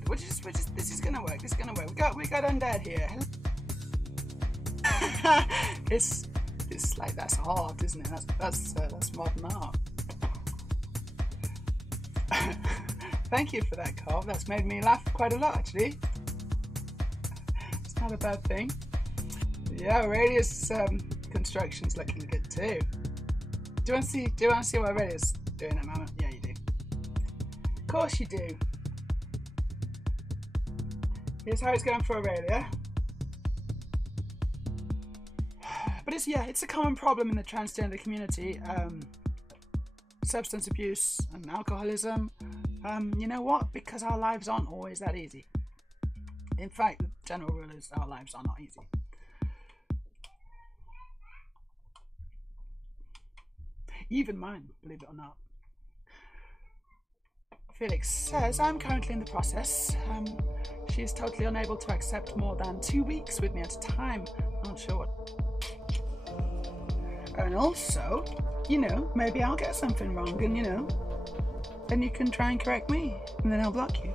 good. This is gonna work. This is gonna work. We got undead here. It's like, that's art, isn't it? That's modern art. Thank you for that, Carl. That's made me laugh quite a lot, actually. It's not a bad thing. Yeah, radius construction's looking good too. Do you want to see what radius is doing at the moment? Yeah, you do. Of course you do. Here's how it's going for Aurelia. But it's a common problem in the transgender community. Substance abuse and alcoholism. You know what? Because our lives aren't always that easy. In fact, the general rule is our lives are not easy. Even mine, believe it or not. Felix says, I'm currently in the process. She is totally unable to accept more than 2 weeks with me at a time. I'm not sure what. And also, you know, maybe I'll get something wrong and, you know, then you can try and correct me and then I'll block you.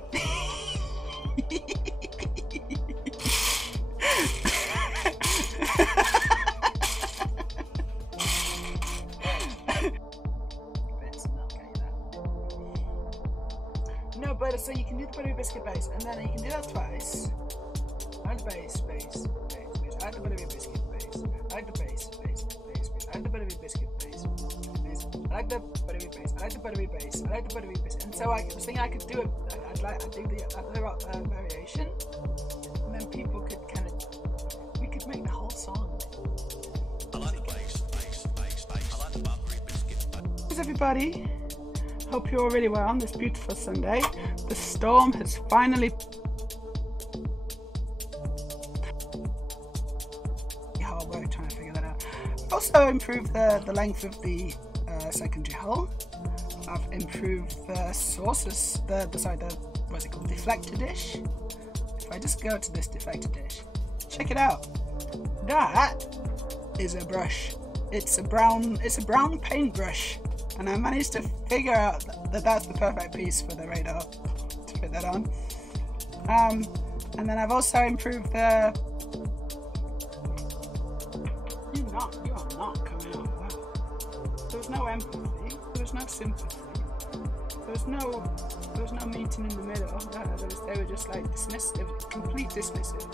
No, but so you can do the buttery biscuit base and then you can do that twice. Add the base, add the buttery biscuit base, add the base, add the buttery biscuit base, I like the buttery base, I like the buttery base, I like the buttery base. And so I was thinking I could do it, I'd do the other variation, and then people could we could make the whole song. I like the base, I like the buttery biscuit. Hey everybody, hope you're all really well on this beautiful Sunday. The storm has finally... hard work trying to figure that out. I've also improved the length of the secondary hull. I've improved the sources, what's it called, deflector dish. If I just go to this deflector dish, check it out. That is a brush. It's a brown paintbrush, and I managed to figure out that that's the perfect piece for the radar to put that on. And then I've also improved the... You are not coming out. Wow. There was no empathy. There was no sympathy. There was no meeting in the middle. They were just like dismissive, completely dismissive.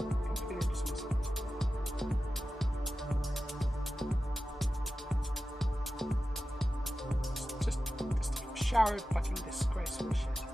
Just a shower of fucking disgraceful shit.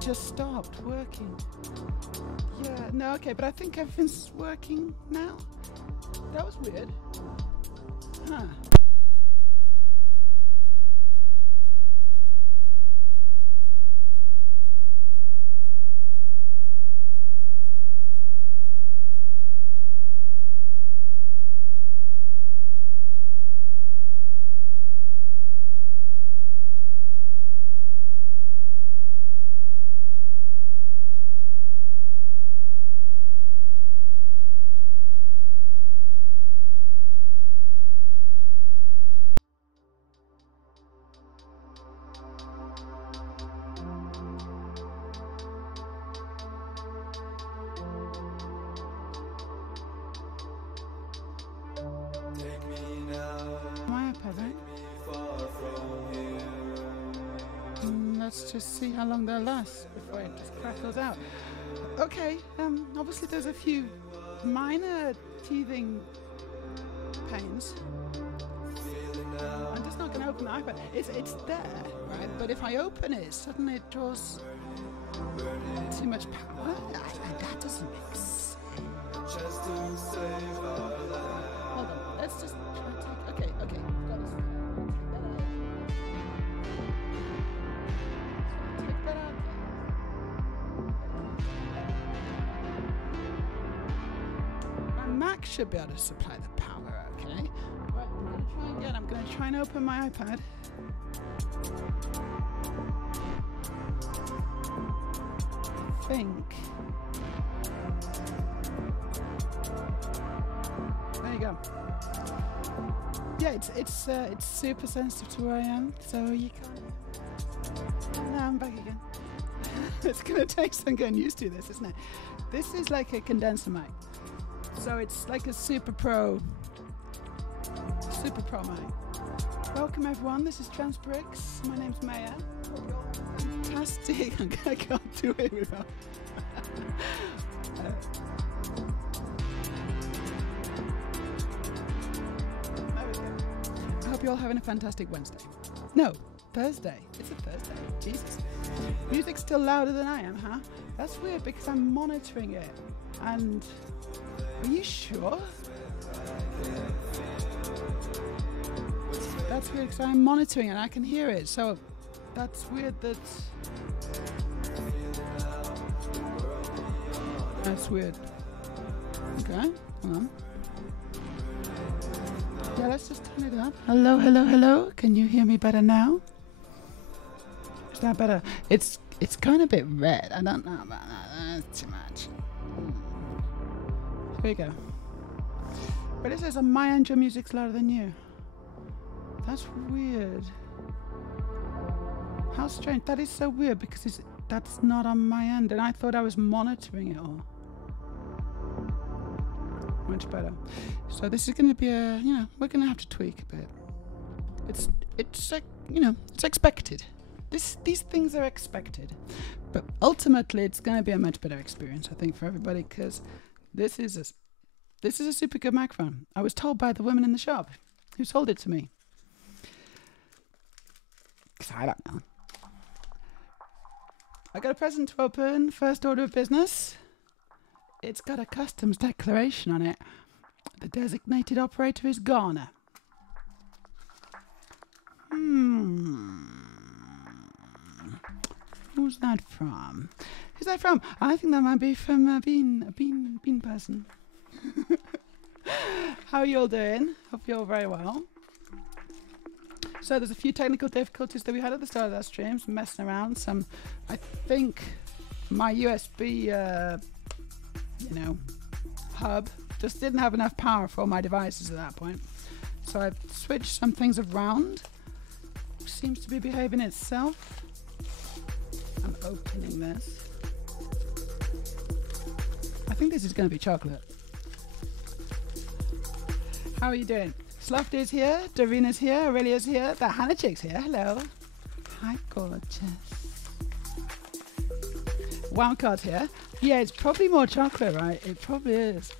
Just stopped working. Yeah, no, okay, but I think everything's working now. That was weird. Huh. let's just see how long they'll last before it just crackles out. Okay, obviously there's a few minor teething pains. I'm just not going to open the iPad. It's there, right? But if I open it, suddenly it draws too much power. That doesn't make sense. Hold on, let's just try to take... Okay, got this. Take that out. My Mac should be able to supply the power, okay? Right, I'm going to try again. I'm going to try and open my iPad. I think. There you go. Yeah, it's super sensitive to where I am, so you can't. Now I'm back again. It's gonna take some getting used to this, isn't it? This is like a condenser mic, so it's like a super pro mic. Welcome everyone. This is Transbricks. My name's Meja. Fantastic. I can't do it without. I hope you're all having a fantastic Wednesday. No, Thursday. It's a Thursday. Jesus. Music's still louder than I am, huh? That's weird because I'm monitoring it. And are you sure? That's weird because I'm monitoring it and I can hear it. So that's weird that's weird. Okay, hold on. Yeah, let's just turn it up. Hello, hello, hello. Can you hear me better now? Is that better? It's kind of a bit red. I don't know about that. That's too much. Here we go. But it says on my end your music's louder than you. That's weird. How strange. That is so weird because that's not on my end and I thought I was monitoring it all. Much better. So this is going to be we're going to have to tweak a bit. It's expected. These things are expected. But ultimately it's going to be a much better experience, I think, for everybody because this is a super good microphone. I was told by the woman in the shop who sold it to me. Because I don't know. I got a present to open, first order of business. It's got a customs declaration on it. The designated operator is Ghana. Who's that from? Who's that from? I think that might be from a bean person. How are you all doing? Hope you're all very well. So there's a few technical difficulties that we had at the start of that stream, some messing around, I think my USB, hub just didn't have enough power for all my devices at that point. So I've switched some things around, which seems to be behaving itself. I'm opening this. I think this is going to be chocolate. How are you doing? Slofty's here, Doreena's here, Aurelia's here, the Hannah Chick's here. Hello. Hi, gorgeous. Wildcard here. Yeah, it's probably more chocolate, right? It probably is.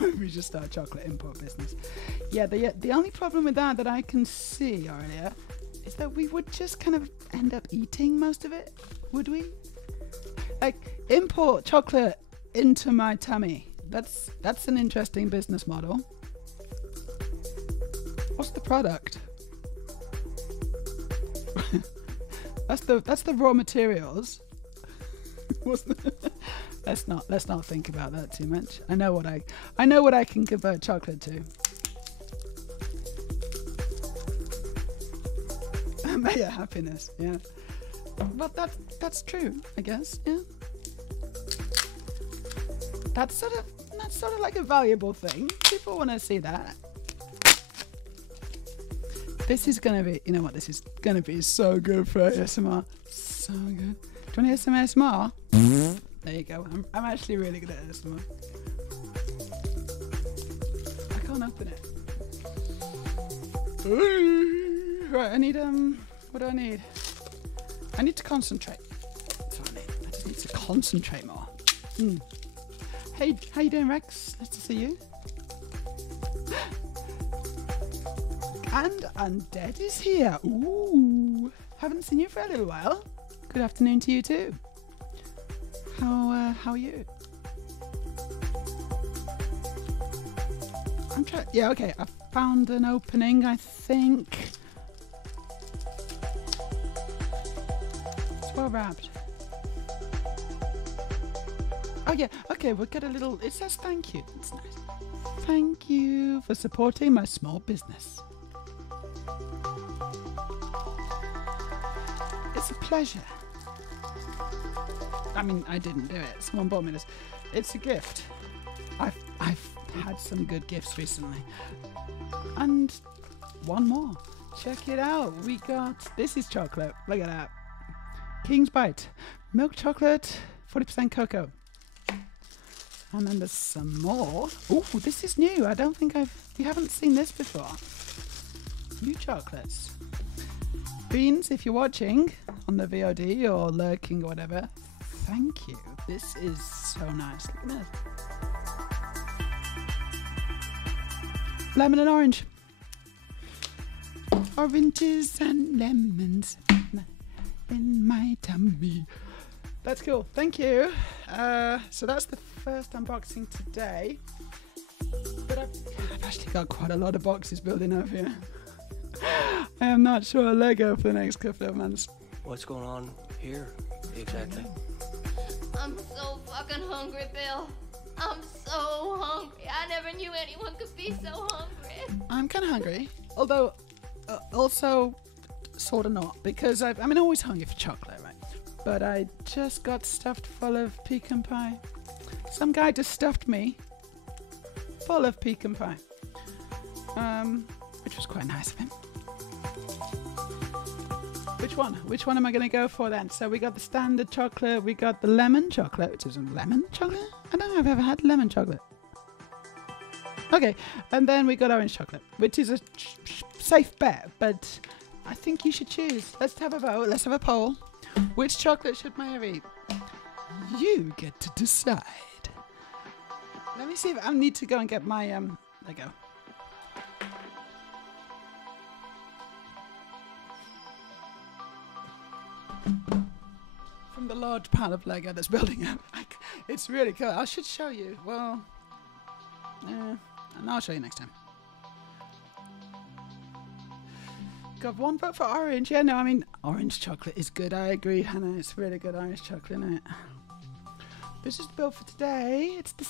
We just start a chocolate import business. Yeah, the only problem with that I can see, Aurelia, is that we would just kind of end up eating most of it, would we? Like, import chocolate into my tummy. That's an interesting business model. What's the product? that's the raw materials. Let's not think about that too much. I know what I can convert chocolate to. Meja happiness, yeah. But that's true, I guess, yeah. That's sort of like a valuable thing. People want to see that. This is gonna be, you know what? This is gonna be so good for ASMR. So good. Do you want to hear some ASMR? There you go. I'm actually really good at ASMR. I can't open it. Right, I need what do I need? I need to concentrate. That's what I mean. I just need to concentrate more. Hey, how you doing, Rex? Nice to see you. And Undead is here. Ooh, haven't seen you for a little while. Good afternoon to you too. How are you? I'm trying. Yeah, okay. I found an opening, I think. It's well wrapped. Oh yeah. Okay, we'll get a little. It says thank you. It's nice. Thank you for supporting my small business. It's a pleasure. I mean, I didn't do it. Someone bought me this. It's a gift. I've had some good gifts recently. And one more. Check it out. We got... This is chocolate. Look at that. King's Bite. Milk chocolate, 40% cocoa. And then there's some more. Ooh, this is new. I don't think you haven't seen this before. New chocolates. Beans, if you're watching on the VOD or lurking or whatever, thank you. This is so nice. Look at this. Lemon and orange. Oranges and lemons in my tummy. That's cool. Thank you. So that's the first unboxing today. But I've actually got quite a lot of boxes building up here. I am not sure Lego for the next couple of months. What's going on here, exactly? I'm so fucking hungry, Bill. I'm so hungry. I never knew anyone could be so hungry. I'm kind of hungry, although also sort of not, because I'm always hungry for chocolate, right? But I just got stuffed full of pecan pie. Some guy just stuffed me full of pecan pie, which was quite nice of him. Which one am I going to go for then? So we got the standard chocolate, we got the lemon chocolate, which is a lemon chocolate? I don't know if I've ever had lemon chocolate. Okay, and then we got orange chocolate, which is a safe bet, but I think you should choose. Let's have a vote, let's have a poll. Which chocolate should Meja eat? You get to decide. Let me see if I need to go and get my, there you go. From the large pile of Lego that's building up. It's really cool. I should show you. Well, and I'll show you next time. Got one vote for orange. Yeah, no, I mean, orange chocolate is good. I agree, Hannah. It's really good orange chocolate, isn't it? This is the build for today. It's the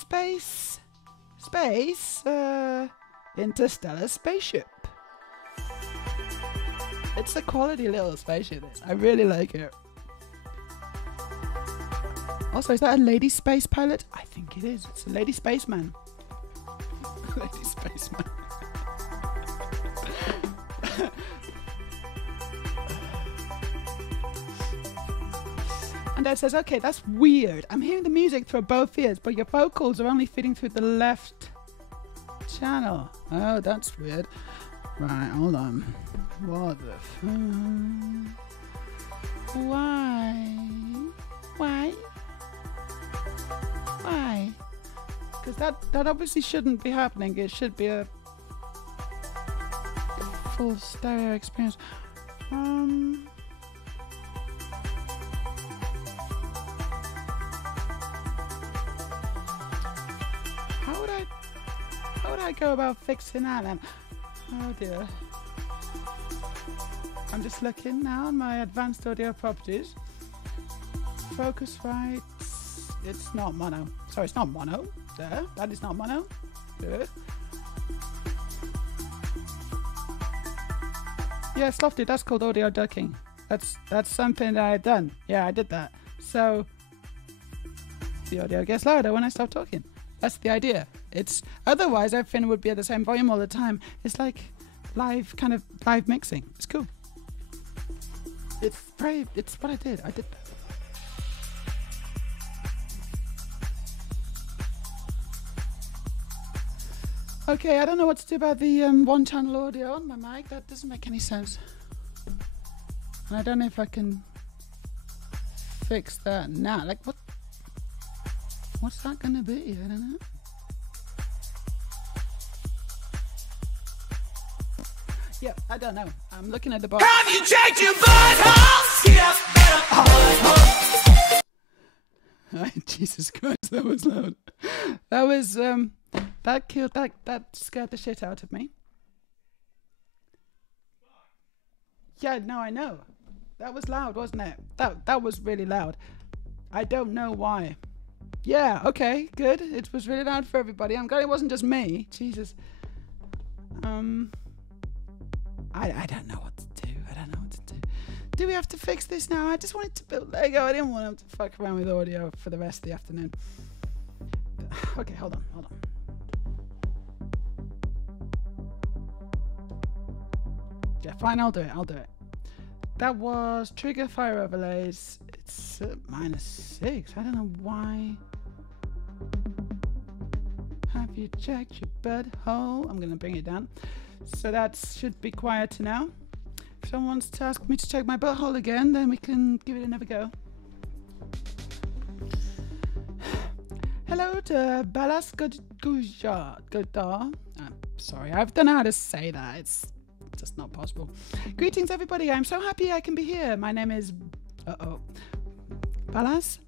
Interstellar Spaceship. It's a quality little spaceship, this. I really like it. Also, is that a lady space pilot? I think it is. It's a lady spaceman. Lady spaceman. And Dad says, okay, that's weird. I'm hearing the music through both ears, but your vocals are only feeding through the left channel. Oh, that's weird. Right, hold on. What the fuck? Why? Because that obviously shouldn't be happening. It should be a full stereo experience. How would I go about fixing that then? Oh dear. I'm just looking now on my advanced audio properties. Focusrite. It's not mono. Sorry, it's not mono. There. That is not mono. Good. Yeah, Slofty, that's called audio ducking. That's something that I've done. Yeah, I did that. So the audio gets louder when I stop talking. That's the idea. It's otherwise everything would be at the same volume all the time. It's like live mixing. It's cool. It's what I did. I did that. Okay, I don't know what to do about the one channel audio on my mic. That doesn't make any sense. And I don't know if I can fix that now. Like, what? What's that gonna be? I don't know. Yeah, I don't know. I'm looking at the box. Have you checked your butthole? Get up, Jesus Christ, that was loud. That was that killed that scared the shit out of me. Yeah, no, I know. That was loud, wasn't it? That was really loud. I don't know why. Yeah, okay, good. It was really loud for everybody. I'm glad it wasn't just me. Jesus. I don't know what to do. I don't know what to do. Do we have to fix this now? I just wanted to build Lego. I didn't want to fuck around with audio for the rest of the afternoon. Okay, hold on. Yeah, fine, I'll do it. That was trigger fire overlays. It's -6. I don't know why. Have you checked your butthole? I'm gonna bring it down. So that should be quieter now. If someone wants to ask me to check my butthole again, then we can give it another go. Hello to Balas Godar. I'm sorry, I don't know how to say that. It's just not possible. Greetings, everybody. I'm so happy I can be here. My name is Balas.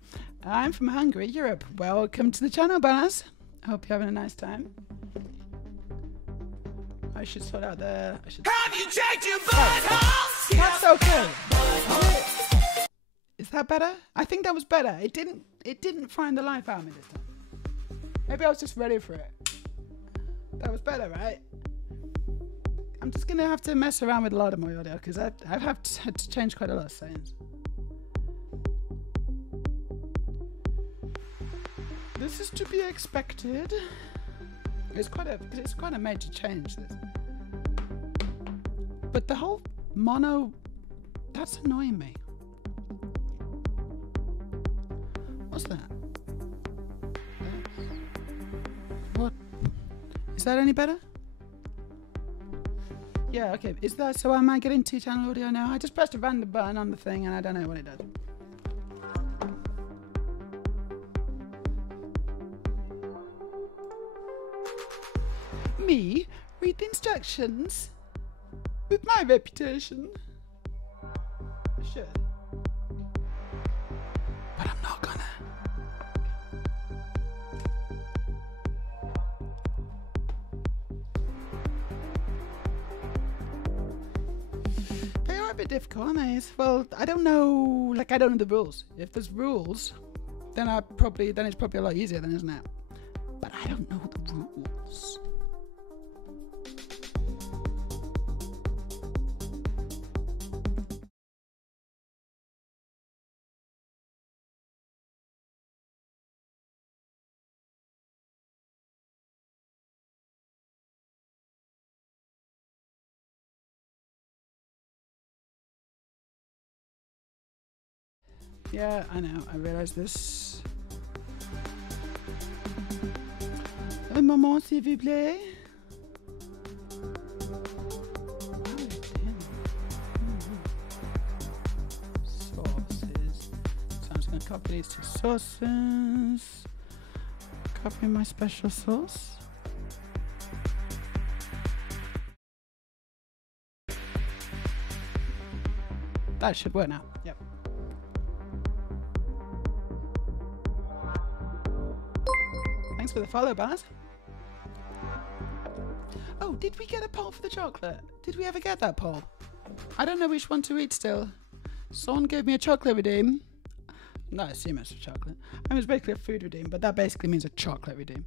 I'm from Hungary, Europe. Welcome to the channel, Balas. I hope you're having a nice time. I should sort out the... Have you checked your butthole? That's okay. Is that better? I think that was better. It didn't find the life out of me this time. Maybe I was just ready for it. That was better, right? I'm just gonna have to mess around with a lot of my audio because I've had to change quite a lot of settings. This is to be expected. It's quite a major change, this. But the whole mono, that's annoying me. What's that? What? Is that any better? Yeah, okay. Is that, so am I getting 2-channel audio now? I just pressed a random button on the thing and I don't know what it does. Me? Read the instructions? With my reputation? I should. But I'm not gonna. They are a bit difficult, aren't they? Well, I don't know, like I don't know the rules. If there's rules, then it's probably a lot easier then, isn't it? But I don't know the rules. Yeah, I know. I realize this. Un moment, s'il vous plaît. Sauces. So I'm just going to copy these 2 sauces. Copy my special sauce. That should work now. Yep. Thanks for the follow, Baz. Oh, did we get a poll for the chocolate? Did we ever get that poll? I don't know which one to eat still. Someone gave me a chocolate redeem. No, I assume it's a chocolate. I mean, it's basically a food redeem, but that basically means a chocolate redeem.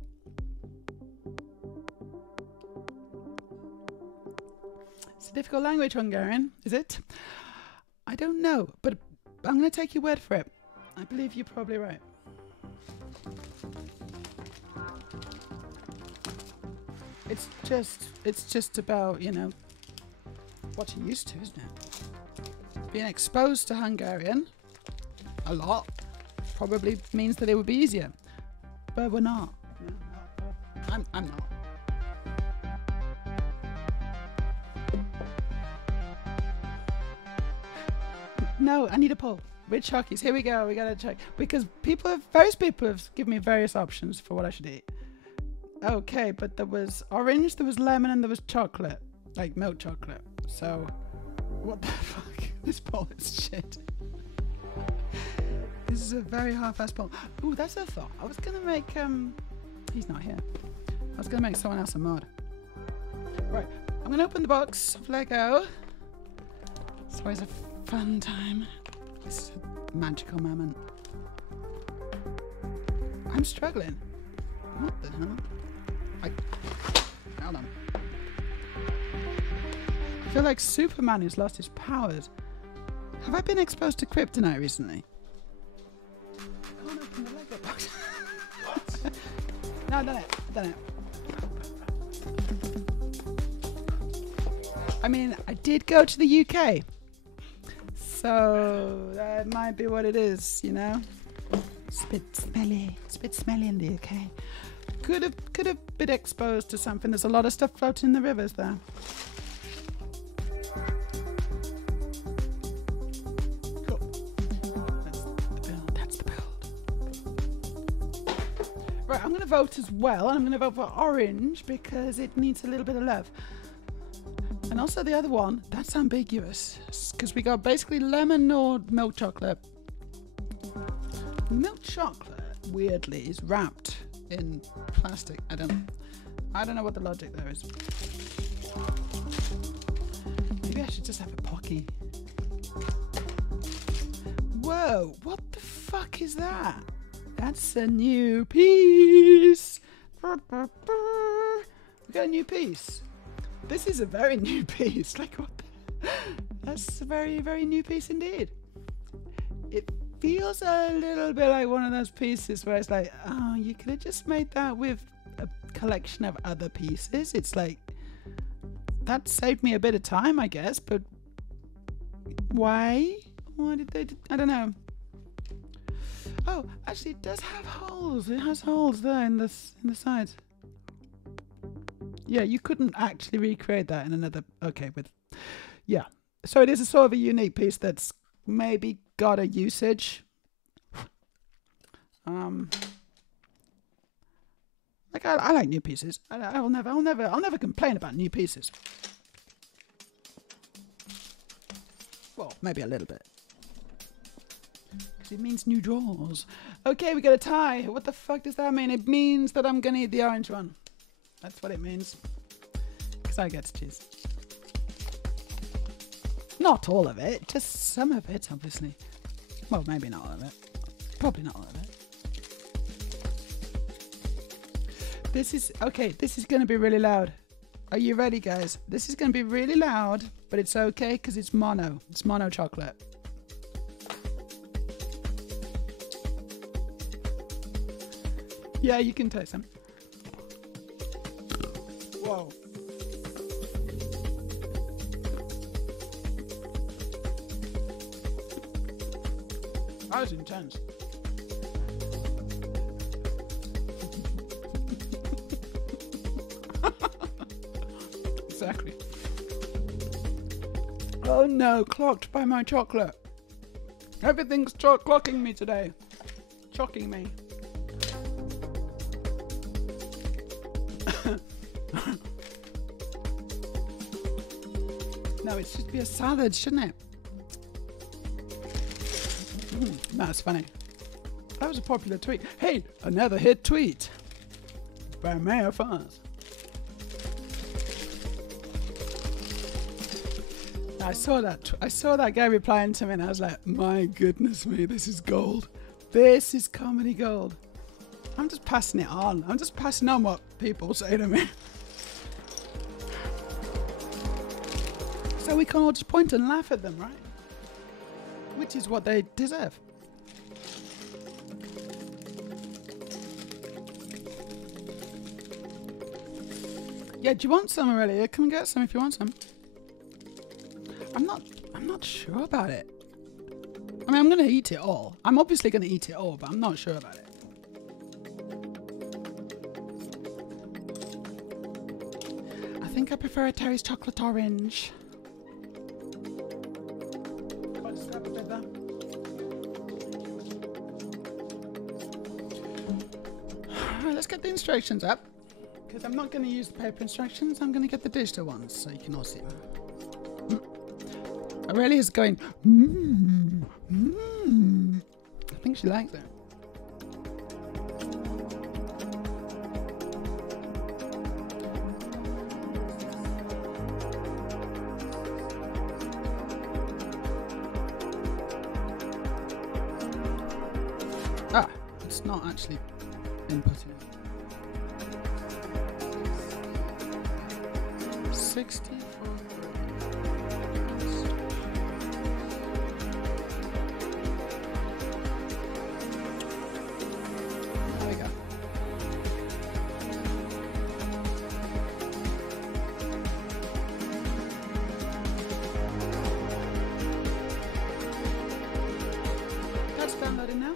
It's a difficult language, Hungarian, is it? I don't know, but I'm going to take your word for it. I believe you're probably right. It's just about, you know, what you're used to, isn't it? Being exposed to Hungarian a lot probably means that it would be easier, but we're not. I'm not. No, I need a poll. Which hockeys? Here we go. We gotta check because various people have given me various options for what I should eat. Okay, but there was orange, there was lemon, and there was chocolate, like milk chocolate. So, what the fuck? This bowl is shit. This is a very half-assed bowl. Ooh, that's a thought. I was gonna make he's not here. I was gonna make someone else a mod. Right, I'm gonna open the box of Lego. It's always a fun time. This is a magical moment. I'm struggling. What the hell? Hold on. I feel like Superman who's lost his powers. Have I been exposed to kryptonite recently? I can't open the Lego box. What? No, done it. I mean, I did go to the UK. So that might be what it is, you know? It's a bit smelly in the UK. Could have been exposed to something. There's a lot of stuff floating in the rivers there. Cool. That's the build. Right, I'm going to vote as well. And I'm going to vote for orange because it needs a little bit of love. And also the other one, that's ambiguous. Because we got basically lemon or milk chocolate. Milk chocolate, weirdly, is wrapped in plastic. I don't know what the logic there is. Maybe I should just have a Pocky. Whoa, what the fuck is that? That's a new piece. We got a new piece. This is a very new piece. Like what? That's a very, very new piece indeed. It feels a little bit like one of those pieces where it's like, oh, you could have just made that with a collection of other pieces. It's like, that saved me a bit of time, I guess, but why? Why did they? I don't know. Oh, actually, it does have holes. It has holes there in the sides. Yeah, you couldn't actually recreate that in another. Okay, yeah. So it is a sort of a unique piece that's maybe got a usage. Like I like new pieces. I'll never complain about new pieces. Well, maybe a little bit. Because it means new drawers. Okay, we got a tie. What the fuck does that mean? It means that I'm gonna eat the orange one. That's what it means. Because I get to choose. Not all of it, just some of it, obviously. Well, maybe not all of it. Probably not all of it. This is going to be really loud. Are you ready, guys? This is going to be really loud, but it's okay because it's mono. It's mono chocolate. Yeah, you can taste them. Whoa. That was intense. Exactly. Oh no, clocked by my chocolate. Everything's clocking me today. Chocking me. No, it should be a salad, shouldn't it? That's funny. That was a popular tweet. Hey, another hit tweet by Meja. I saw that guy replying to me, and I was like, "My goodness me, this is gold. This is comedy gold." I'm just passing it on. I'm just passing on what people say to me. So we can all just point and laugh at them, right? Which is what they deserve. Yeah, do you want some already? Come and get some if you want some. I'm not sure about it. I mean, I'm going to eat it all. I'm obviously going to eat it all, but I'm not sure about it. I think I prefer a Terry's chocolate orange. I'll just grab a bit there. instructions up, because I'm not going to use the paper instructions. I'm going to get the digital ones so you can all see them. Aurelia is going, I think she likes it. Ah, it's not actually inputting it. 64. There we go. That's downloading now.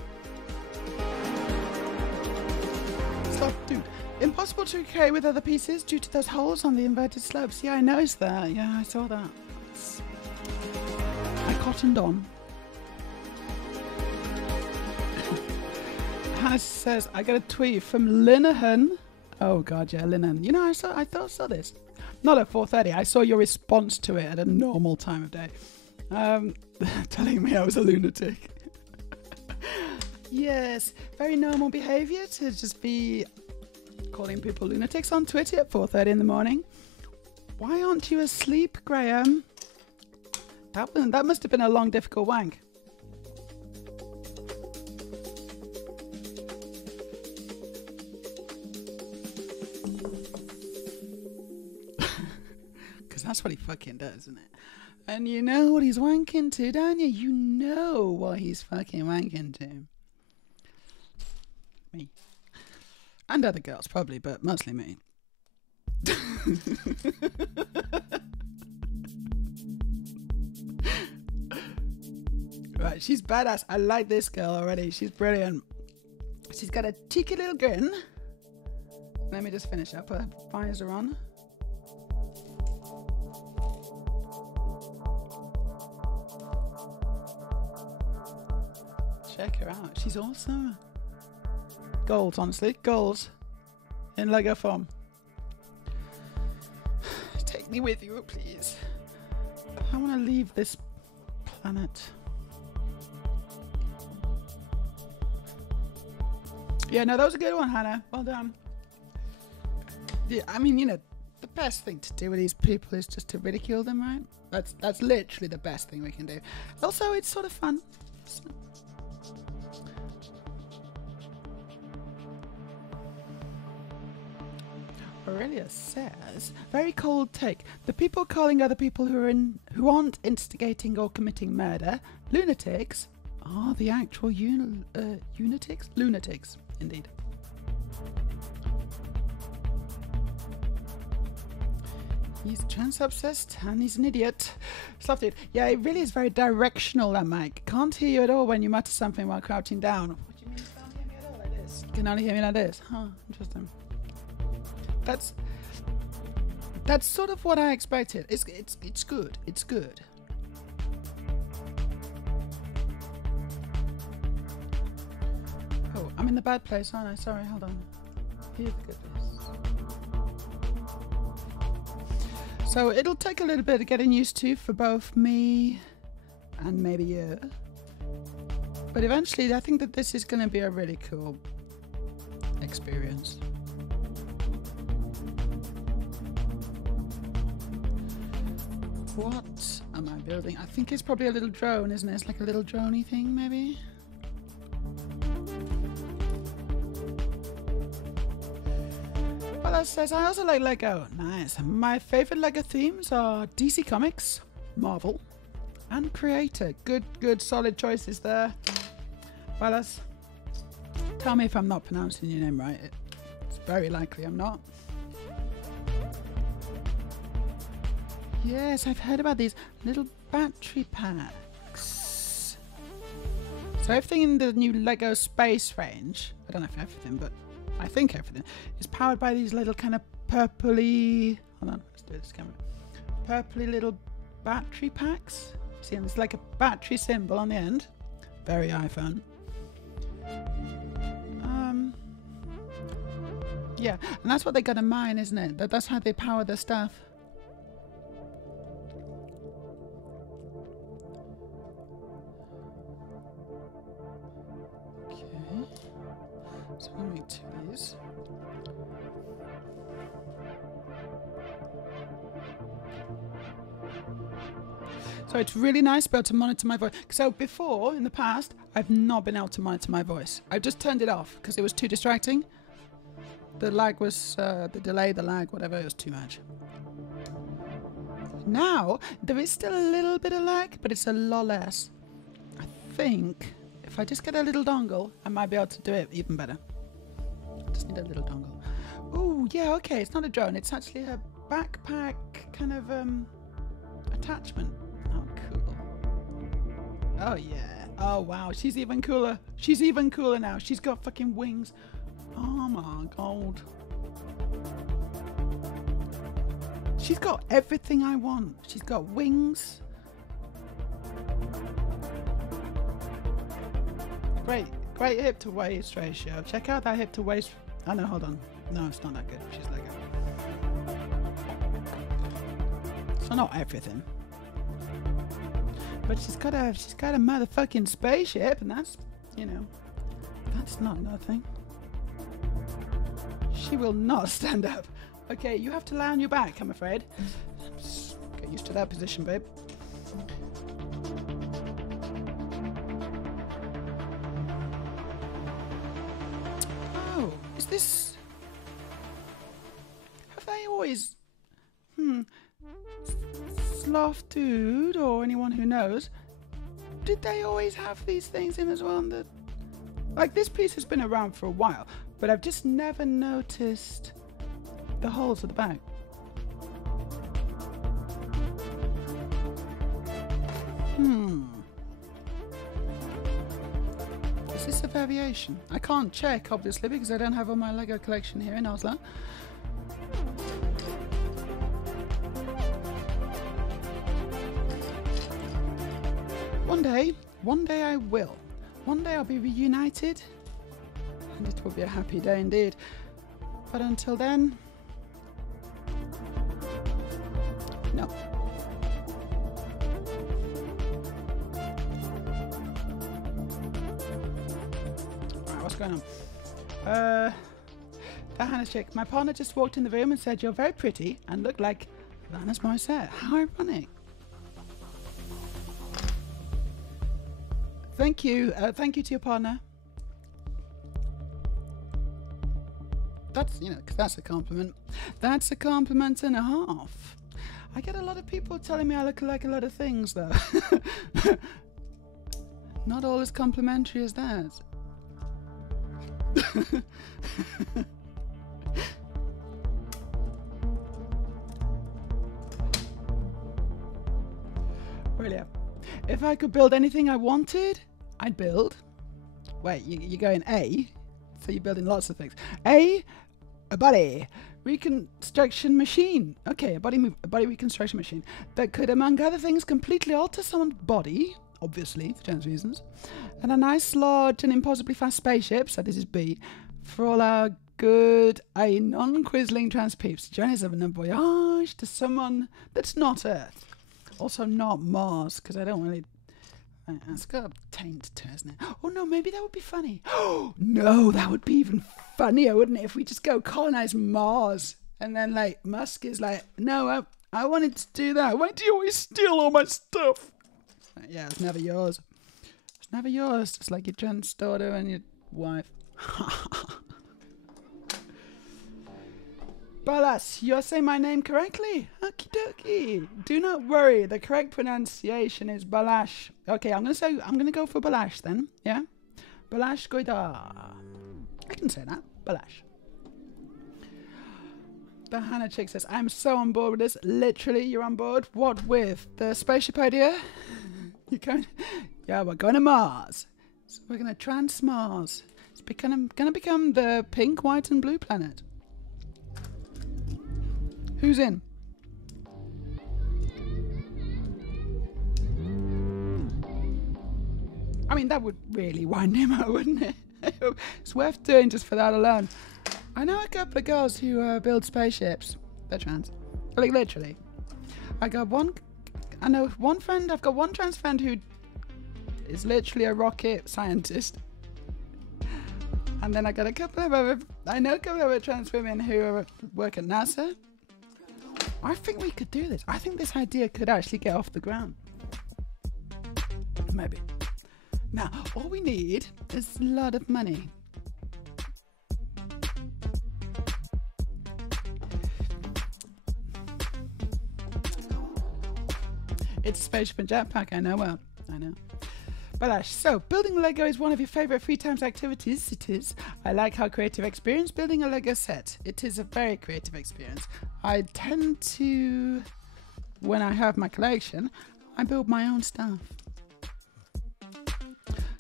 Stop, dude. Impossible to carry with other pieces due to those holes on the inverted slopes. Yeah, I noticed that. Yeah, I saw that. I cottoned on. Hannah says, I got a tweet from Linehan. Oh god, yeah, Linehan. You know, I saw this. Not at 4:30. I saw your response to it at a normal time of day. Telling me I was a lunatic. Yes, very normal behaviour to just be calling people lunatics on Twitter at 4:30 in the morning. Why aren't you asleep, Graham? That must have been a long, difficult wank. Because that's what he fucking does, isn't it? And you know what he's wanking to, don't you? You know what he's fucking wanking to. Me. And other girls, probably, but mostly me. Right, she's badass. I like this girl already. She's brilliant. She's got a cheeky little grin. Let me just finish up. Her visor on. Check her out. She's awesome. Goals, honestly. Goals. In Lego form. Take me with you, please. I want to leave this planet. Yeah, no, that was a good one, Hannah. Well done. Yeah, I mean, you know, the best thing to do with these people is just to ridicule them, right? That's literally the best thing we can do. Also, it's sort of fun. So. Aurelia says, very cold take. The people calling other people who aren't instigating or committing murder lunatics are the actual lunatics? Lunatics, indeed. He's trans-obsessed and he's an idiot. Stop it. Yeah, it really is very directional, that mic. Can't hear you at all when you mutter something while crouching down. What do you mean you can't hear me at all like this? You can only hear me like this. Huh, interesting. That's sort of what I expected. It's good. It's good. Oh, I'm in the bad place, aren't I? Sorry, hold on. Here's the good place. So it'll take a little bit of getting used to for both me and maybe you. But eventually I think that this is going to be a really cool experience. What am I building? I think it's probably a little drone, isn't it? It's like a little droney thing, maybe? Well, that says I also like Lego. Nice. My favourite Lego themes are DC Comics, Marvel, and Creator. Good, solid choices there. Fellas, tell me if I'm not pronouncing your name right. It's very likely I'm not. Yes, I've heard about these little battery packs. So everything in the new Lego space range, I don't know if everything, but I think everything, is powered by these little kind of purpley, hold on, let's do this camera. Purpley little battery packs. See, and there's like a battery symbol on the end. Very iPhone. Yeah, and that's what they got in mind, isn't it? That's how they power their stuff. Okay. So we'll make 2 of these. So it's really nice to be able to monitor my voice. So before, in the past, I've not been able to monitor my voice. I've just turned it off because it was too distracting. The lag was, the delay, the lag, whatever, it was too much. Now, there is still a little bit of lag, but it's a lot less. I think if I just get a little dongle, I might be able to do it even better. I just need a little dongle. Oh, yeah, okay, it's not a drone. It's actually a backpack kind of attachment. Oh, cool. Oh, yeah. Oh, wow, she's even cooler. She's even cooler now. She's got fucking wings. Oh, my God. She's got everything I want. She's got wings. Great hip to waist ratio. Check out that hip to waist. Oh no, hold on. No, it's not that good. She's Lego. So not everything. But she's got a motherfucking spaceship, and that's, you know, that's not nothing. She will not stand up. Okay, you have to lie on your back, I'm afraid. Just get used to that position, babe. Oh, is this... Have they always... Sloth Dude, or anyone who knows, did they always have these things in as well? Like, this piece has been around for a while, but I've just never noticed the holes at the back. Is this a variation? I can't check, obviously, because I don't have all my Lego collection here in Oslo. One day I will. One day I'll be reunited, and it will be a happy day indeed. But until then, no. Alright, what's going on? The Hannah chick. My partner just walked in the room and said, "You're very pretty and look like Alanis Morissette." How ironic. Thank you. Thank you to your partner. That's, you know, 'cause that's a compliment. That's a compliment and a half. I get a lot of people telling me I look like a lot of things, though. Not all as complimentary as that. Brilliant. If I could build anything I wanted, I'd build. Wait, you're going A? So you're building lots of things. A body reconstruction machine. Okay, a body reconstruction machine that could, among other things, completely alter someone's body, obviously for trans reasons, and a nice, large, and impossibly fast spaceship. So this is B for all our good, non-quizzling trans peeps. Join us on a voyage to someone that's not Earth, also not Mars, because I don't really. It's got a taint to it, hasn't it? Oh no, maybe that would be funny. Oh no, that would be even funnier, wouldn't it? If we just go colonize Mars, and then like Musk is like, "No, I wanted to do that. Why do you always steal all my stuff?" Yeah, it's never yours. It's never yours. It's like your trans daughter and your wife. Balas, you're saying my name correctly. Okie dokie. Do not worry. The correct pronunciation is Balash. Okay, I'm gonna go for Balash then. Yeah, Balash Goida. I can say that. Balash. The Hannah chick says, "I'm so on board with this." Literally, you're on board. What with the spaceship idea? You going? Yeah, we're going to Mars. So we're gonna trans Mars. It's gonna become the pink, white, and blue planet. Who's in? I mean, that would really wind him up, wouldn't it? It's worth doing just for that alone. I know a couple of girls who build spaceships. They're trans. Like, literally. I've got one trans friend who is literally a rocket scientist. And then I know a couple of other trans women who work at NASA. I think we could do this. I think this idea could actually get off the ground. Maybe. Now, all we need is a lot of money. It's a spaceship and jetpack, I know. Well, I know. But Ash, so building Lego is one of your favourite free times activities. It is. I like how creative experience building a Lego set. It is a very creative experience. I tend to, when I have my collection, I build my own stuff.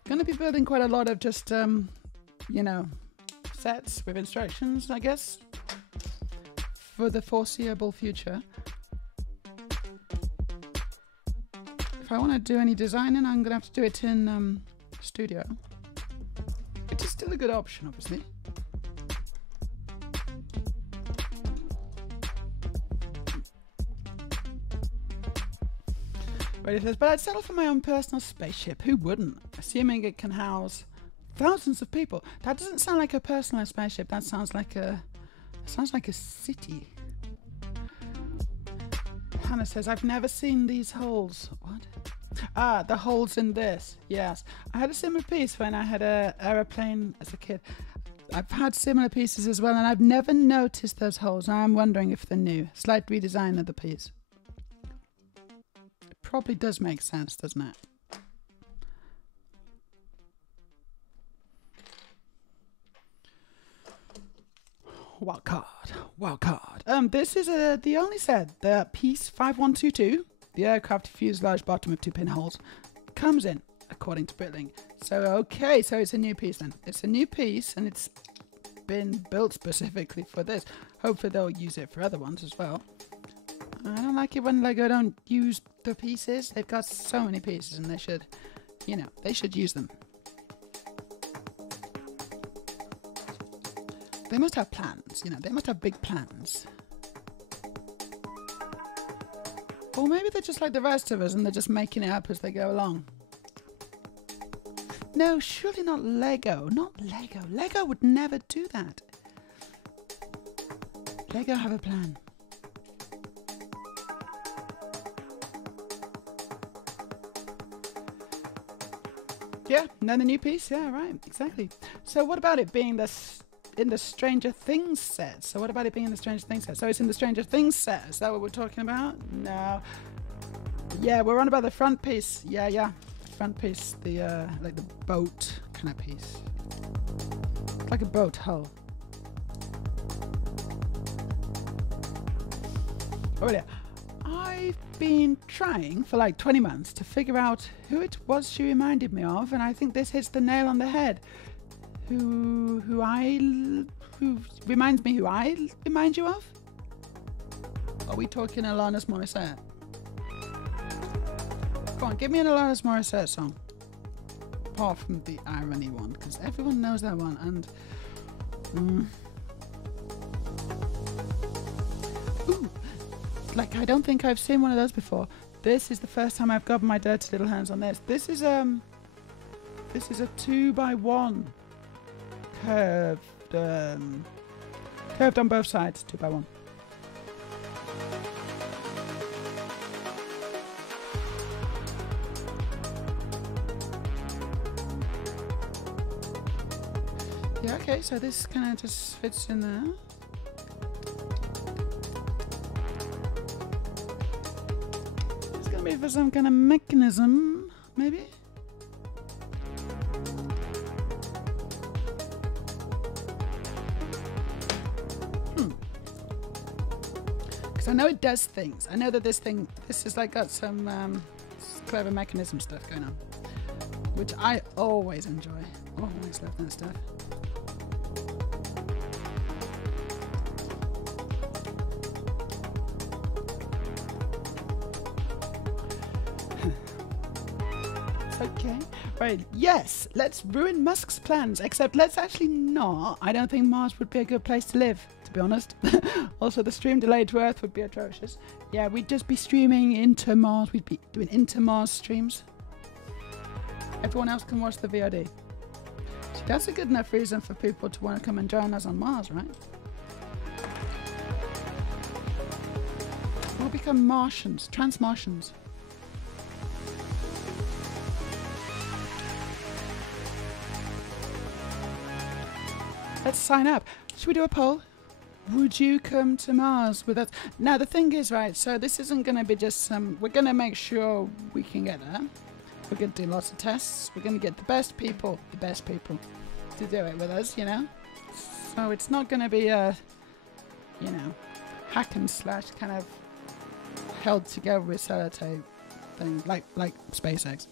Gonna be building quite a lot of just, sets with instructions, I guess, for the foreseeable future. If I want to do any designing, I'm going to have to do it in Studio. It is still a good option, obviously. But it says, but I'd settle for my own personal spaceship. Who wouldn't? Assuming it can house thousands of people. That doesn't sound like a personal spaceship. That sounds like a city. Hannah says, I've never seen these holes. What? Ah, the holes in this. Yes. I had a similar piece when I had an aeroplane as a kid. I've had similar pieces as well, and I've never noticed those holes. I'm wondering if they're new. Slight redesign of the piece. It probably does make sense, doesn't it? Wild card. This is the only set, the piece 5122, the aircraft fuselage bottom of 2 pinholes, comes in, according to Britling. So, okay, so it's a new piece then. It's a new piece, and it's been built specifically for this. Hopefully they'll use it for other ones as well. I don't like it when Lego don't use the pieces. They've got so many pieces, and they should use them. They must have plans, they must have big plans. Or maybe they're just like the rest of us and they're just making it up as they go along. No, surely not Lego. Not Lego. Lego would never do that. Lego have a plan. Yeah, another new piece. Yeah, right, exactly. So what about it being in the Stranger Things set? So what about it being in the Stranger Things set? So it's in the Stranger Things set. Is that what we're talking about? No. Yeah, we're on about the front piece. Yeah. Front piece. The like the boat kind of piece. Like a boat hull. Oh yeah. I've been trying for like 20 months to figure out who it was she reminded me of, and I think this hits the nail on the head. Who reminds me who I remind you of? Are we talking Alanis Morissette? Come on, give me an Alanis Morissette song. Apart from the irony one, because everyone knows that one, and ooh, like I don't think I've seen one of those before. This is the first time I've got my dirty little hands on this. This is a 2x1. Curved on both sides, 2x1. Yeah, okay, so this kind of just fits in there. It's gonna be for some kind of mechanism, maybe? I know it does things. I know that this is like got some clever mechanism stuff going on, which I always enjoy. Always love that stuff. Okay. Right. Yes, let's ruin Musk's plans, except let's actually not. I don't think Mars would be a good place to live, to be honest. Also, the stream delay to Earth would be atrocious. Yeah, we'd just be streaming into Mars. We'd be doing into Mars streams. Everyone else can watch the VOD. So that's a good enough reason for people to want to come and join us on Mars, right? We'll become Martians, trans-Martians. Let's sign up. Should we do a poll? Would you come to Mars with us? Now, the thing is, right, so this isn't going to be just some... We're going to make sure we can get there. We're going to do lots of tests. We're going to get the best people to do it with us, you know? So it's not going to be a, you know, hack and slash kind of held together with sellotape thing, like SpaceX.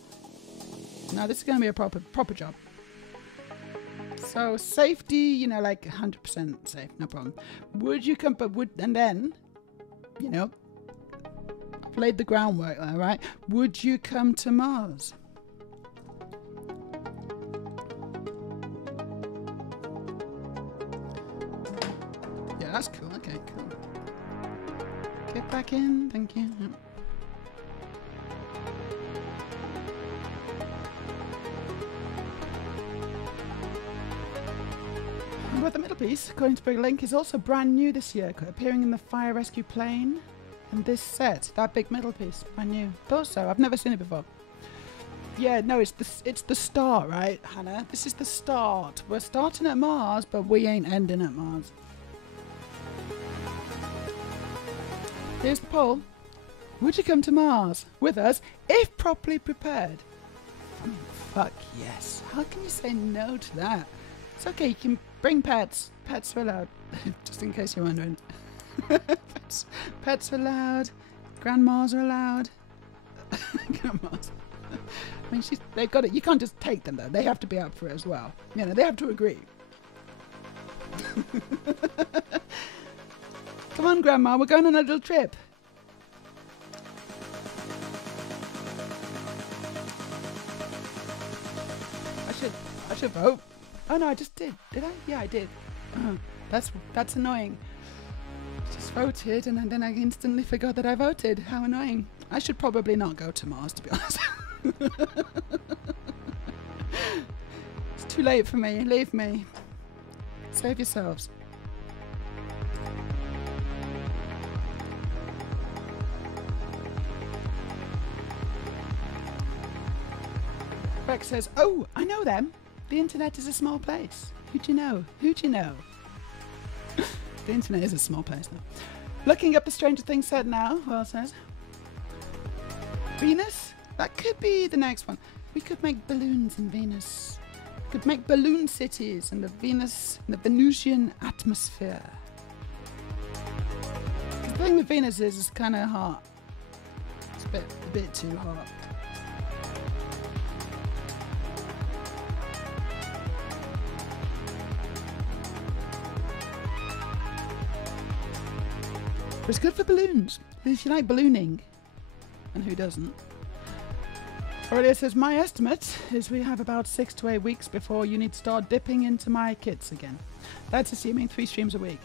No, this is going to be a proper job. So safety, you know, like 100% safe, no problem. Would you come, and then, you know, I've laid the groundwork there, right? Would you come to Mars? Yeah, that's cool. Okay, cool. Get back in, thank you. Yep. But the middle piece, according to Big Link, is also brand new this year, appearing in the fire rescue plane and this set. That big middle piece, brand new. Thought so. I've never seen it before. Yeah, no, it's the start, right, Hannah? This is the start. We're starting at Mars, but we ain't ending at Mars. Here's the poll. Would you come to Mars with us if properly prepared? I mean, fuck yes. How can you say no to that? It's okay, you can bring pets. Pets are allowed. Just in case you're wondering. Pets are allowed. Grandmas are allowed. Grandmas. I mean, they've got it. You can't just take them, though. They have to be up for it as well. You know, they have to agree. Come on, Grandma. We're going on a little trip. I should vote. Oh no, I just did. Did I? Yeah, I did. Oh, that's annoying. Just voted and then I instantly forgot that I voted. How annoying. I should probably not go to Mars, to be honest. It's too late for me. Leave me. Save yourselves. Rex says, oh, I know them. The internet is a small place. Who'd you know? Who'd you know? The internet is a small place, though. Looking up the Stranger Things set now, well, it says. Venus? That could be the next one. We could make balloons in Venus. We could make balloon cities in the Venusian atmosphere. The thing with Venus is it's kind of hot. It's a bit too hot. But it's good for balloons. If you like ballooning. And who doesn't? Aurelia says, my estimate is we have about 6 to 8 weeks before you need to start dipping into my kits again. That's assuming 3 streams a week.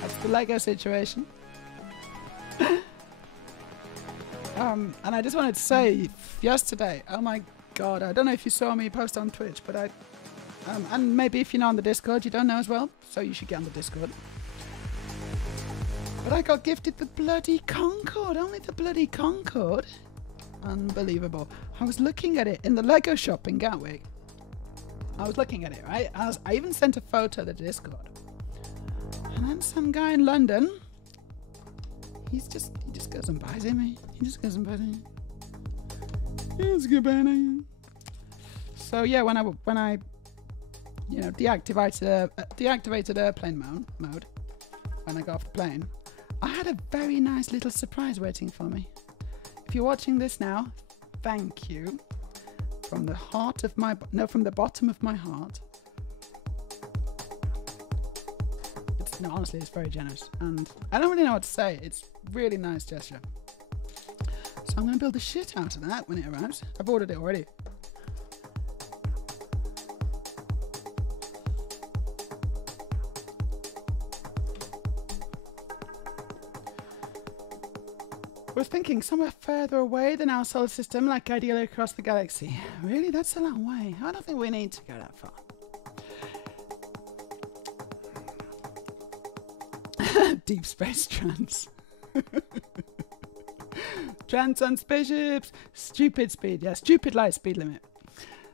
That's the Lego situation. And I just wanted to say, yesterday, oh my god, I don't know if you saw me post on Twitch, but and maybe if you're not on the Discord, you don't know as well, so you should get on the Discord. But I got gifted the bloody Concorde, only the bloody Concorde. Unbelievable. I was looking at it in the Lego shop in Gatwick. I was looking at it, right? I even sent a photo to the Discord. And then some guy in London, he just goes and buys it, mate. He just goes and buys it. Yeah, it's good, man. So yeah, when I you know, deactivated airplane mode when I got off the plane, I had a very nice little surprise waiting for me. If you're watching this now, thank you. From the heart of my... No, from the bottom of my heart. No, honestly, it's very generous. And I don't really know what to say. It's really nice gesture. So I'm going to build the shit out of that when it arrives. I've ordered it already. I was thinking somewhere further away than our solar system, like ideally across the galaxy. Really? That's a long way. I don't think we need to go that far. Deep space trans. Trans on spaceships. Stupid speed. Yeah, stupid light speed limit.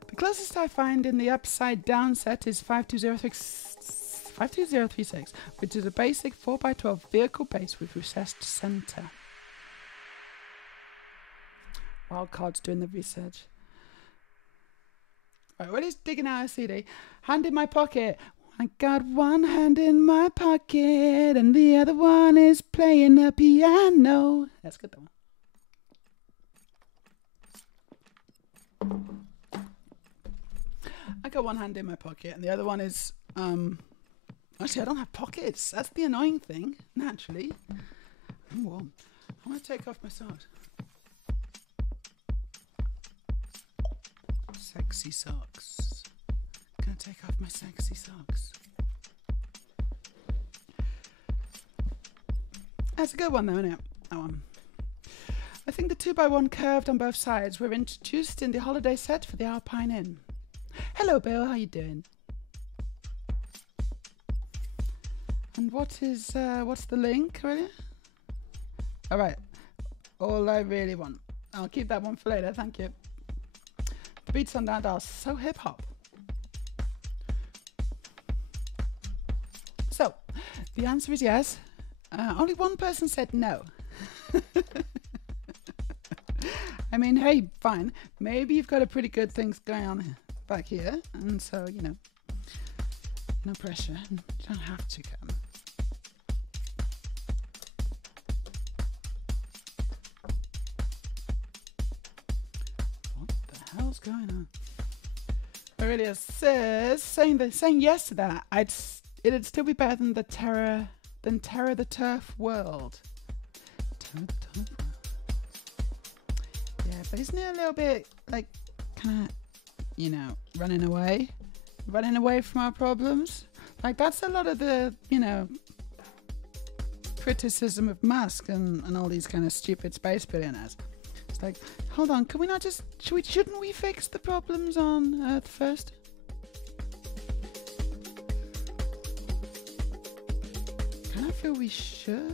The closest I find in the upside down set is 52036, which is a basic 4x12 vehicle base with recessed center. Wildcard's doing the research. Right, Willie's digging out a CD. Hand in my pocket. I got one hand in my pocket and the other one is playing the piano. That's good, though. I got one hand in my pocket and the other one is... Actually, I don't have pockets. That's the annoying thing, naturally. I'm warm. I'm going to take off my socks. Sexy socks. Gonna take off my sexy socks. That's a good one though, isn't it? That one. I think the 2x1 curved on both sides were introduced in the holiday set for the Alpine Inn. Hello Bill, how you doing? And what's the link, really? Alright. All I really want. I'll keep that one for later, thank you. The beats on that are so hip-hop. So, the answer is yes. Only one person said no. I mean, hey, fine. Maybe you've got a pretty good things going on back here. And so, you know, no pressure. You don't have to come. What's going on? Aurelia says, saying yes to that, it'd still be better than Terror the Turf World. Terror the Turf World. Yeah, but isn't it a little bit like kind of, you know, running away from our problems? Like that's a lot of the, you know, criticism of Musk and all these kind of stupid space billionaires. Like, hold on, can we not just... Shouldn't we fix the problems on Earth first? Kind of feel we should.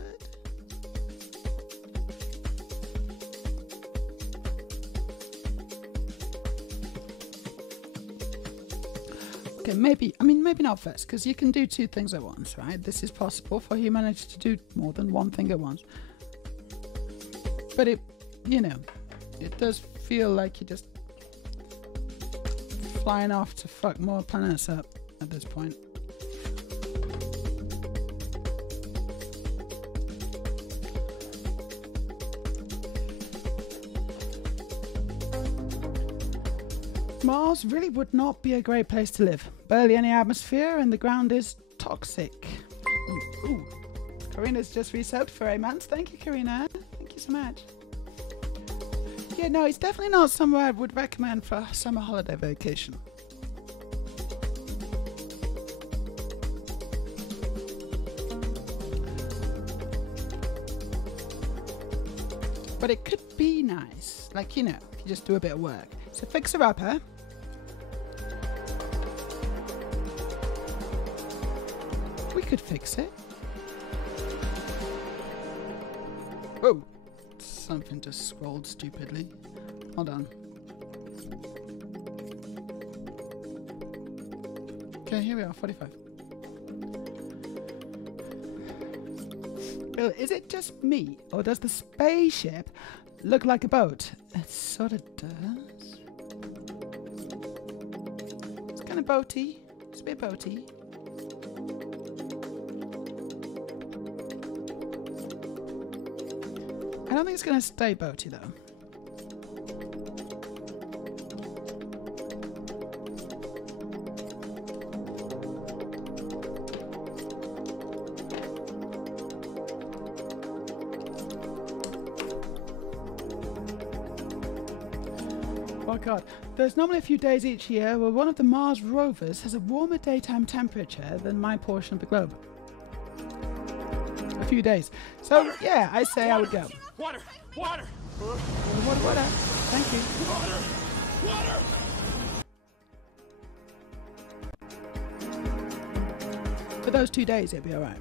Okay, maybe not first, because you can do two things at once, right? This is possible for humanity to do more than one thing at once. But it, you know... It does feel like you're just flying off to fuck more planets up at this point. Mars really would not be a great place to live. Barely any atmosphere and the ground is toxic. Ooh. Karina's just resubbed for 8 months. Thank you, Karina. Thank you so much. Yeah, no, it's definitely not somewhere I would recommend for a summer holiday vacation. But it could be nice. Like, you know, if you just do a bit of work. So fixer upper. We could fix it. Oh. Something just scrolled stupidly. Hold on. Okay, here we are, 45. Bill, is it just me, or does the spaceship look like a boat? It sort of does. It's kind of boaty. It's a bit boaty. I don't think it's going to stay boaty though. Oh god. There's normally a few days each year where one of the Mars rovers has a warmer daytime temperature than my portion of the globe. A few days. So, yeah, I say I would go. Water! Water! Water. Thank you. Water! For those 2 days, it'd be alright.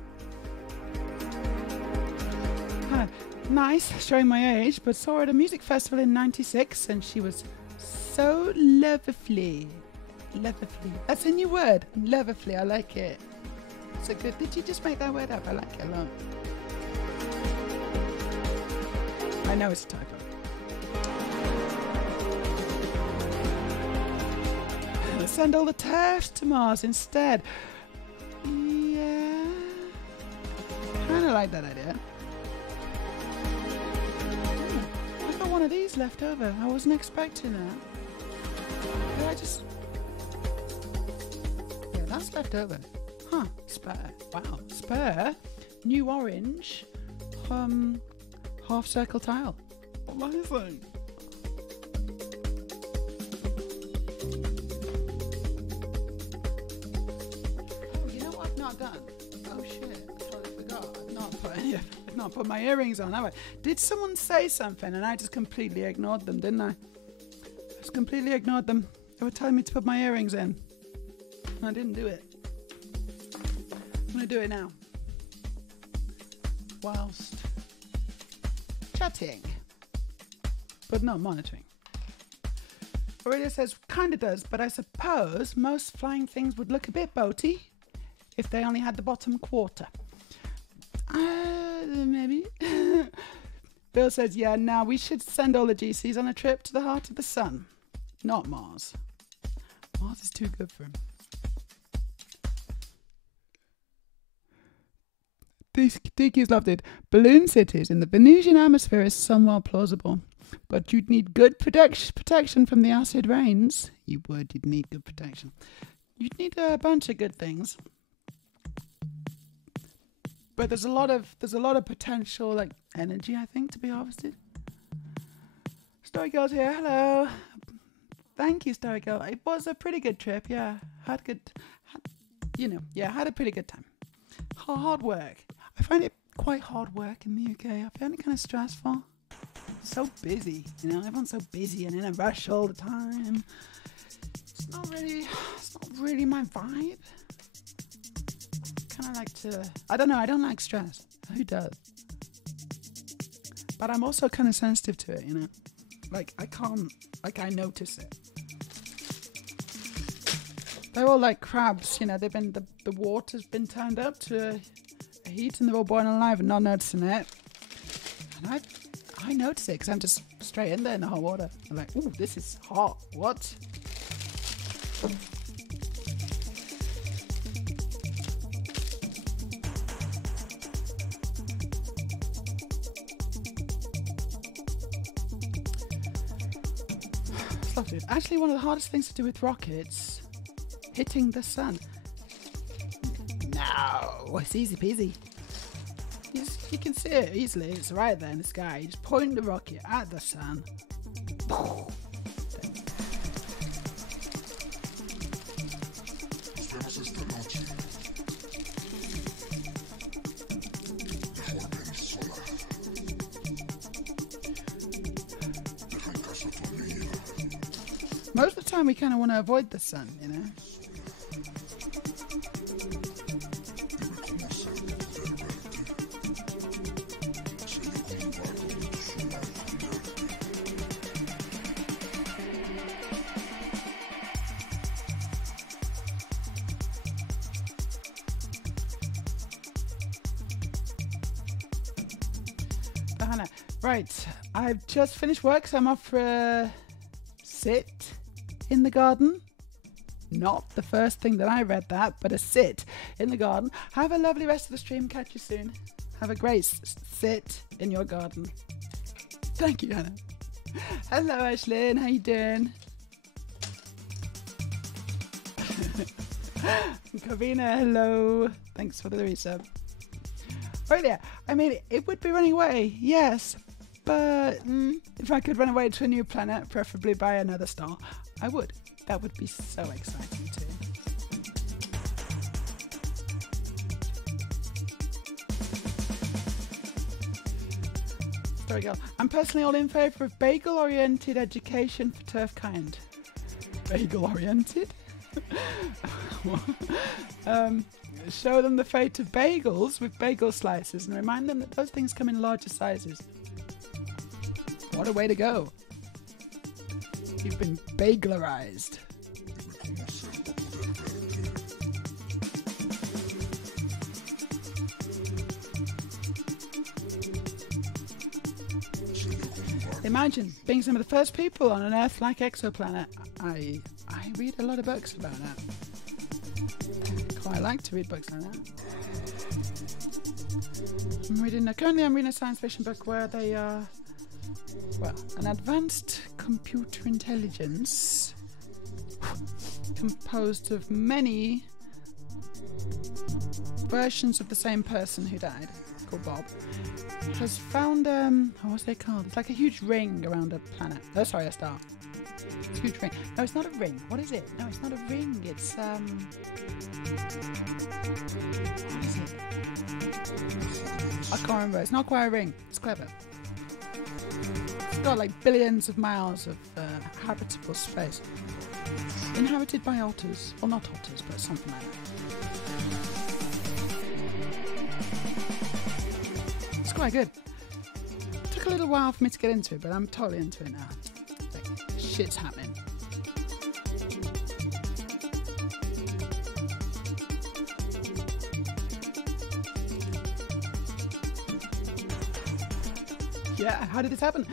Nice, showing my age, but saw her at a music festival in '96 and she was so lovely. Lovely. That's a new word. Lovely. I like it. So good. Did you just make that word up? I like it a lot. I know it's a typo. Send all the TERFs to Mars instead. Yeah. Kinda like that idea. I got one of these left over. I wasn't expecting that. Did I just... Yeah, that's left over. Huh. Spare. Wow. Spare. New orange. Half circle tile. Amazing. Oh, you know what I've not done? Oh shit, I totally forgot. I've not put my earrings on, have I? Did someone say something and I just completely ignored them, didn't I? Just completely ignored them. They were telling me to put my earrings in. And I didn't do it. I'm gonna do it now. Whilst chatting, but not monitoring. Aurelia says, kinda does, but I suppose most flying things would look a bit boaty if they only had the bottom quarter. Maybe. Bill says, yeah, now we should send all the GCs on a trip to the heart of the sun, not Mars. Mars is too good for him. Tiki's loved it. Balloon cities in the Venusian atmosphere is somewhat plausible, but you'd need good protection from the acid rains. You'd need good protection. You'd need a bunch of good things, but there's a lot of potential like energy, I think, to be harvested. Story Girl's here. Hello. Thank you, Story Girl. It was a pretty good trip. Yeah, had a pretty good time. Hard work. I find it quite hard work in the UK. I find it kind of stressful. So busy, everyone's so busy and in a rush all the time. It's not really my vibe. Kind of like to, I don't know, I don't like stress. Who does? But I'm also kind of sensitive to it, Like I notice it. They're all like crabs, they've been, the water's been turned up to a heat and they're all boiling alive and not noticing it. And I notice it because I'm just straight in there in the hot water. I'm like, ooh, this is hot. What? Actually, one of the hardest things to do with rockets, hitting the sun. No, it's easy peasy. You can see it easily. It's right there in the sky. You just point the rocket at the sun. Most of the time we kind of want to avoid the sun, Right, I've just finished work, so I'm off for a sit in the garden. Not the first thing that I read that, but a sit in the garden. Have a lovely rest of the stream. Catch you soon. Have a great sit in your garden. Thank you, Hannah. Hello, Ashlyn. How you doing? Karina, hello. Thanks for the resub. Oh yeah, I mean, it would be running away. Yes. But if I could run away to a new planet, preferably by another star, I would. That would be so exciting too. There we go. I'm personally all in favour of bagel-oriented education for turf kind. Bagel-oriented? Show them the fate of bagels with bagel slices and remind them that those things come in larger sizes. What a way to go. You've been bagelarized. Imagine being some of the first people on an Earth-like exoplanet. I read a lot of books about that. I like to read books like that. Currently I'm reading a science fiction book where they are, an advanced computer intelligence composed of many versions of the same person who died, called Bob, has found, what's they called? It's like a huge ring around a planet. Oh, sorry, a star. It's a huge ring. No, it's not a ring. What is it? No, it's not a ring. It's, what is it? I can't remember. It's not quite a ring. It's clever. It's got like billions of miles of habitable space. Inhabited by otters. Well, not otters, but something like that. It's quite good. It took a little while for me to get into it, but I'm totally into it now. Like, shit's happening. Yeah, how did this happen?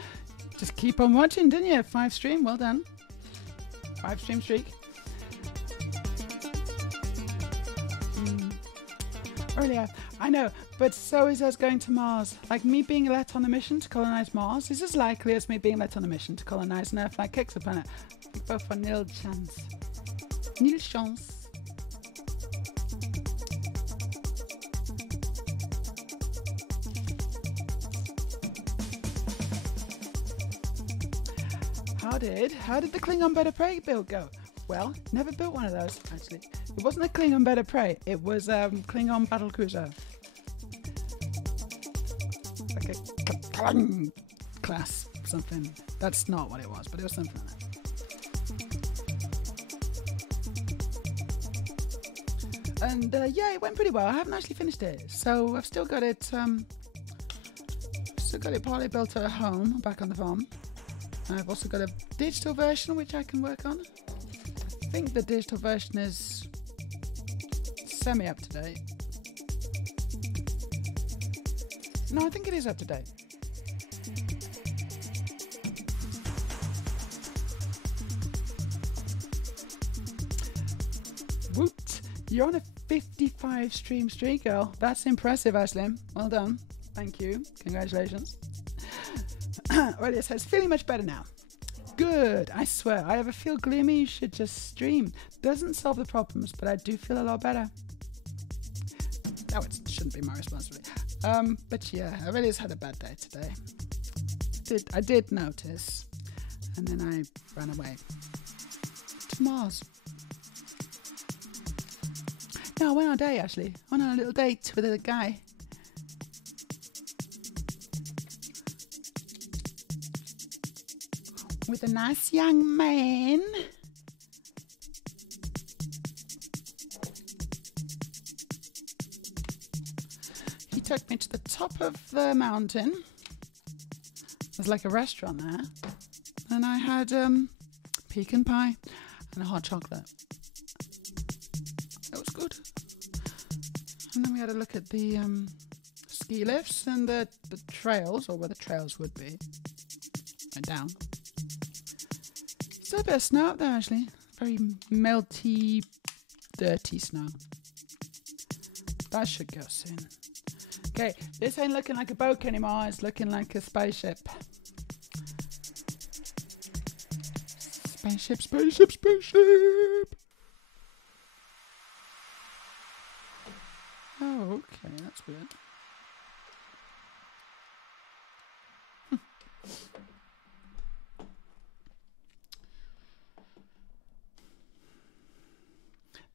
Just keep on watching, didn't you? 5 stream, well done. 5 stream streak. Earlier, I know, but so is us going to Mars. Like me being let on a mission to colonize Mars is as likely as me being let on a mission to colonize an Earth-like exoplanet. Like both are nil chance. Nil chance. How did the Klingon Bed of Prey build go? Well, never built one of those, actually. It wasn't a Klingon Bed of Prey, it was Klingon Battle Cruiser. Like a Klingon class, something. That's not what it was, but it was something like that. And yeah, it went pretty well. I haven't actually finished it, so I've still got it. Partly built at home, back on the farm. I've also got a digital version which I can work on. I think the digital version is semi-up to date. No, I think it is up to date. Woot! You're on a 55 stream streak, girl. That's impressive, Ashley. Well done. Thank you. Congratulations. Well, it says, feeling much better now. Good. I swear, I ever feel gloomy, you should just stream. Doesn't solve the problems, but I do feel a lot better. No, it shouldn't be my responsibility. But yeah, I really just had a bad day today. I did notice, and then I ran away to Mars. No, I went on a date, actually. I went on a little date with a guy. With a nice young man. He took me to the top of the mountain. There's like a restaurant there. And I had pecan pie and a hot chocolate. It was good. And then we had a look at the ski lifts and the trails, or where the trails would be. Went down. There's a bit of snow up there, actually. Very melty, dirty snow. That should go soon. Okay, this ain't looking like a boat anymore. It's looking like a spaceship. Spaceship, spaceship, spaceship. Oh, okay, that's weird.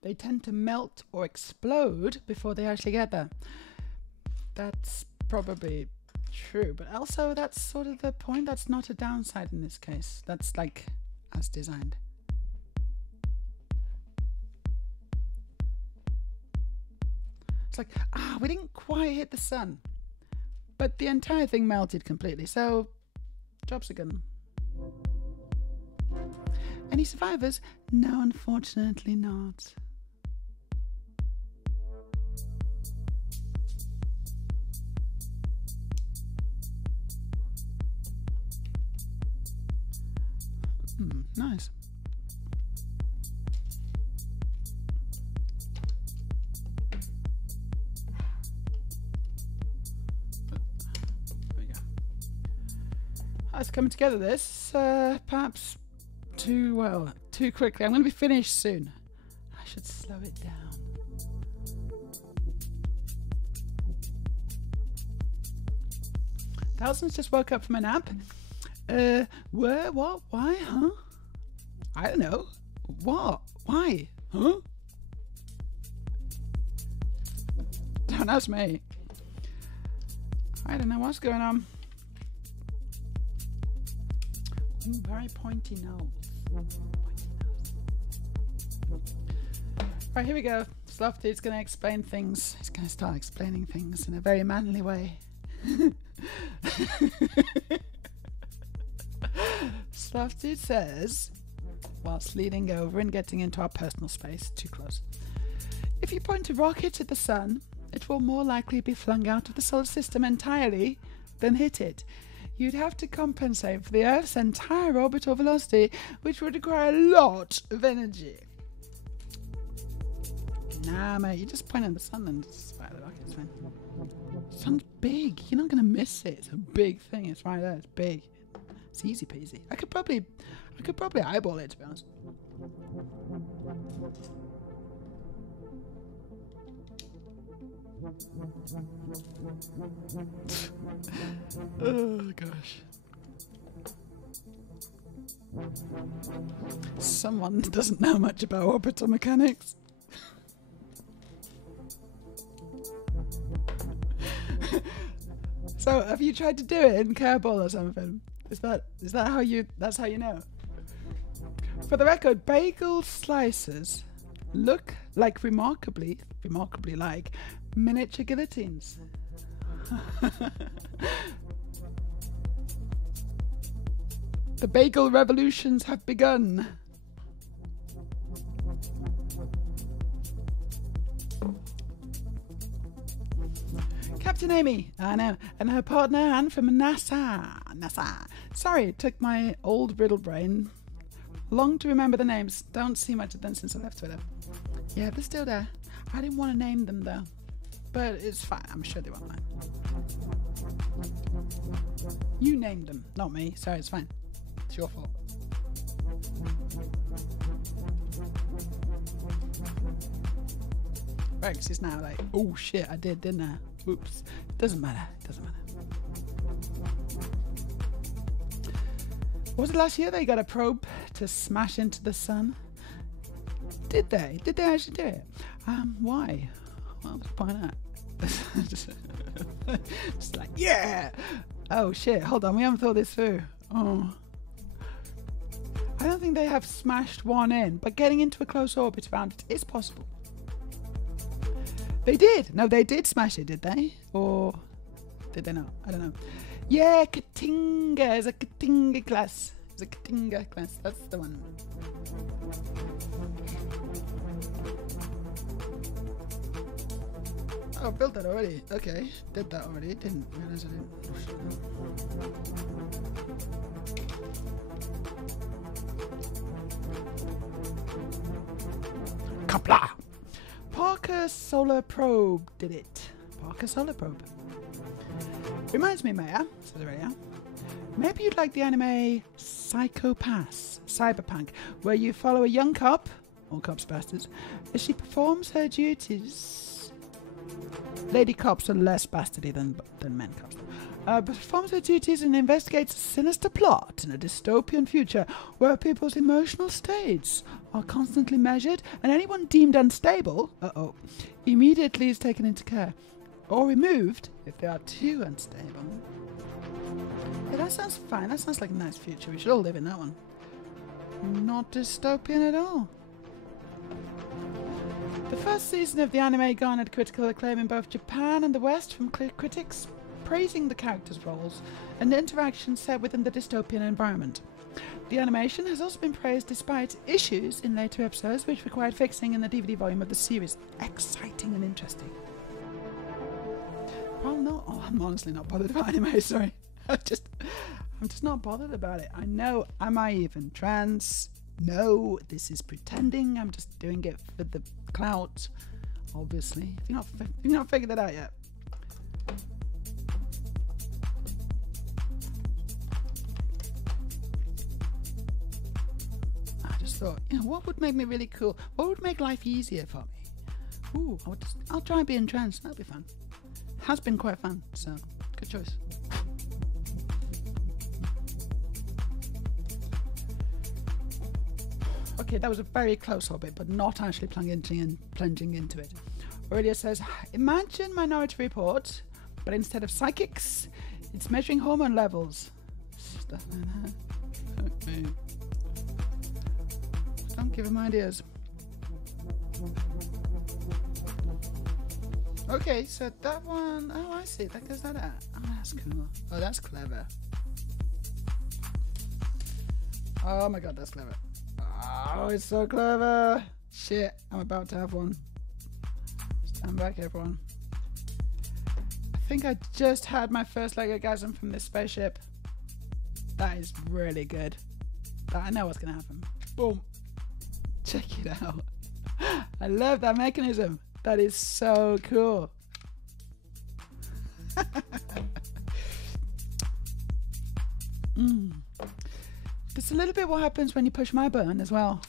they tend to melt or explode before they actually get there. That's probably true, but also that's sort of the point. That's not a downside in this case. That's like as designed. It's like, we didn't quite hit the sun, but the entire thing melted completely, so job's a good one. Any survivors? No, unfortunately not. Nice. There we go. It's coming together, this. Perhaps too quickly. I'm going to be finished soon. I should slow it down. Thousands just woke up from a nap. Where? What? Why? Huh? I don't know. What? Why? Huh? Don't ask me. I don't know what's going on. Ooh, very pointy nose. Right, here we go. Slofty's going to explain things. He's going to start explaining things in a very manly way. Slofty says, whilst leaning over and getting into our personal space too close, if you point a rocket at the sun, it will more likely be flung out of the solar system entirely than hit it. You'd have to compensate for the Earth's entire orbital velocity, which would require a lot of energy. Nah, mate, you just point at the sun and just fire the rocket. It's fine. The sun's big. You're not going to miss it. It's a big thing. It's right there. It's big. It's easy peasy. I could probably eyeball it, to be honest. Oh gosh. Someone doesn't know much about orbital mechanics. So, have you tried to do it in Kerbal or something? Is that how you? That's how you know. For the record, bagel slices look like remarkably like miniature guillotines. The bagel revolutions have begun. Captain Amy, I know, and her partner Anne from NASA. Sorry, it took my old riddle brain long to remember the names. Don't see much of them since I left Twitter. Yeah, they're still there. I didn't want to name them though, but it's fine. I'm sure they won't mind. You named them, not me. Sorry, it's fine. It's your fault. Rex is now like, oh shit, I did, didn't I? Oops. Doesn't matter. Was it last year they got a probe to smash into the sun? Did they? Did they actually do it? Why? Well, why not? Just like, yeah! Oh shit, hold on, we haven't thought this through. Oh. I don't think they have smashed one in, but getting into a close orbit around it is possible. They did! No, they did smash it, did they? Or did they not? I don't know. Yeah, Katinga is a Katinga class. It's a Katinga class, that's the one. Oh, built that already. Okay, did that already. Didn't realize I didn't. Kapla! Parker Solar Probe did it. Parker Solar Probe. Reminds me, Meja, says Aurelia. Maybe you'd like the anime Psychopass, Cyberpunk, where you follow a young cop, all cops bastards, as she performs her duties. Lady cops are less bastardy than men cops. performs her duties and investigates a sinister plot in a dystopian future where people's emotional states are constantly measured, and anyone deemed unstable, immediately is taken into care or removed if they are too unstable. Yeah, that sounds fine. That sounds like a nice future. We should all live in that one. Not dystopian at all. The first season of the anime garnered critical acclaim in both Japan and the West from critics praising the characters' roles and the interactions set within the dystopian environment. The animation has also been praised despite issues in later episodes which required fixing in the DVD volume of the series. Exciting and interesting. Well, no, I'm honestly not bothered about anime, sorry. I'm just not bothered about it. I know, am I even trans? No, this is pretending. I'm just doing it for the clout, obviously. If you've not figured that out yet. I just thought, what would make me really cool? What would make life easier for me? Ooh, I'll try being trans. That'll be fun. Has been quite fun, so good choice. Okay, that was a very close Hobbit, but not actually plunging into it. Aurelia says, imagine Minority Report, but instead of psychics, it's measuring hormone levels. Stuff like that. Okay. Don't give him ideas. Okay, so that one, oh, I see. That goes like that. Oh, that's cool. Oh, that's clever. Oh my god, that's clever. Oh, it's so clever. Shit, I'm about to have one. Stand back, everyone. I think I just had my first leg orgasm from this spaceship. That is really good. I know what's going to happen. Boom. Check it out. I love that mechanism. That is so cool. It's a little bit what happens when you push my button as well.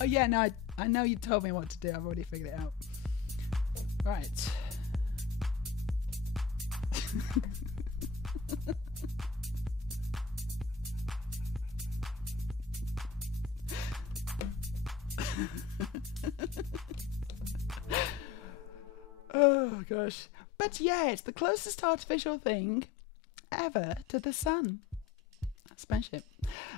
Oh yeah, no, I know you told me what to do. I've already figured it out. Right. Oh gosh. But yeah, it's the closest artificial thing ever to the sun. Spaceship.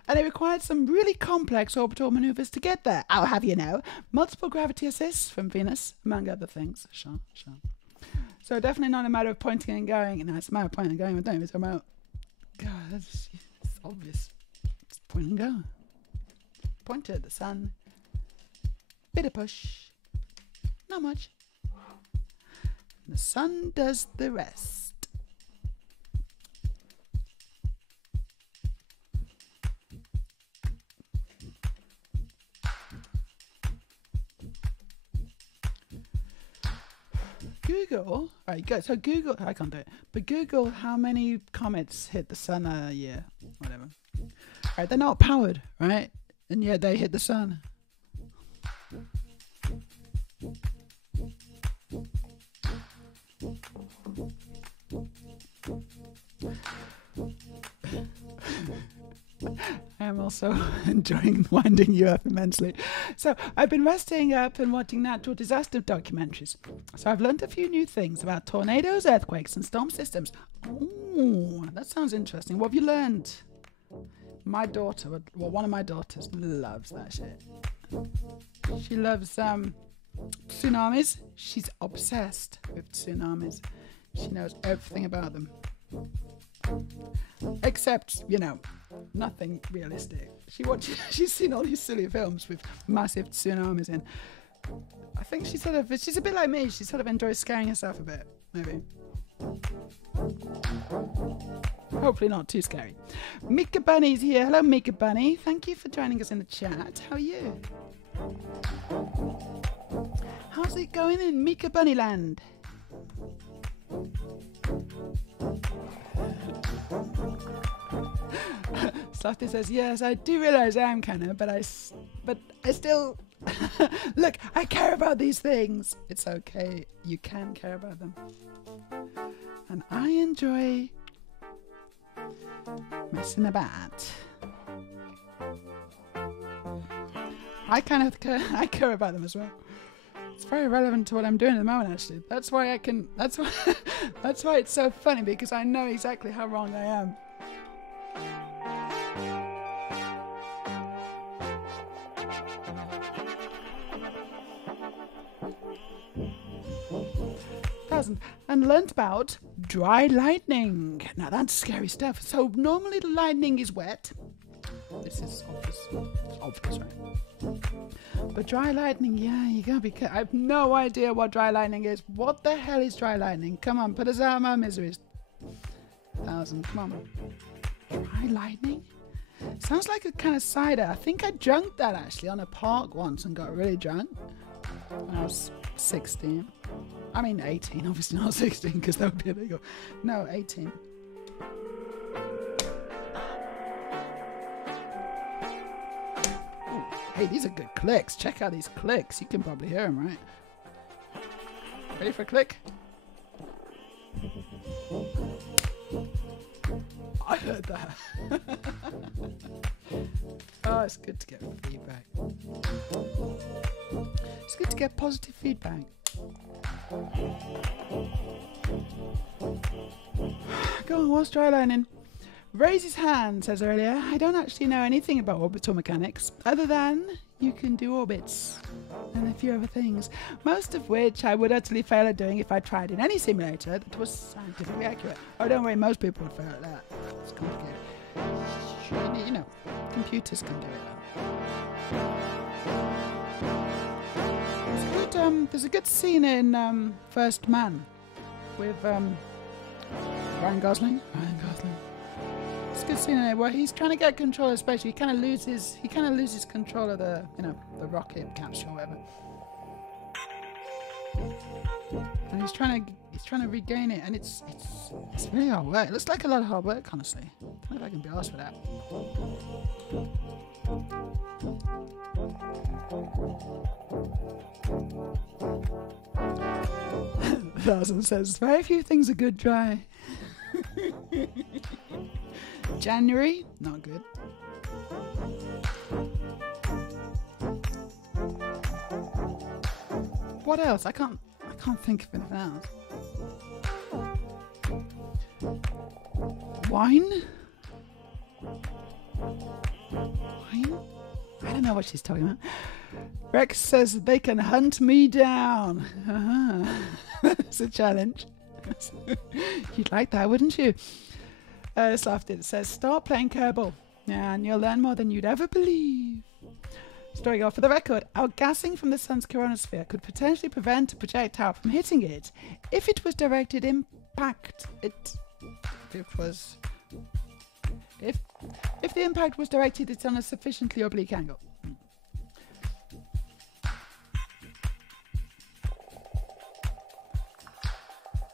And it required some really complex orbital maneuvers to get there. I'll have you know. Multiple gravity assists from Venus, among other things. Sure. So definitely not a matter of pointing and going. No, it's a matter of pointing and going. We're talking about... God, it's obvious. It's point and go. Point to the sun. Bit of push. Not much. The sun does the rest. Google, right, go. So Google, I can't do it, but Google how many comets hit the sun a year, whatever. Right, they're not powered, right? And yet they hit the sun. I am also enjoying winding you up immensely. So I've been resting up and watching natural disaster documentaries. So I've learned a few new things about tornadoes, earthquakes and storm systems. Oh, that sounds interesting. What have you learned? My daughter, well, one of my daughters loves that shit. She loves tsunamis. She's obsessed with tsunamis. She knows everything about them. Except, you know, nothing realistic. She's seen all these silly films with massive tsunamis in. I think she's a bit like me. She sort of enjoys scaring herself a bit, maybe. Hopefully not too scary. Mika Bunny's here. Hello, Mika Bunny. Thank you for joining us in the chat. How are you? How's it going in Mika Bunny land? Slafty says, yes, I do realise I am canon, but I still Look, I care about these things. It's okay. You can care about them. And I enjoy messing about. I care about them as well. It's very relevant to what I'm doing at the moment, actually. That's why that's why it's so funny, because I know exactly how wrong I am. And learnt about dry lightning. Now that's scary stuff. So normally the lightning is wet. This is obvious, right? But dry lightning, yeah, you gotta be careful. I have no idea what dry lightning is. What the hell is dry lightning? Come on, put us out of our miseries. 1,000, come on. Dry lightning? Sounds like a kind of cider. I think I drank that actually on a park once and got really drunk when I was 16. I mean 18, obviously not 16 because that would be illegal. No, 18. Ooh, hey, these are good clicks. Check out these clicks. You can probably hear them, right? Ready for a click? I heard that. Oh, it's good to get feedback. It's good to get positive feedback. Go on, what's dry lightning? Raise his hand, says earlier. I don't actually know anything about orbital mechanics, other than you can do orbits and a few other things, most of which I would utterly fail at doing if I tried in any simulator that was scientifically accurate. Oh, don't worry, most people would fail at that. It's complicated. You know, computers can do it though. There's a good scene in First Man with Ryan Gosling. It's a good scene in it where he's trying to get control of the spaceship. He kind of loses control of the the rocket capsule or whatever. And he's trying to regain it, and it's really hard work. It looks like a lot of hard work, honestly. I don't know if I can be asked for that. Larson says, very few things are good dry. January, not good. What else? I can't think of anything else. Wine? I don't know what she's talking about. Rex says they can hunt me down. That's a challenge. You'd like that, wouldn't you? Softed says, start playing Kerbal and you'll learn more than you'd ever believe. Story girl, for the record, outgassing from the sun's coronosphere could potentially prevent a projectile from hitting it if it was directed impact. If the impact was directed, it's on a sufficiently oblique angle.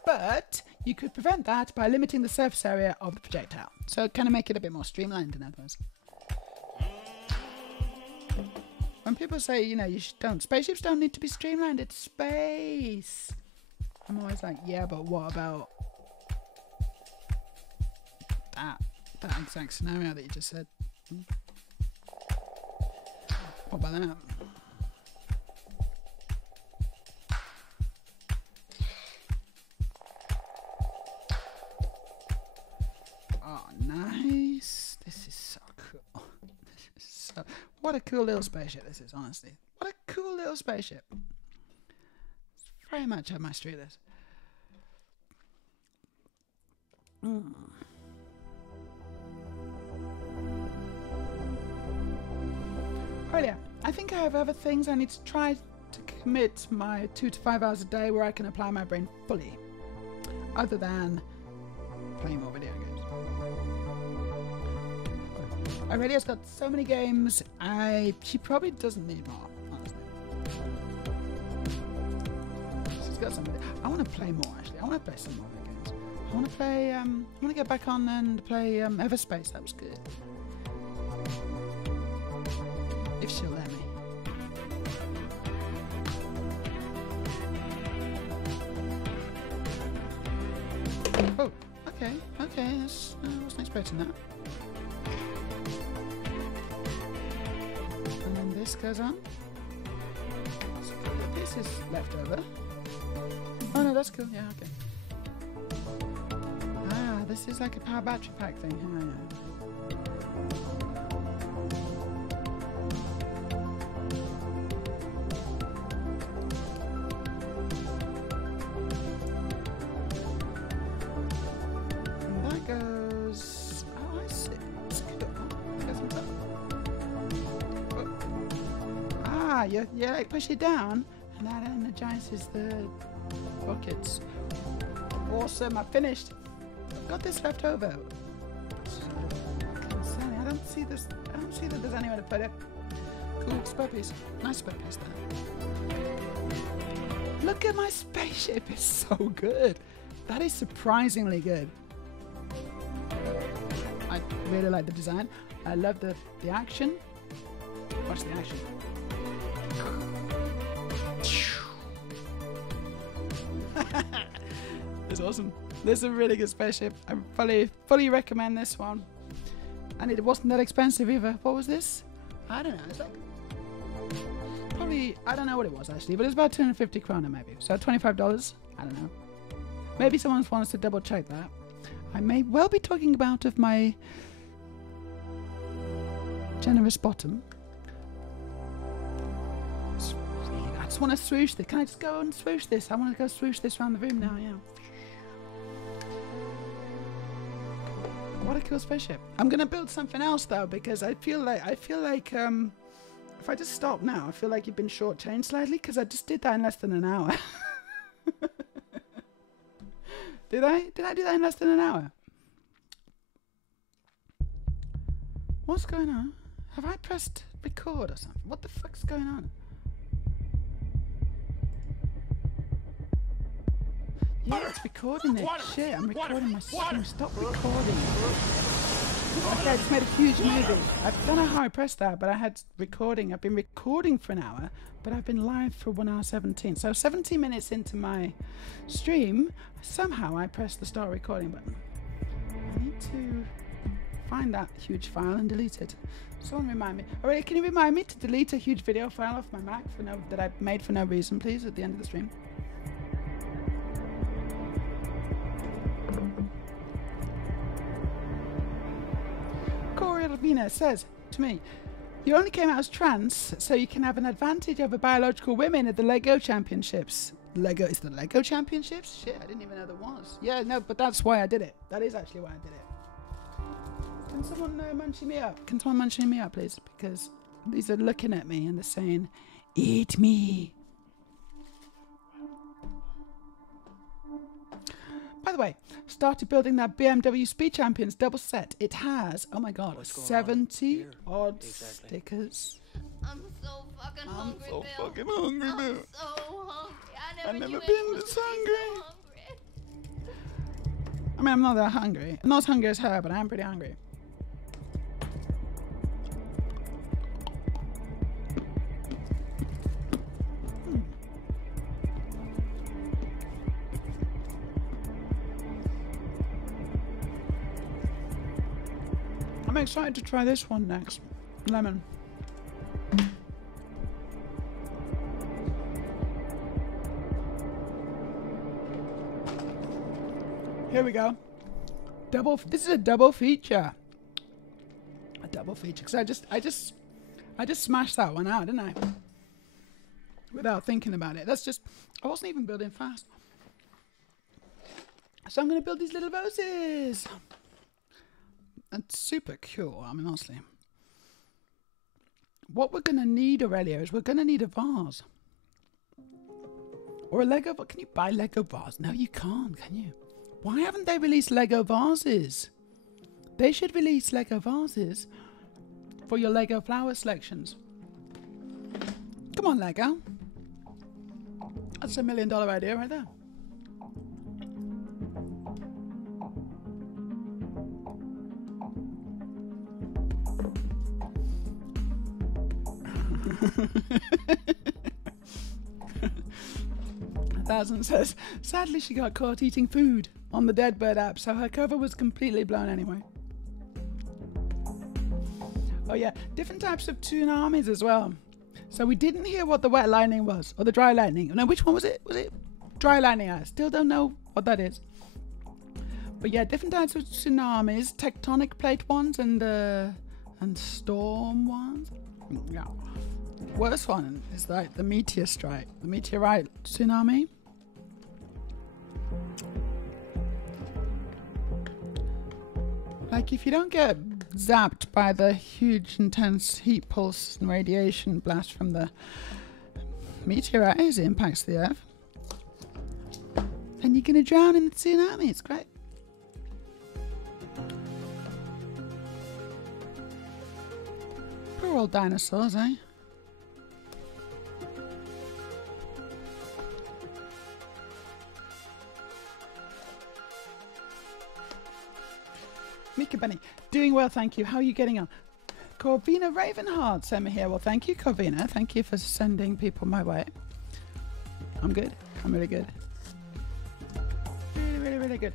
But you could prevent that by limiting the surface area of the projectile. So kind of make it a bit more streamlined in other words. When people say, you know, spaceships don't need to be streamlined, it's space. I'm always like, yeah, but what about that exact scenario that you just said? What about that? Oh, nice. This is so cool. What a cool little spaceship this is, honestly. What a cool little spaceship. It's very much up my street, this. Earlier, I think I have other things I need to try to commit my 2 to 5 hours a day where I can apply my brain fully, other than playing more video games. Aurelia's got so many games, she probably doesn't need more, honestly. She's got some. I want to play more, actually. I want to play some more games. I want to play, I want to get back on and play Everspace. That was good. If she'll let me. Oh, okay, okay. That's, I wasn't expecting that. And then this goes on. So this is left over. Oh no, that's cool. Yeah, okay. Ah, this is like a power battery pack thing. Yeah, yeah. Goes. Oh, I see. It's good. Oh. Ah, you like push it down, and that energizes the buckets. Awesome! I finished. I've got this left over. Concerning. I don't see this. I don't see that there's anywhere to put it. Cool spud piece. Nice spud piece there. Look at my spaceship. It's so good. That is surprisingly good. I really like the design. I love the action. Watch the action. It's awesome. This is a really good spaceship. I fully recommend this one. And it wasn't that expensive either. What was this? I don't know. It's like probably, I don't know what it was actually, but it's about 250 krona maybe. So $25. I don't know. Maybe someone wants to double check that. I may well be talking about of my generous bottom. I just want to swoosh this. Can I just go and swoosh this? I want to go swoosh this around the room now, yeah. What a cool spaceship. I'm going to build something else though, because I feel like if I just stop now, I feel like you've been shortchanged slightly, because I just did that in less than an hour. Did I do that in less than an hour? What's going on? Have I pressed record or something? What the fuck's going on? Yeah, it's recording it. Shit, I'm recording my stream. Stop recording. Okay, I just made a huge movie. I don't know how I pressed that, but I had recording. I've been recording for an hour, but I've been live for 1 hour 17. So 17 minutes into my stream, somehow I pressed the start recording button. I need to find that huge file and delete it. Someone remind me. Alright, can you remind me to delete a huge video file off my Mac that I made for no reason, please, at the end of the stream? Corey Alvina says to me, you only came out as trans so you can have an advantage over biological women at the Lego Championships. Is the Lego Championships? Shit, I didn't even know there was. Yeah, no, but that's why I did it. That is actually why I did it. Can someone munchie me up? Can someone munchie me up, please? Because these are looking at me and they're saying, eat me. By the way, started building that BMW Speed Champions double set. It has, oh my god, 70 odd stickers. I'm so fucking hungry, Bill. I'm so hungry. I've never been this hungry. I mean, I'm not that hungry. I'm not as hungry as her, but I am pretty hungry. I'm excited to try this one next. Lemon. Here we go. This is a double feature. A double feature, because I just smashed that one out, didn't I? Without thinking about it. I wasn't even building fast. So I'm going to build these little roses. That's super cool, I mean, honestly. What we're going to need, Aurelia, is we're going to need a vase. Or a Lego vase. Can you buy Lego vase? No, you can't, can you? Why haven't they released Lego vases? They should release Lego vases for your Lego flower selections. Come on, Lego. That's $1 million idea right there. 1000 says, sadly she got caught eating food on the Dead Bird app, so her cover was completely blown anyway. Oh yeah, different types of tsunamis as well. So we didn't hear what the wet lightning was, or the dry lightning. No, which one was it? Was it dry lightning? I still don't know what that is. But yeah, different types of tsunamis, tectonic plate ones and storm ones. Yeah. Worst one is like the meteor strike, the meteorite tsunami. Like if you don't get zapped by the huge intense heat pulse and radiation blast from the meteorite as it impacts the earth, then you're going to drown in the tsunami. It's great. Poor old dinosaurs, eh? Mika Benny, doing well, thank you. How are you getting on? Corvina Ravenheart sent me here. Well, thank you, Corvina. Thank you for sending people my way. I'm good. I'm really good. Really, really, really good.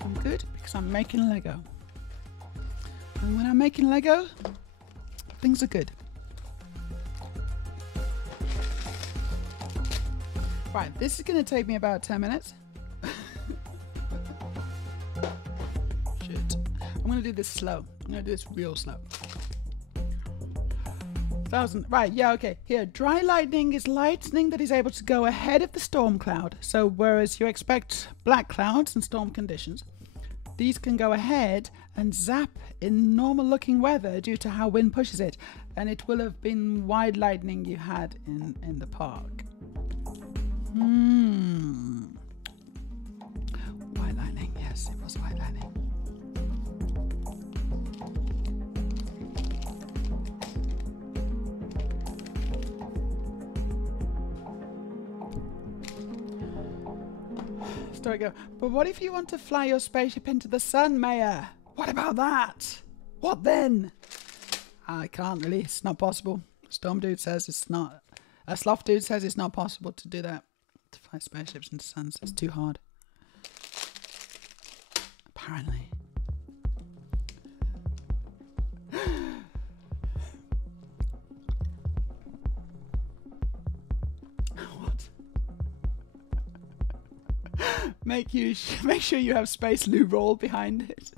I'm good because I'm making Lego. And when I'm making Lego, things are good. Right, this is going to take me about 10 minutes. Shit. I'm going to do this slow. I'm going to do this real slow. 1000. Right, yeah, okay. Here, dry lightning is lightning that is able to go ahead of the storm cloud. So whereas you expect black clouds and storm conditions, these can go ahead and zap in normal looking weather due to how wind pushes it. And it will have been white lightning you had in the park. White lightning, yes, it was white lightning. Story go. But what if you want to fly your spaceship into the sun, Meja? What about that? What then? I can't really. It's not possible. Storm Dude says it's not. Sloth Dude says it's not possible to do that. To fly spaceships into suns. It's too hard. Apparently. Make sure you have Space Lou roll behind it.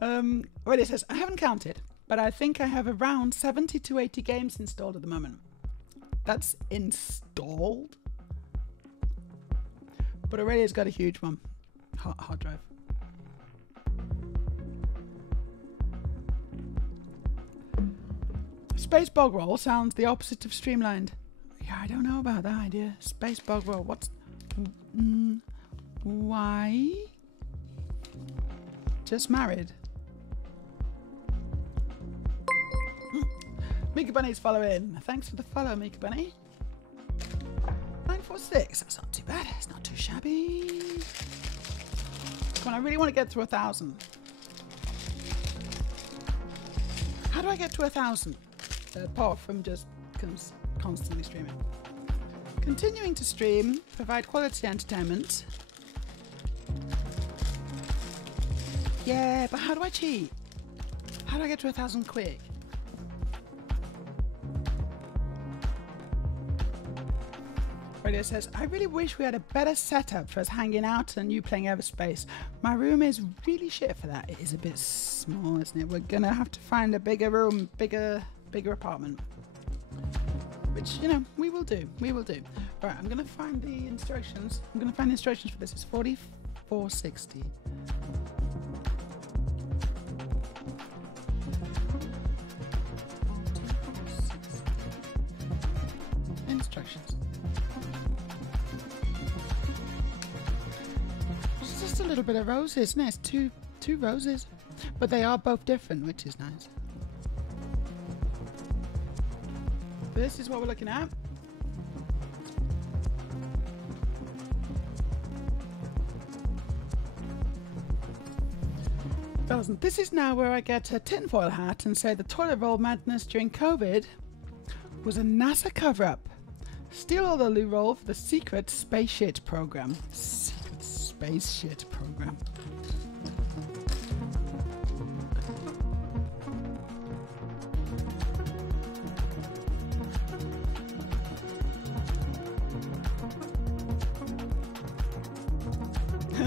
Well, it says I haven't counted, but I think I have around 70 to 80 games installed at the moment. That's installed, but already it's got a huge one. Hard drive. Space bog roll sounds the opposite of streamlined. Yeah, I don't know about that idea. Space bog roll. What's why? Just married. Mika Bunny's following. Thanks for the follow, Mika Bunny. 946. That's not too bad. It's not too shabby. Come on, I really want to get to 1,000. How do I get to 1,000? Apart from just constantly streaming. Continuing to stream, provide quality entertainment. Yeah, but how do I cheat? How do I get to 1,000 quick? Radio says, I really wish we had a better setup for us hanging out and you playing Everspace. My room is really shit for that. It is a bit small, isn't it? We're gonna have to find a bigger room, bigger apartment. Which, you know, we will do. We will do. Right, I'm gonna find the instructions. I'm gonna find the instructions for this. It's 4460. Instructions. It's just a little bit of roses, isn't it? It's two roses, but they are both different, which is nice. This is what we're looking at. This is now where I get a tinfoil hat and say the toilet roll madness during COVID was a NASA cover-up. Steal all the loot roll for the secret Spaceship program. Secret Spaceship program.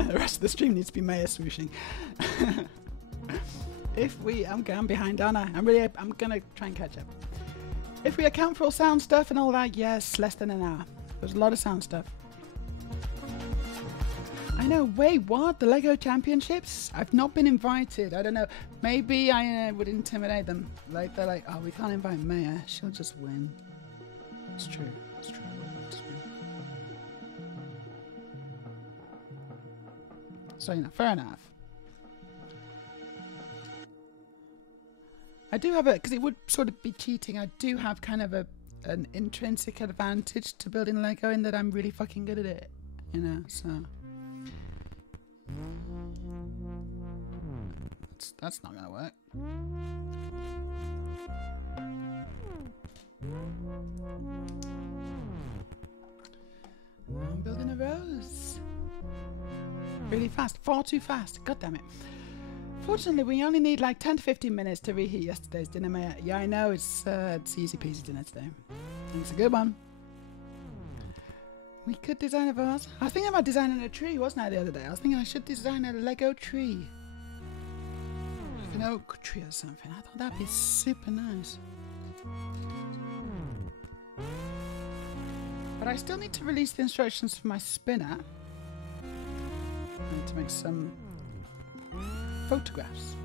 The rest of the stream needs to be Meja swooshing. I'm behind, aren't I? I'm gonna try and catch up. If we account for all sound stuff and all that, yes, less than an hour. There's a lot of sound stuff. I know, wait, what? The Lego Championships? I've not been invited. I don't know. Maybe I would intimidate them. Like, they're like, oh, we can't invite Meja. She'll just win. It's true. It's true. I'll just win. So, you know, fair enough. I do have because it would sort of be cheating. I do have kind of an intrinsic advantage to building Lego in that I'm really fucking good at it, you know. So that's not gonna work. I'm building a rose really fast, far too fast. God damn it. Fortunately, we only need like 10 to 15 minutes to reheat yesterday's dinner, Meja. Yeah, I know, it's easy peasy dinner today. It's a good one. We could design a vase. I was thinking about designing a tree, wasn't I, the other day? I was thinking I should design a Lego tree. Like an oak tree or something. I thought that'd be super nice. But I still need to release the instructions for my spinner. I need to make some photographs.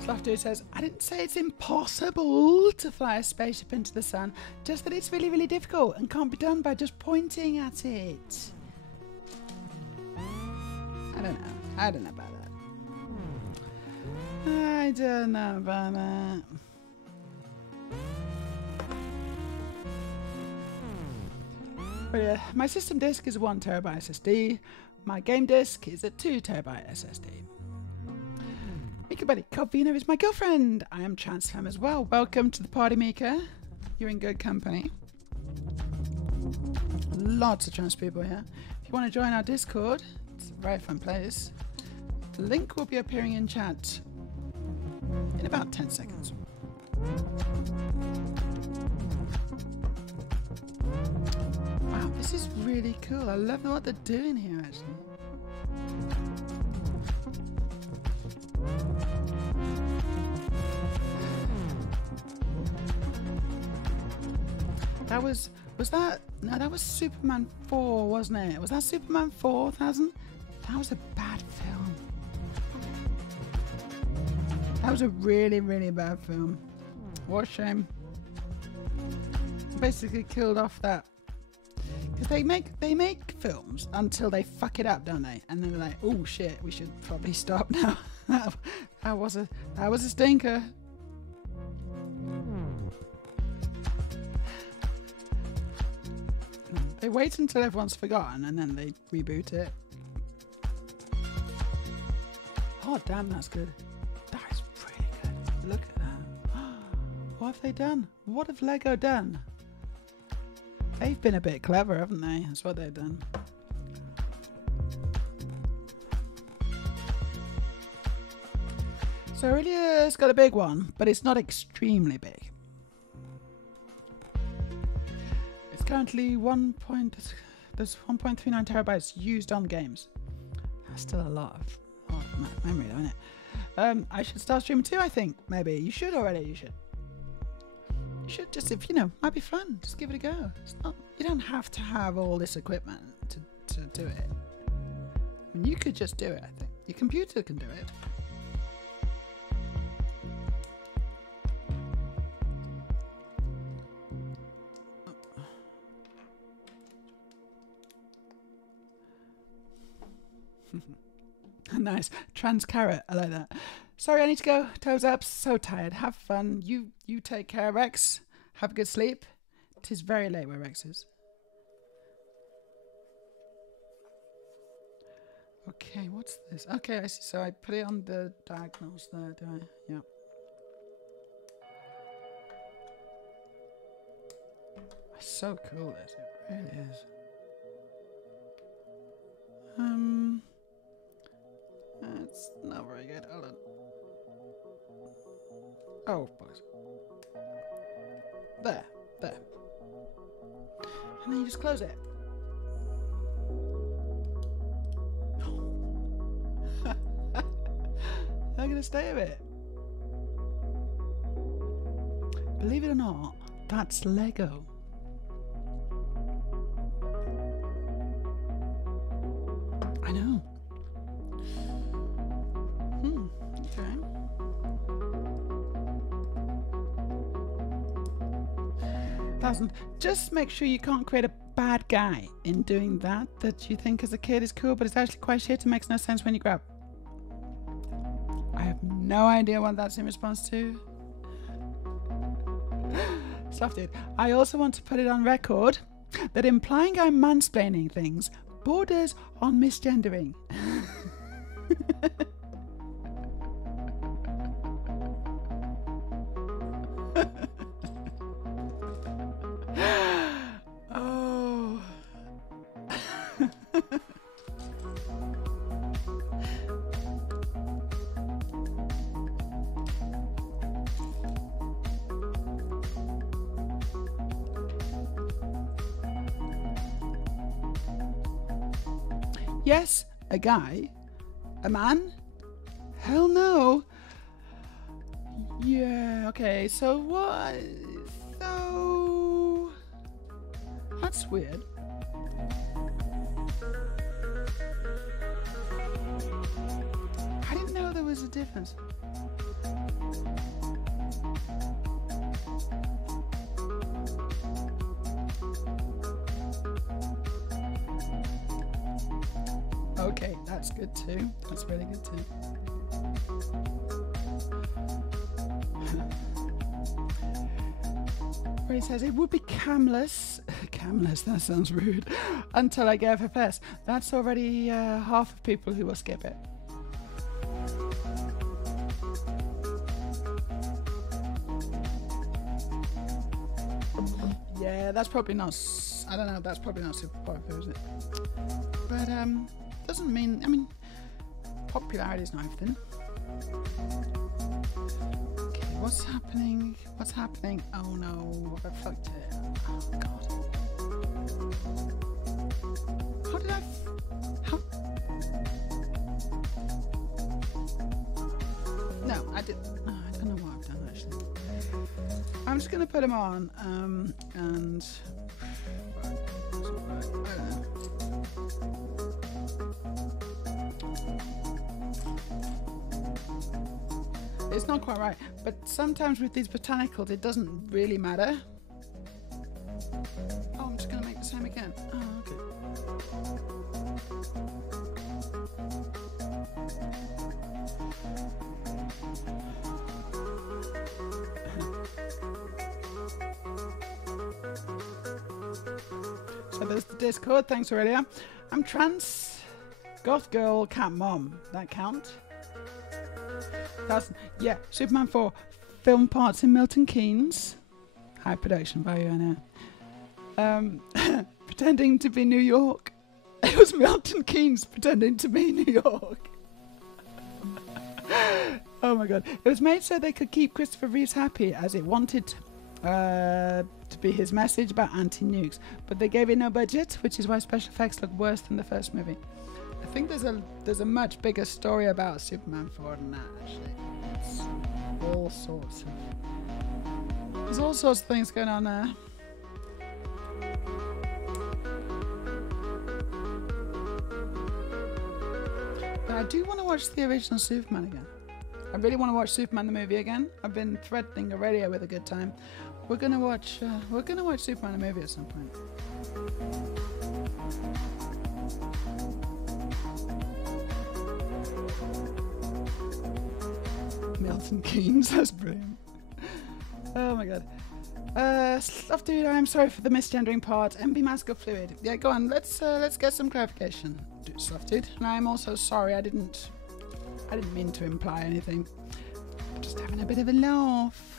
Slafter says, I didn't say it's impossible to fly a spaceship into the sun, just that it's really, really difficult and can't be done by just pointing at it. I don't know. I don't know about that. I don't know about that. But yeah, my system disk is a 1 terabyte SSD. My game disk is a 2 terabyte SSD. Mika Buddy Covina is my girlfriend. I am Transfam as well. Welcome to the party, Mika. You're in good company. Lots of trans people here. If you want to join our Discord, it's a very fun place. The link will be appearing in chat in about 10 seconds. Wow, this is really cool. I love what they're doing here, actually. That was Superman 4, wasn't it? Was that Superman 4000? That was a bad film. That was a really, really bad film. What a shame. Basically killed off that. Because they make films until they fuck it up, don't they? And then they're like, oh shit, we should probably stop now. that was a stinker. They wait until everyone's forgotten and then they reboot it. Oh damn, that's good. That is really good. Look at that. What have they done? What have Lego done? They've been a bit clever, haven't they? That's what they've done. So Aurelia's got a big one, but it's not extremely big. It's currently there's 1.39 terabytes used on games. That's still a lot of memory though, isn't it? I should start streaming too, I think. Maybe. You should already, you should. You should just, if you know, might be fun. Just give it a go. It's not, you don't have to have all this equipment to do it. I mean, you could just do it, I think. Your computer can do it. Nice. Trans carrot. I like that. Sorry, I need to go. Toes up. So tired. Have fun. You take care, Rex. Have a good sleep. It is very late where Rex is. Okay, what's this? Okay, I see. So I put it on the diagonals there, do I? Yeah. It's so cool, this. It really is. It's not very good. Hold on. Oh, boys. There. And then you just close it. I'm gonna stay a bit. Believe it or not, that's Lego. I know. Okay. Just make sure you can't create a bad guy in doing that you think as a kid is cool, but it's actually quite shit and makes no sense when you grow up. I have no idea what that's in response to. Stuff, dude. I also want to put it on record that implying I'm mansplaining things borders on misgendering. Oh. Yes, a guy. A man? Hell no. Yeah, okay, so what? So... That's weird. I didn't know there was a difference. Okay, that's good too. That's really good too. Where he says it would be camless. Camless, that sounds rude. Until I gave FFS. That's already half of people who will skip it. Yeah, that's probably not. I don't know. That's probably not super popular, is it? But doesn't mean. I mean, popularity is not everything. Okay, what's happening? What's happening? Oh no, I fucked it. Oh god. How did I? How? No, I didn't. Oh, I don't know what I've done actually. I'm just gonna put them on, and. I don't know. It's not quite right, but sometimes with these botanicals it doesn't really matter. Oh, I'm just going to make the same again. Oh, okay. So there's the Discord, thanks Aurelia. I'm trans, goth girl, cat mom. That count? That's, yeah, Superman 4 film parts in Milton Keynes. High production value, I know. Pretending to be New York. It was Milton Keynes pretending to be New York. Oh my god. It was made so they could keep Christopher Reeves happy, as it wanted to be his message about anti-nukes. But they gave it no budget, which is why special effects look worse than the first movie. I think there's a much bigger story about Superman 4 than that, actually. It's all sorts of... There's all sorts of things going on there. But I do want to watch the original Superman again. I really want to watch Superman the movie again. I've been threatening already with a good time. We're gonna watch Superman the movie at some point. Milton Keynes, that's brilliant. Oh my god. Stuff dude, I'm sorry for the misgendering part. MB mask or fluid? Yeah, go on, let's get some clarification. stuff, dude. And I'm also sorry. I didn't mean to imply anything. I'm just having a bit of a laugh.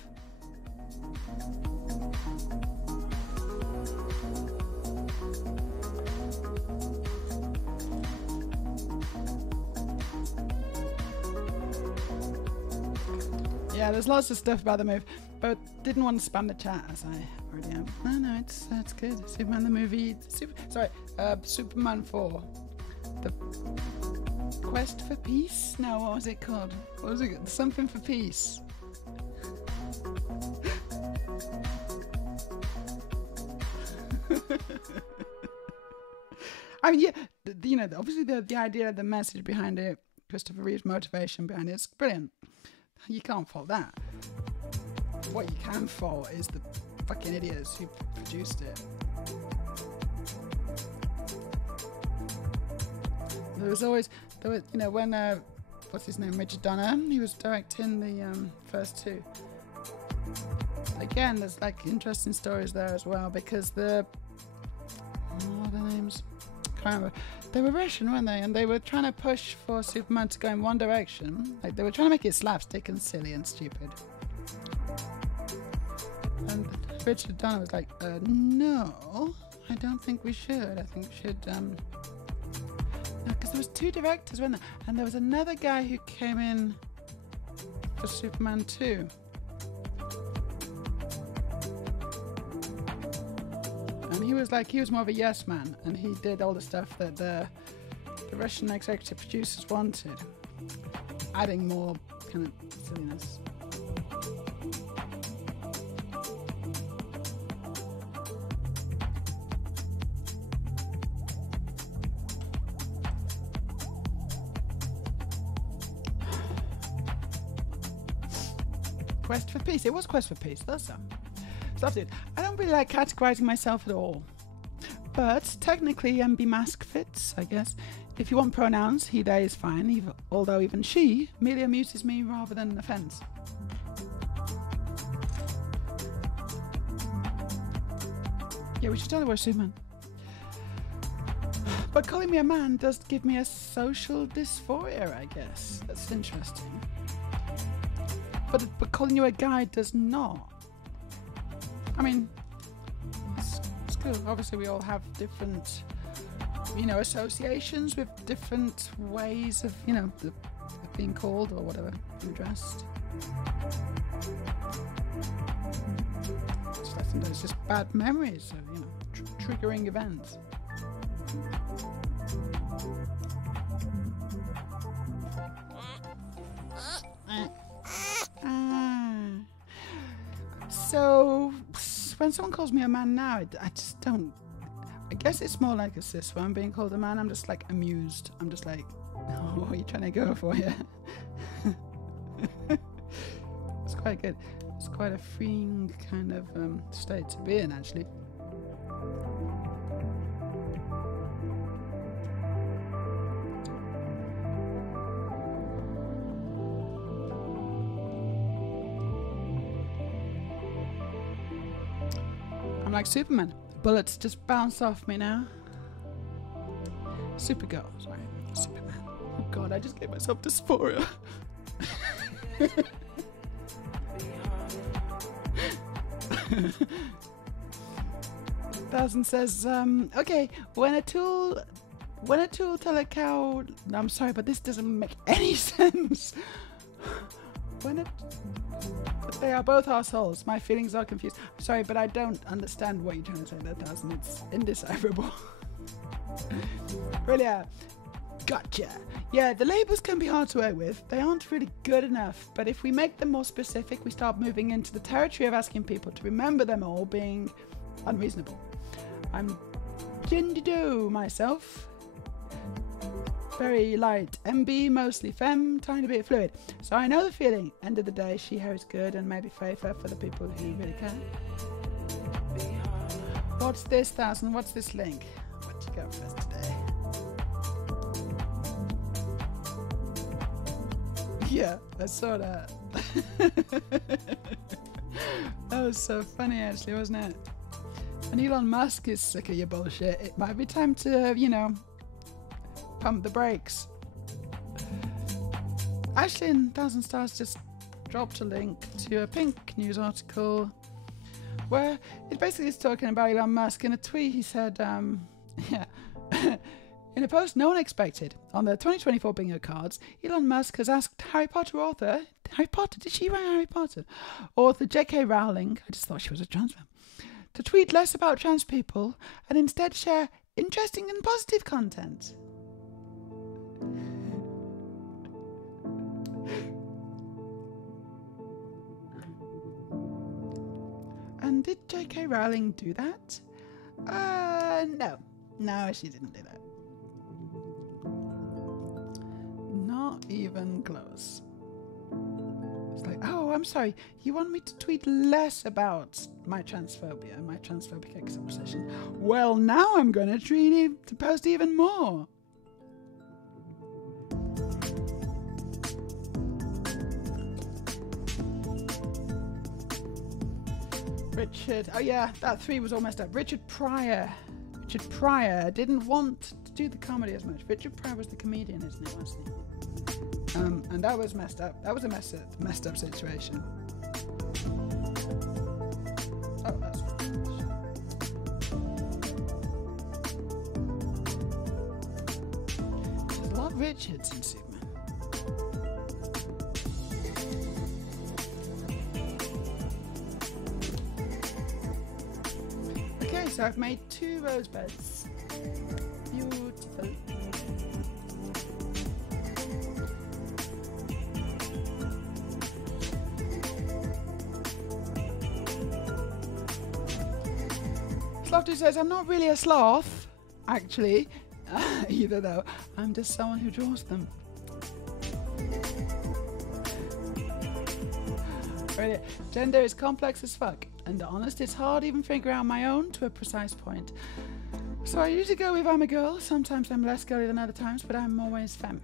Yeah, there's lots of stuff about the movie, but didn't want to spam the chat as I already am. No, it's good. Superman the movie. Superman 4. The Quest for Peace? No, what was it called? What was it? Something for Peace. I mean, yeah, obviously the idea, the message behind it, Christopher Reeve's motivation behind it's brilliant. You can't fault that. What you can fault is the fucking idiots who produced it. When what's his name, Richard Donner, he was directing the first two. Again, there's like interesting stories there as well because what are their names? Can't remember. They were Russian, weren't they? And they were trying to push for Superman to go in one direction. Like they were trying to make it slapstick and silly and stupid. And Richard Donner was like, no, I don't think we should. I think we should, because there was two directors, weren't there? And there was another guy who came in for Superman 2. And he was more of a yes man, and he did all the stuff that the Russian executive producers wanted, adding more kind of silliness. Quest for Peace. It was Quest for Peace. That's stuff, dude. I don't really like categorizing myself at all. But technically, MB mask fits, I guess. If you want pronouns, he, they is fine, although even she merely amuses me rather than offends. Yeah, we should tell her we're Superman. But calling me a man does give me a social dysphoria, I guess. That's interesting. But calling you a guy does not. I mean, it's good. Obviously, we all have different, associations with different ways of, of being called or whatever, being dressed. Sometimes it's just bad memories of, triggering events. So, when someone calls me a man now, I just don't. I guess it's more like a cis one being called a man. I'm just like amused. I'm just like, oh, what are you trying to go for here? It's quite good. It's quite a freeing kind of state to be in, actually. Like Superman. Bullets just bounce off me now. Supergirl, sorry. Superman. Oh god, I just gave myself dysphoria. Thousand says, okay, when a tool tell a cow, no, I'm sorry, but this doesn't make any sense. But they are both assholes. My feelings are confused. I'm sorry, but I don't understand what you're trying to say there, Thousand. It's indecipherable. Really? Gotcha. Yeah, the labels can be hard to work with. They aren't really good enough. But if we make them more specific, we start moving into the territory of asking people to remember them all being unreasonable. I'm Jindido myself. Very light MB, mostly femme, tiny bit fluid. So I know the feeling. End of the day, she hair is good and maybe fair for the people who really care. What's this, Thousand? What's this link? What you got for us today? Yeah, I saw that. That was so funny, actually, wasn't it? And Elon Musk is sick of your bullshit. It might be time to, pump the brakes. Ashley in 1,000 Stars just dropped a link to a Pink news article where it basically is talking about Elon Musk. In a tweet he said, yeah, in a post no one expected, on the 2024 bingo cards, Elon Musk has asked Harry Potter author, did she write Harry Potter? Author J.K. Rowling, I just thought she was a trans man, to tweet less about trans people and instead share interesting and positive content. And did J.K. Rowling do that? No. No, she didn't do that. Not even close. It's like, oh, I'm sorry. You want me to tweet less about my transphobia, my transphobic obsession? Well, now I'm going to post even more. Richard, oh yeah, that 3 was all messed up. Richard Pryor didn't want to do the comedy as much. Richard Pryor was the comedian, isn't it, wasn't he? And that was messed up. That was a messed up situation. Oh, that's there's a lot of Richards in Superman. Okay, so I've made 2 rose beds. Beautiful. Slothy says, I'm not really a sloth, actually, either though. I'm just someone who draws them. Really, gender is complex as fuck. And honest, it's hard even figure out my own to a precise point. So I usually go with I'm a girl. Sometimes I'm less girly than other times, but I'm always femme.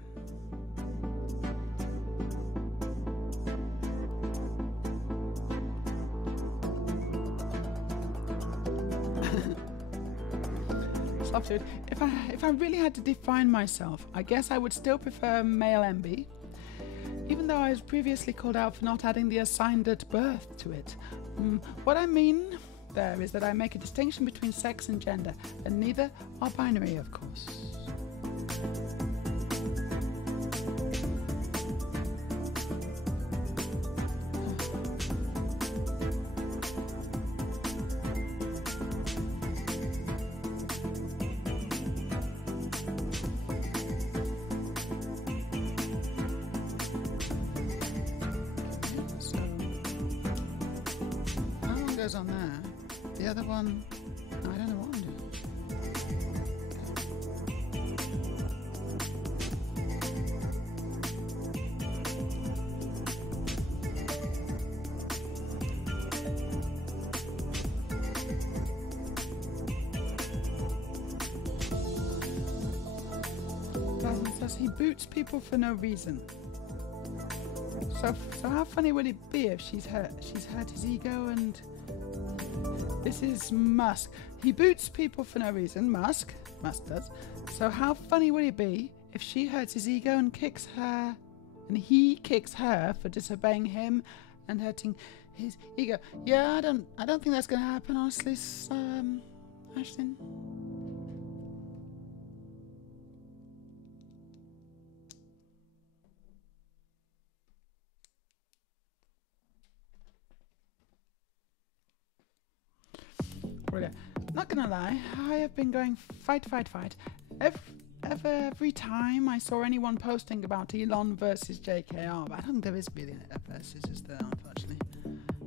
Slopsuit. If I really had to define myself, I guess I would still prefer male MB. Even though I was previously called out for not adding the assigned at birth to it. What I mean there is that I make a distinction between sex and gender, and neither are binary, of course. On there. The other one, I don't know what I'm doing. Says he boots people for no reason. So how funny would it be if she's hurt his ego? And this is Musk. He boots people for no reason. Musk does. So how funny would it be if she hurts his ego and kicks her, and he kicks her for disobeying him and hurting his ego? Yeah, I don't think that's going to happen, honestly, Ashton. Brilliant. Not gonna lie, I have been going fight. Every time I saw anyone posting about Elon versus JKR, but I don't think there is really a versus, is there, unfortunately.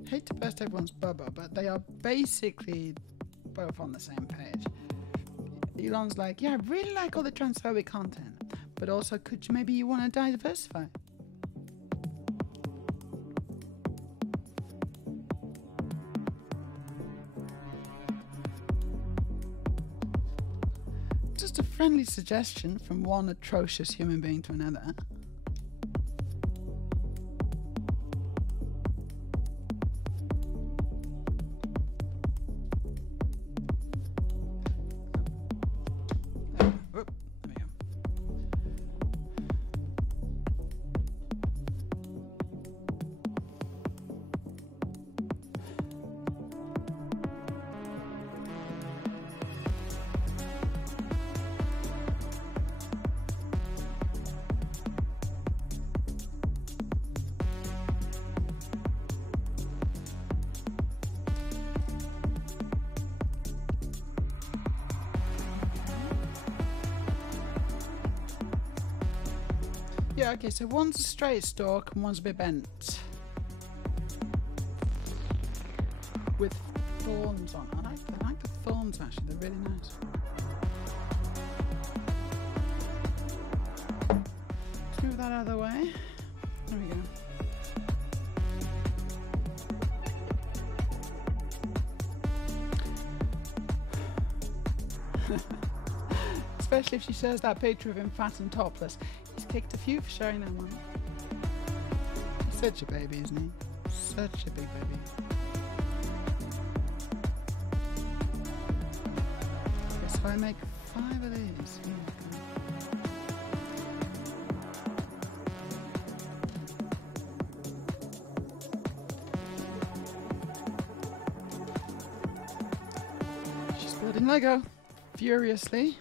Hate to burst everyone's bubble, but they are basically both on the same page. Elon's like, yeah, I really like all the transphobic content, but also maybe you want to diversify. Just a friendly suggestion from one atrocious human being to another. There we go. Yeah, okay, so one's a straight stalk and one's a bit bent. With thorns on. I like the thorns actually, they're really nice. Let's move that out of the way. There we go. Especially if she shares that picture of him fat and topless. He's kicked a few for sharing that one. He's such a baby, isn't he? Such a big baby. Okay, so I make 5 of these. Here we go. She's building Lego furiously.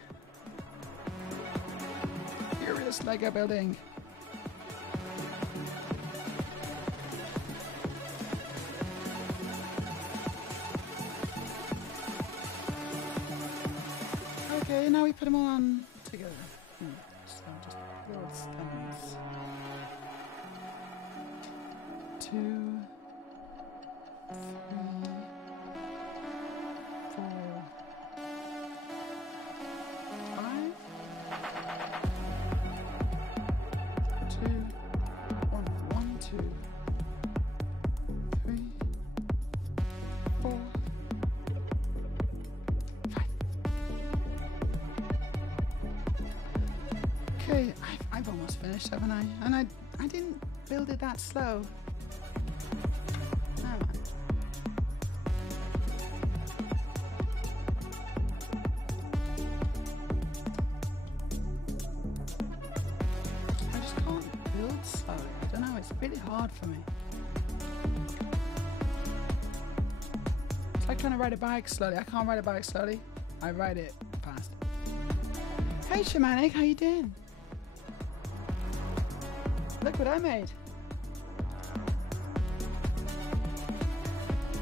Furious Lego building. Okay, now we put them all on together. So just build stems. 2, 3, 4, 5. 2, 1, 1, 2, 3, 4, 5. Okay, I've almost finished, haven't I? And I didn't build it that slow. Have I? I just can't build slowly. I don't know, it's really hard for me. It's like trying to ride a bike slowly. I can't ride a bike slowly. I ride it fast. Hey Shamanic, how you doing? Look what I made.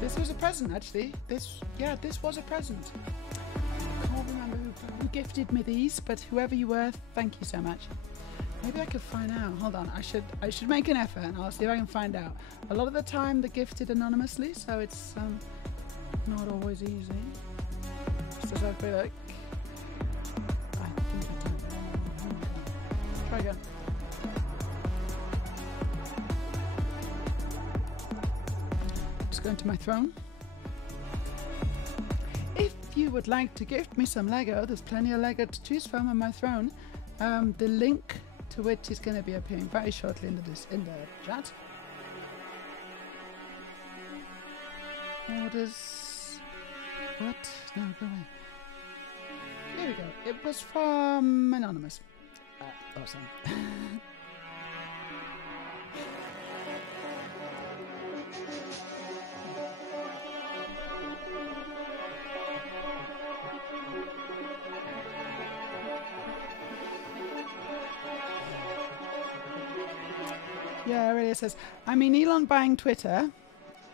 This was a present, actually. This was a present. I can't remember who gifted me these, but whoever you were, thank you so much. Maybe I could find out. Hold on, I should make an effort, and I'll see if I can find out. A lot of the time, they're gifted anonymously, so it's not always easy. Just as I feel like. I think I did. Try again. Go into my throne. If you would like to gift me some Lego, there's plenty of Lego to choose from on my throne. The link to which is going to be appearing very shortly in the chat. Orders. What? No, go away. Here we go. It was from Anonymous. Awesome. Yeah, it really says, I mean, Elon buying Twitter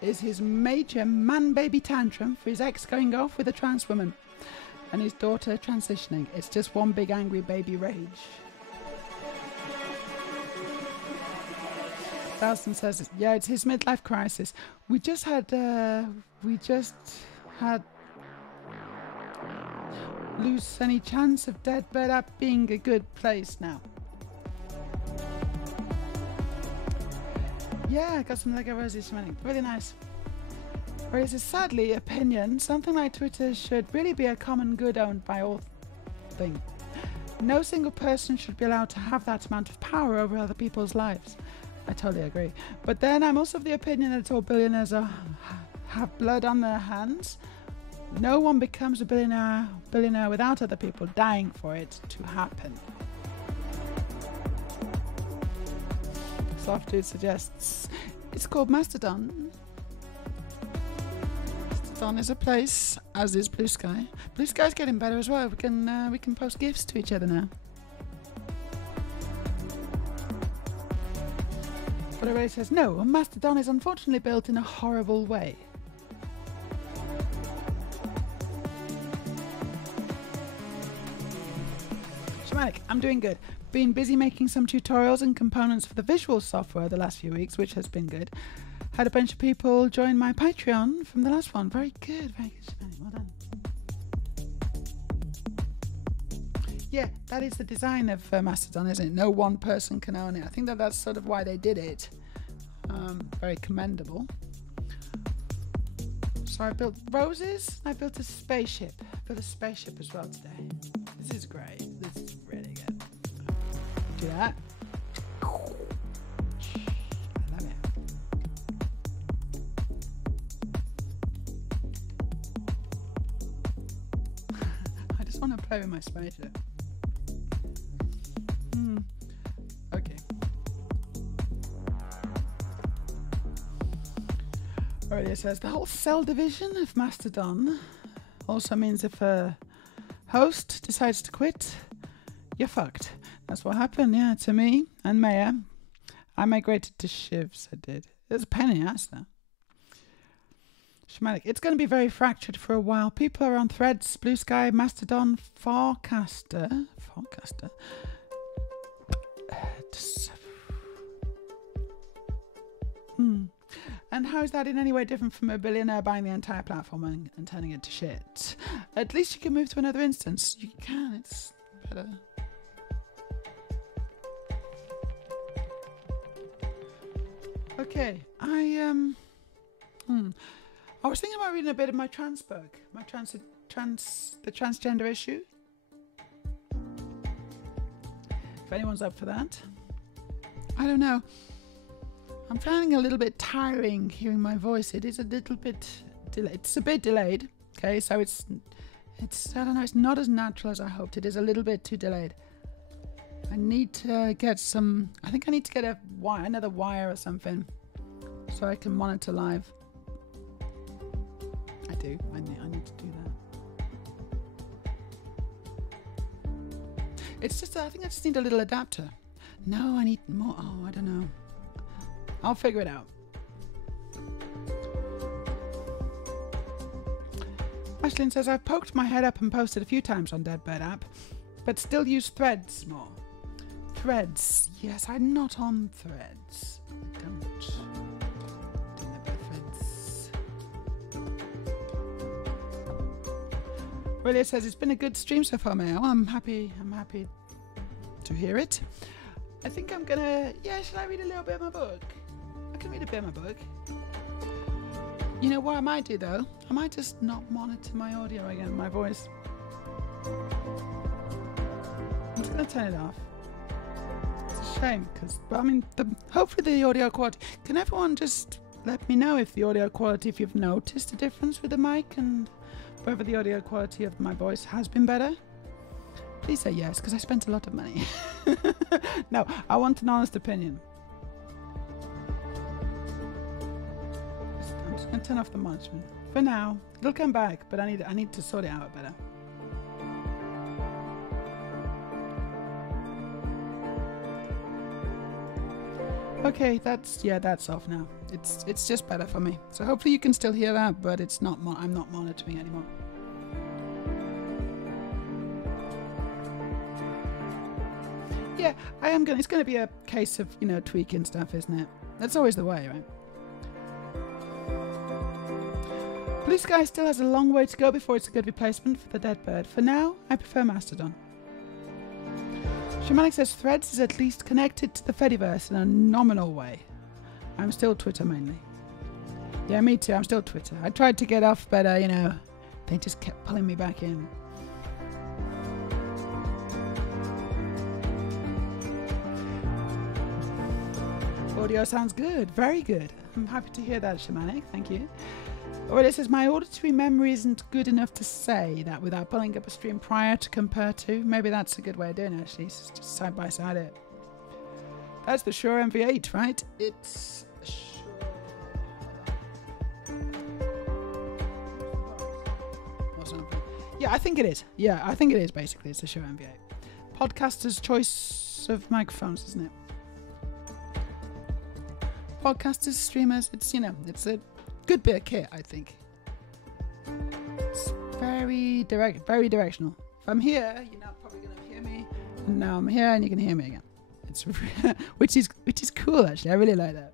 is his major man-baby tantrum for his ex going off with a trans woman and his daughter transitioning. It's just one big angry baby rage. Dalston says, yeah, it's his midlife crisis. We just had lose any chance of Dead Bird App being a good place now. Yeah, I got some Lego roses running. Really nice. Whereas a sadly opinion, something like Twitter should really be a common good owned by all thing. No single person should be allowed to have that amount of power over other people's lives. I totally agree. But then I'm also of the opinion that all billionaires have blood on their hands. No one becomes a billionaire without other people dying for it to happen. Softdude suggests it's called Mastodon. Mastodon is a place, as is Blue Sky. Blue Sky's getting better as well. We can post gifts to each other now. But everybody says no. Mastodon is unfortunately built in a horrible way. Shamanic, I'm doing good. been busy making some tutorials and components for the visual software the last few weeks, which has been good. Had a bunch of people join my Patreon from the last one. Very good, Shimani. Well done. Yeah, that is the design of Mastodon, isn't it? No one person can own it. I think that's sort of why they did it. Very commendable. So I built roses. I built a spaceship. I built a spaceship as well today. This is great. This is really good. Do that. I love it. I just want to play with my spaceship. Okay. Alright, it says the whole cell division of Mastodon also means if a host decides to quit, you're fucked. That's what happened, yeah, to me and Meja. I migrated to Shivs, I did. It was a pain in the ass, though. Shamanic. It's going to be very fractured for a while. People are on Threads, Blue Sky, Mastodon, Farcaster. And how is that in any way different from a billionaire buying the entire platform and turning it to shit? At least you can move to another instance. You can, it's better. Okay, I was thinking about reading a bit of my trans book, the transgender issue. If anyone's up for that. I don't know. I'm finding a little bit tiring hearing my voice. It is a little bit delayed. It's a bit delayed. Okay, so it's I don't know, it's not as natural as I hoped. It is a little bit too delayed. I need to get some, I think I need to get another wire or something so I can monitor live. I do. I need to do that. It's just, I think I just need a little adapter. No, I need more. Oh, I don't know. I'll figure it out. Ashlyn says, I've poked my head up and posted a few times on Deadbird app, but still use Threads more. Threads. Yes, I'm not on Threads. I don't know Threads. Really, it says, it's been a good stream so far, Mayo. I'm happy to hear it. I think I'm gonna, should I read a little bit of my book? I can read a bit of my book. You know what I might do though? I might just not monitor my audio again, my voice. I'm just gonna turn it off. It's a shame, because, I mean, hopefully the audio quality, can everyone just let me know if the audio quality, if you've noticed a difference with the mic and whether the audio quality of my voice has been better? Please say yes, because I spent a lot of money. No, I want an honest opinion. I'm just going to turn off the monitoring. For now, it'll come back, but I need to sort it out better. Okay, that's off now. It's just better for me. So hopefully you can still hear that, but it's not. I'm not monitoring anymore. Yeah, I am going. It's going to be a case of, tweaking stuff, isn't it? That's always the way, right? Blue Sky still has a long way to go before it's a good replacement for the Deadbird. For now, I prefer Mastodon. Shamanic says Threads is at least connected to the Fediverse in a nominal way. I'm still Twitter mainly. Yeah, me too. I'm still Twitter. I tried to get off, but they just kept pulling me back in. Audio sounds good. Very good. I'm happy to hear that, Shamanic. Thank you. Well, it says, my auditory memory isn't good enough to say that without pulling up a stream prior to compare to. Maybe that's a good way of doing it, actually. It's just side by side it. That's the Shure MV8, right? It's Shure. Or something. Yeah, I think it is. Yeah, I think it is, basically. It's the Shure MV8. Podcaster's choice of microphones, isn't it? Podcasters, streamers, it's a good bit of kit, I think. It's very directional. If I'm here, you're not probably going to hear me And now I'm here and you can hear me again. It's which is cool actually. I really like that.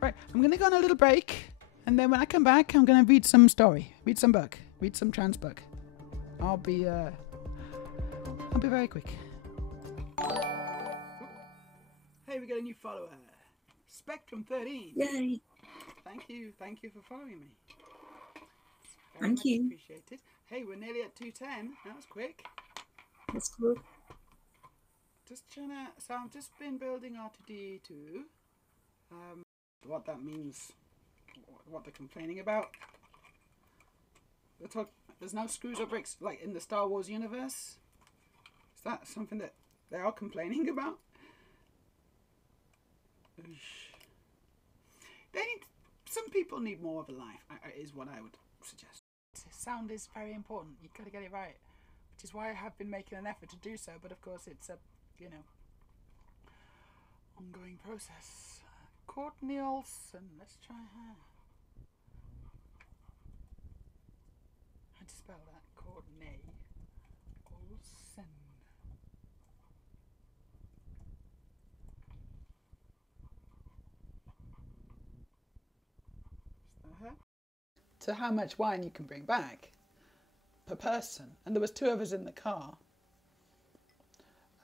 Right, I'm gonna go on a little break, and then when I come back, I'm gonna read some story, read some book, read some trans book. I'll be very quick. Hey, we got a new follower. Spectrum 13. Yay. Thank you for following me. Very Thank much you. Appreciated. Hey, we're nearly at 210. That was quick. That's cool. Just trying to. So I've just been building R2D2. What that means, what they're complaining about. There's no screws or bricks like in the Star Wars universe. Is that something that they are complaining about? Some people need more of a life, is what I would suggest. Sound is very important. You've got to get it right, which is why I have been making an effort to do so. But of course, it's a ongoing process. Courtney Olsen. Let's try her. How'd you spell that? Courtney Olsen. To how much wine you can bring back per person, and there was 2 of us in the car,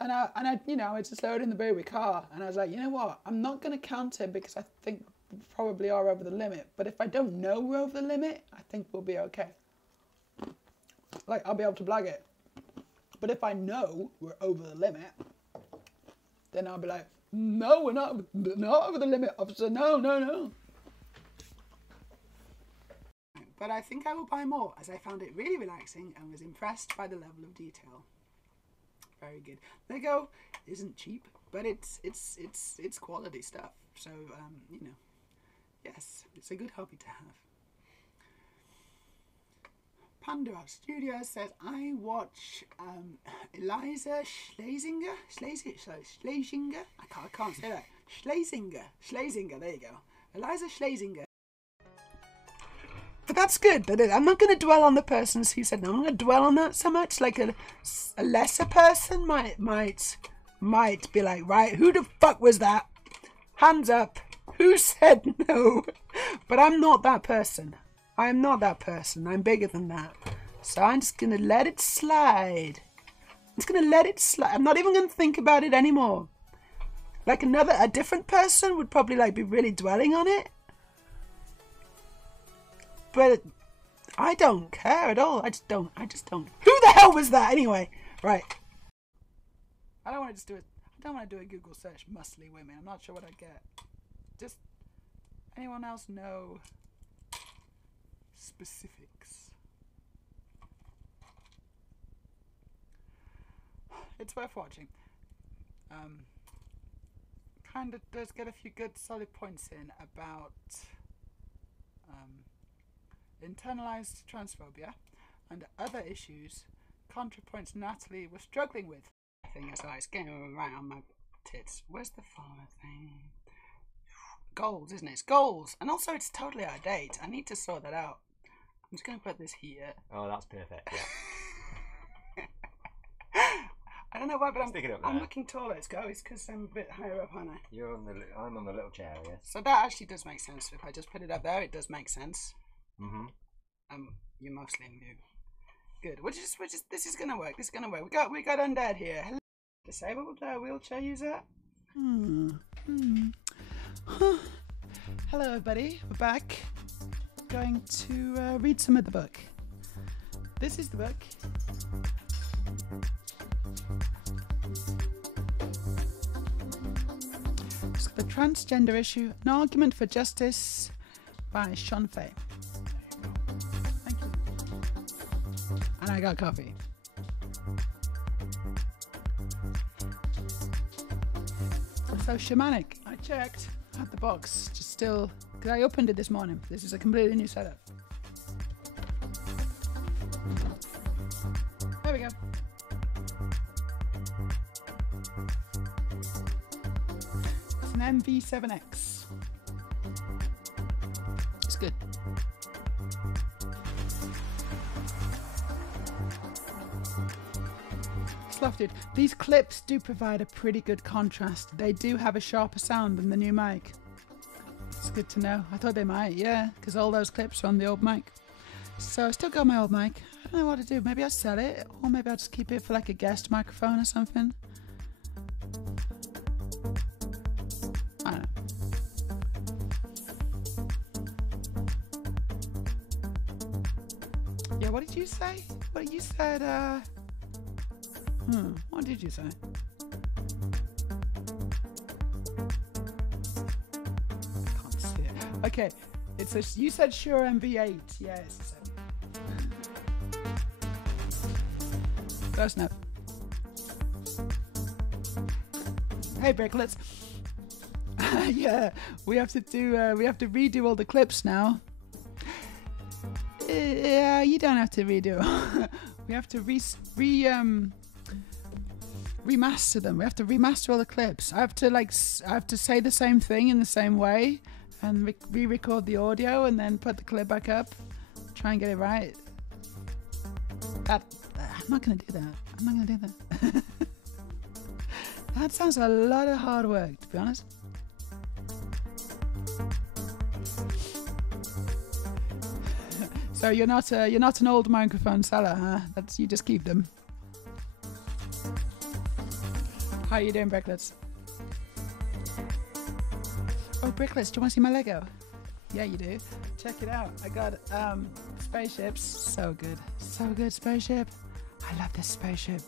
and I just loaded in the baby car, and I was like, you know what, I'm not going to count it because I think we probably are over the limit, but if I don't know we're over the limit, I think we'll be okay. Like, I'll be able to blag it, but if I know we're over the limit, then I'll be like, no, we're not over the limit, officer, no. But I think I will buy more, as I found it really relaxing and was impressed by the level of detail. Very good. Lego isn't cheap, but it's quality stuff. So yes, it's a good hobby to have. Pandora Studios says I watch Eliza Schlesinger. I can't say that. Schlesinger. There you go. Eliza Schlesinger. But that's good. I'm not going to dwell on the persons who said no. I'm not going to dwell on that so much. Like a lesser person might be like, right, who the fuck was that? Hands up. Who said no? But I'm not that person. I'm not that person. I'm bigger than that. So I'm just going to let it slide. I'm not even going to think about it anymore. Like a different person would probably like be really dwelling on it. But I don't care at all. I just don't. Who the hell was that anyway? Right. I don't want to do a Google search, muscly women. I'm not sure what I'd get. Just anyone else know specifics? It's worth watching. Kind of does get a few good solid points in about internalized transphobia and other issues ContraPoints Natalie was struggling with. I think it's getting right on my tits. Where's the follower thing? Goals, isn't it? It's goals. And also it's totally out of date. I need to sort that out. I'm just going to put this here. Oh, that's perfect, yeah. I don't know why, but I'm looking taller. It's because I'm a bit higher up, aren't I? I'm on the little chair, yeah. So that actually does make sense. If I just put it up there, it does make sense. You're mostly new. Good. This is gonna work. This is gonna work. We got Undead here. Hello, disabled wheelchair user. Hello, everybody. We're back. Going to read some of the book. This is the book. It's The Transgender Issue: An Argument for Justice by Sean Fay. Thank you. And I got coffee. So Shamanic, I checked at the box, just still, because I opened it this morning. This is a completely new setup. There we go. It's an MV7X. It's good. Slofted. These clips do provide a pretty good contrast. They do have a sharper sound than the new mic. It's good to know. I thought they might, yeah, because all those clips are on the old mic. So I still got my old mic. I don't know what to do. Maybe I'll sell it, or maybe I'll just keep it for like a guest microphone or something. I don't know. Yeah, what did you say? What you said, what did you say? I can't see it. Okay, it's a, you said Shure MV8. Yes. Close enough. Hey, Bricklets. Yeah, we have to redo all the clips now. Yeah, you don't have to redo. We have to remaster them. We have to remaster all the clips. I have to say the same thing in the same way, and re-record the audio, and then put the clip back up. Try and get it right. I'm not gonna do that. I'm not gonna do that. That sounds a lot of hard work, to be honest. So you're not an old microphone seller, huh? You just keep them. How are you doing, Bricklets? Oh, Bricklets, do you want to see my Lego? Yeah, you do. Check it out. I got spaceships. So good. So good, Spaceship. I love this spaceship.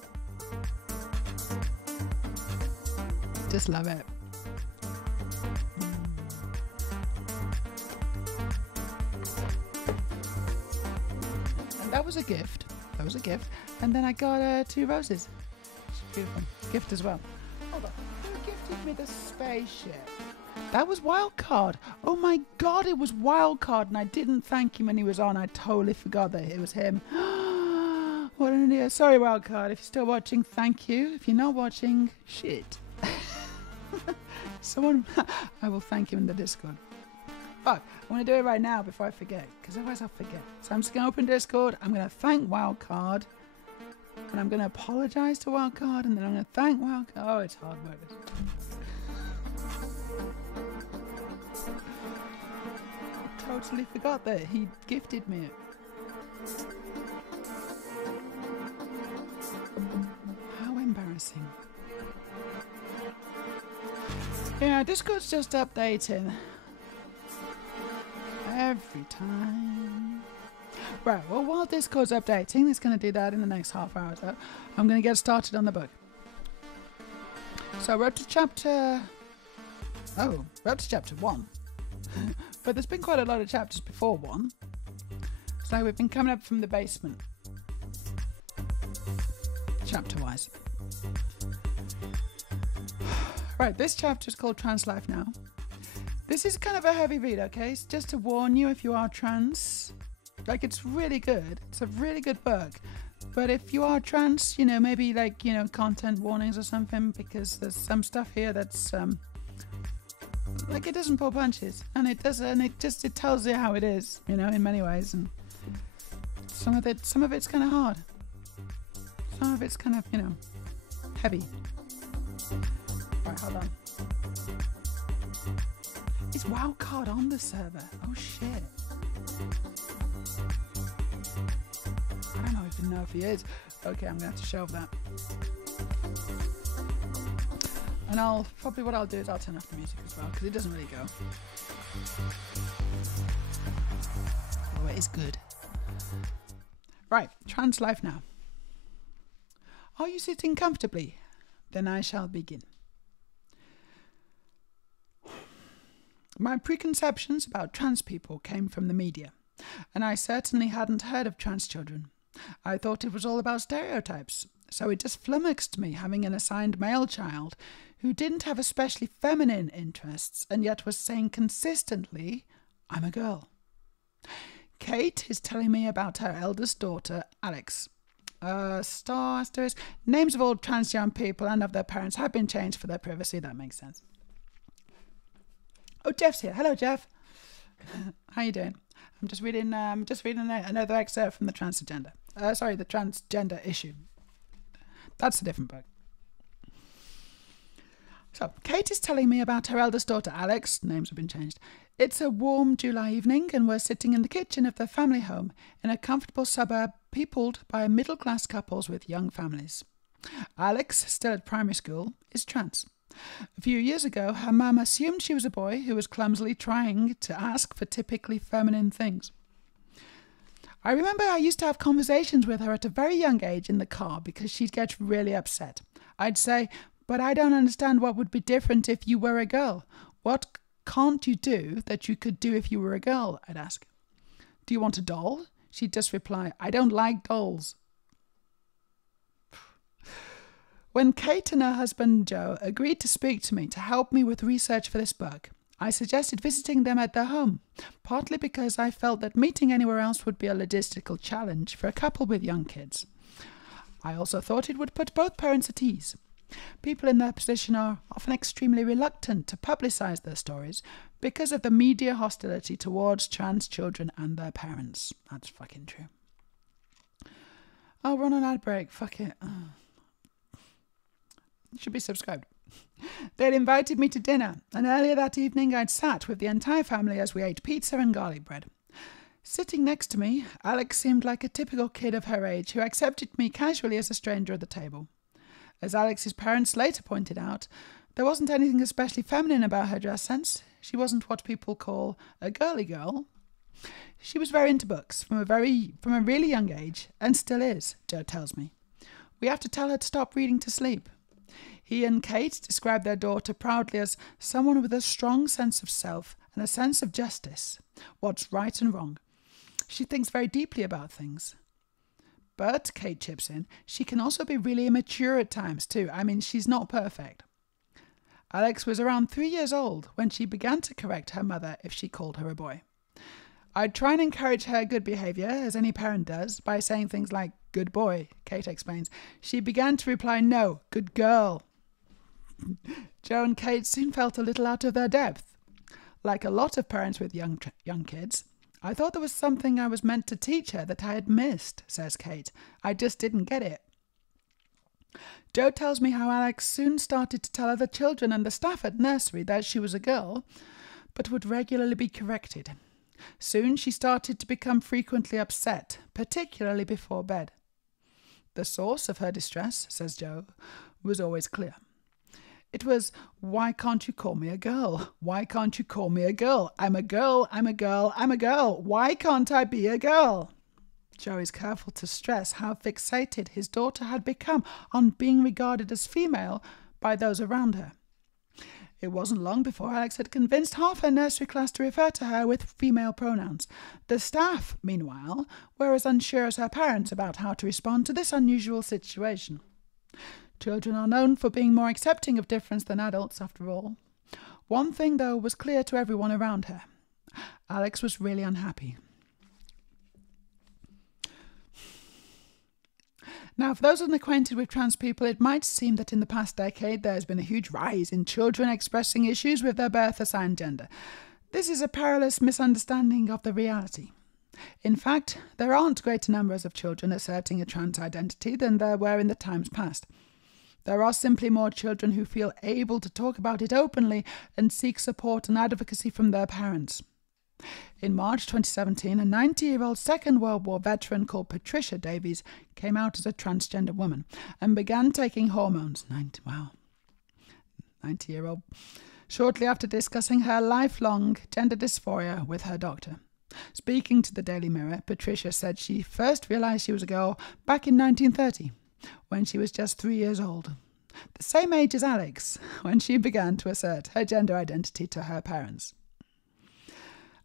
Just love it. And that was a gift. That was a gift. And then I got 2 roses. It's beautiful. Gift as well. Hold on. Who gifted me the spaceship? That was Wildcard. Oh my god, it was Wildcard, and I didn't thank him when he was on. I totally forgot that it was him. What an idiot. Sorry, Wildcard. If you're still watching, thank you. If you're not watching, shit. Someone, I will thank you in the Discord. Fuck, I want to do it right now before I forget, because otherwise I'll forget. So I'm just going to open Discord. I'm going to thank Wildcard, and I'm going to apologize to Wildcard, and then I'm going to thank Wildcard. Oh, it's hard work. I totally forgot that he gifted me it. How embarrassing. Yeah, Discord's just updating. Every time. Right, well, while Discord's updating, it's going to do that in the next half hour or so. I'm going to get started on the book. So I wrote to chapter 1. But there's been quite a lot of chapters before 1. So we've been coming up from the basement. Chapter-wise. Right, this chapter is called Trans Life Now. This is kind of a heavy read, okay? It's just to warn you if you are trans. Like, it's really good. It's a really good book. But if you are trans, you know, maybe like, you know, content warnings or something, because there's some stuff here that's, like, it doesn't pull punches. And it doesn't, it tells you how it is, you know, in many ways. And some of it's kind of hard. Some of it's kind of, you know, heavy. Right, hold on. Is Wildcard on the server? Oh shit. I don't even know if he is. Okay, I'm gonna have to shelve that. And what I'll do is I'll turn off the music as well, because it doesn't really go. Oh, it is good. Right, Trans Life Now. Are you sitting comfortably? Then I shall begin. My preconceptions about trans people came from the media, and I certainly hadn't heard of trans children. I thought it was all about stereotypes, so it just flummoxed me having an assigned male child who didn't have especially feminine interests and yet was saying consistently, I'm a girl. Kate is telling me about her eldest daughter, Alex. Star asterisk. Names of all trans young people and of their parents have been changed for their privacy. That makes sense. Oh, Jeff's here. Hello, Jeff. How you doing? I'm just reading another excerpt from the trans agenda. The transgender issue. That's a different book. So, Kate is telling me about her eldest daughter, Alex. Names have been changed. It's a warm July evening, and we're sitting in the kitchen of their family home in a comfortable suburb peopled by middle-class couples with young families. Alex, still at primary school, is trans. A few years ago, her mum assumed she was a boy who was clumsily trying to ask for typically feminine things. I remember I used to have conversations with her at a very young age in the car because she'd get really upset. I'd say, "But I don't understand what would be different if you were a girl. What can't you do that you could do if you were a girl?" I'd ask. "Do you want a doll?" She'd just reply, "I don't like dolls." When Kate and her husband Joe agreed to speak to me to help me with research for this book, I suggested visiting them at their home, partly because I felt that meeting anywhere else would be a logistical challenge for a couple with young kids. I also thought it would put both parents at ease. People in their position are often extremely reluctant to publicize their stories because of the media hostility towards trans children and their parents. That's fucking true. I'll run an ad break. Fuck it. You should be subscribed. They'd invited me to dinner, and earlier that evening I'd sat with the entire family as we ate pizza and garlic bread. Sitting next to me, Alex seemed like a typical kid of her age who accepted me casually as a stranger at the table. As Alex's parents later pointed out, there wasn't anything especially feminine about her dress sense. She wasn't what people call a girly girl. She was very into books from a really young age, and still is, Joe tells me. We have to tell her to stop reading to sleep. He and Kate describe their daughter proudly as someone with a strong sense of self and a sense of justice, what's right and wrong. She thinks very deeply about things. But, Kate chips in, she can also be really immature at times too. I mean, she's not perfect. Alex was around 3 years old when she began to correct her mother if she called her a boy. I'd try and encourage her good behaviour, as any parent does, by saying things like, "Good boy," Kate explains. She began to reply, "No, good girl." Joe and Kate soon felt a little out of their depth. Like a lot of parents with young kids, I thought there was something I was meant to teach her that I had missed, says Kate. I just didn't get it. Joe tells me how Alex soon started to tell other children and the staff at nursery that she was a girl, but would regularly be corrected. Soon she started to become frequently upset, particularly before bed. The source of her distress, says Joe, was always clear. It was, "Why can't you call me a girl? Why can't you call me a girl? I'm a girl, I'm a girl, I'm a girl. Why can't I be a girl?" Joe is careful to stress how fixated his daughter had become on being regarded as female by those around her. It wasn't long before Alex had convinced half her nursery class to refer to her with female pronouns. The staff, meanwhile, were as unsure as her parents about how to respond to this unusual situation. Children are known for being more accepting of difference than adults, after all. One thing, though, was clear to everyone around her. Alex was really unhappy. Now, for those unacquainted with trans people, it might seem that in the past decade there has been a huge rise in children expressing issues with their birth-assigned gender. This is a perilous misunderstanding of the reality. In fact, there aren't greater numbers of children asserting a trans identity than there were in the times past. There are simply more children who feel able to talk about it openly and seek support and advocacy from their parents. In March 2017, a 90-year-old Second World War veteran called Patricia Davies came out as a transgender woman and began taking hormones. 90-year-old. Shortly after discussing her lifelong gender dysphoria with her doctor. Speaking to the Daily Mirror, Patricia said she first realised she was a girl back in 1930, when she was just 3 years old. The same age as Alex, when she began to assert her gender identity to her parents.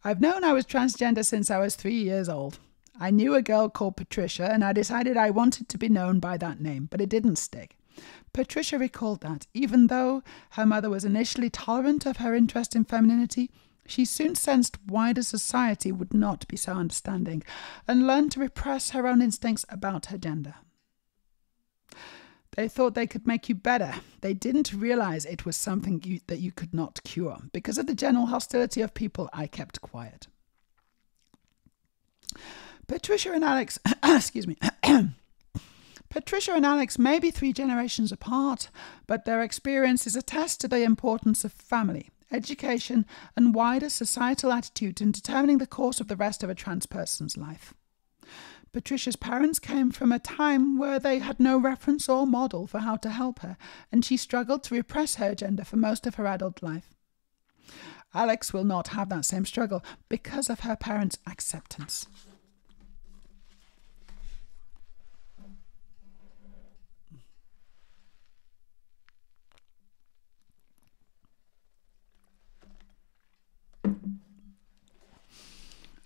"I've known I was transgender since I was 3 years old. I knew a girl called Patricia, and I decided I wanted to be known by that name, but it didn't stick." Patricia recalled that, even though her mother was initially tolerant of her interest in femininity, she soon sensed wider society would not be so understanding, and learned to repress her own instincts about her gender. They thought they could make you better. They didn't realize it was something that you could not cure. Because of the general hostility of people, I kept quiet. Patricia and Alex, Patricia and Alex may be 3 generations apart, but their experiences attest to the importance of family, education, and wider societal attitude in determining the course of the rest of a trans person's life. Patricia's parents came from a time where they had no reference or model for how to help her, and she struggled to repress her gender for most of her adult life. Alex will not have that same struggle because of her parents' acceptance.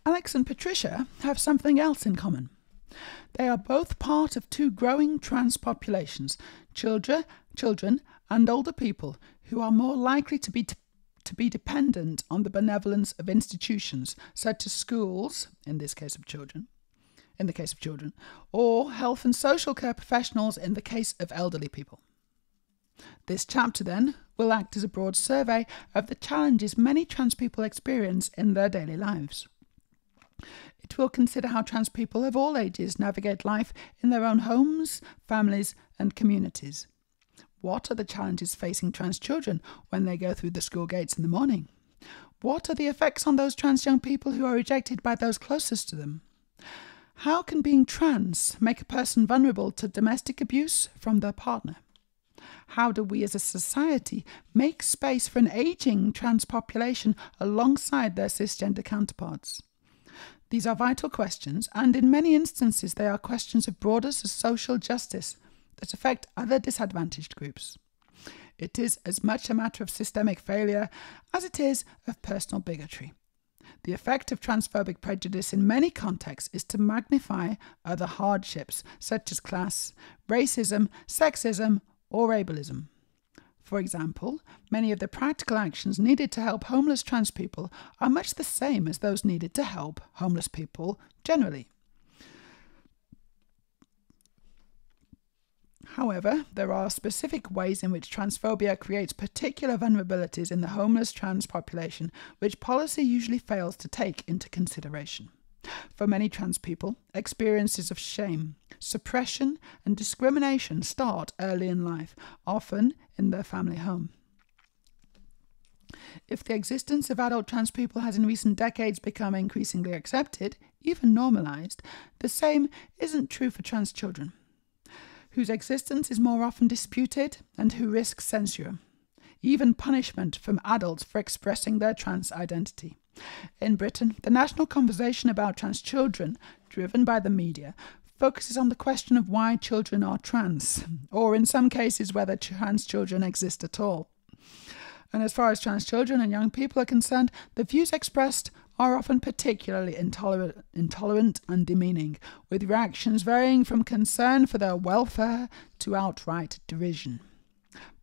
Alex and Patricia have something else in common. They are both part of 2 growing trans populations, children and older people, who are more likely to be dependent on the benevolence of institutions such as schools, in the case of children, or health and social care professionals in the case of elderly people. This chapter, then, will act as a broad survey of the challenges many trans people experience in their daily lives. It will consider how trans people of all ages navigate life in their own homes, families, and communities. What are the challenges facing trans children when they go through the school gates in the morning? What are the effects on those trans young people who are rejected by those closest to them? How can being trans make a person vulnerable to domestic abuse from their partner? How do we as a society make space for an ageing trans population alongside their cisgender counterparts? These are vital questions, and in many instances they are questions of broader social justice that affect other disadvantaged groups. It is as much a matter of systemic failure as it is of personal bigotry. The effect of transphobic prejudice in many contexts is to magnify other hardships such as class, racism, sexism, or ableism. For example, many of the practical actions needed to help homeless trans people are much the same as those needed to help homeless people generally. However, there are specific ways in which transphobia creates particular vulnerabilities in the homeless trans population, which policy usually fails to take into consideration. For many trans people, experiences of shame, suppression, and discrimination start early in life, often in their family home. If the existence of adult trans people has in recent decades become increasingly accepted, even normalised, the same isn't true for trans children, whose existence is more often disputed and who risk censure, even punishment from adults for expressing their trans identity. In Britain, the national conversation about trans children, driven by the media, focuses on the question of why children are trans, or in some cases whether trans children exist at all. And as far as trans children and young people are concerned, the views expressed are often particularly intolerant and demeaning, with reactions varying from concern for their welfare to outright derision.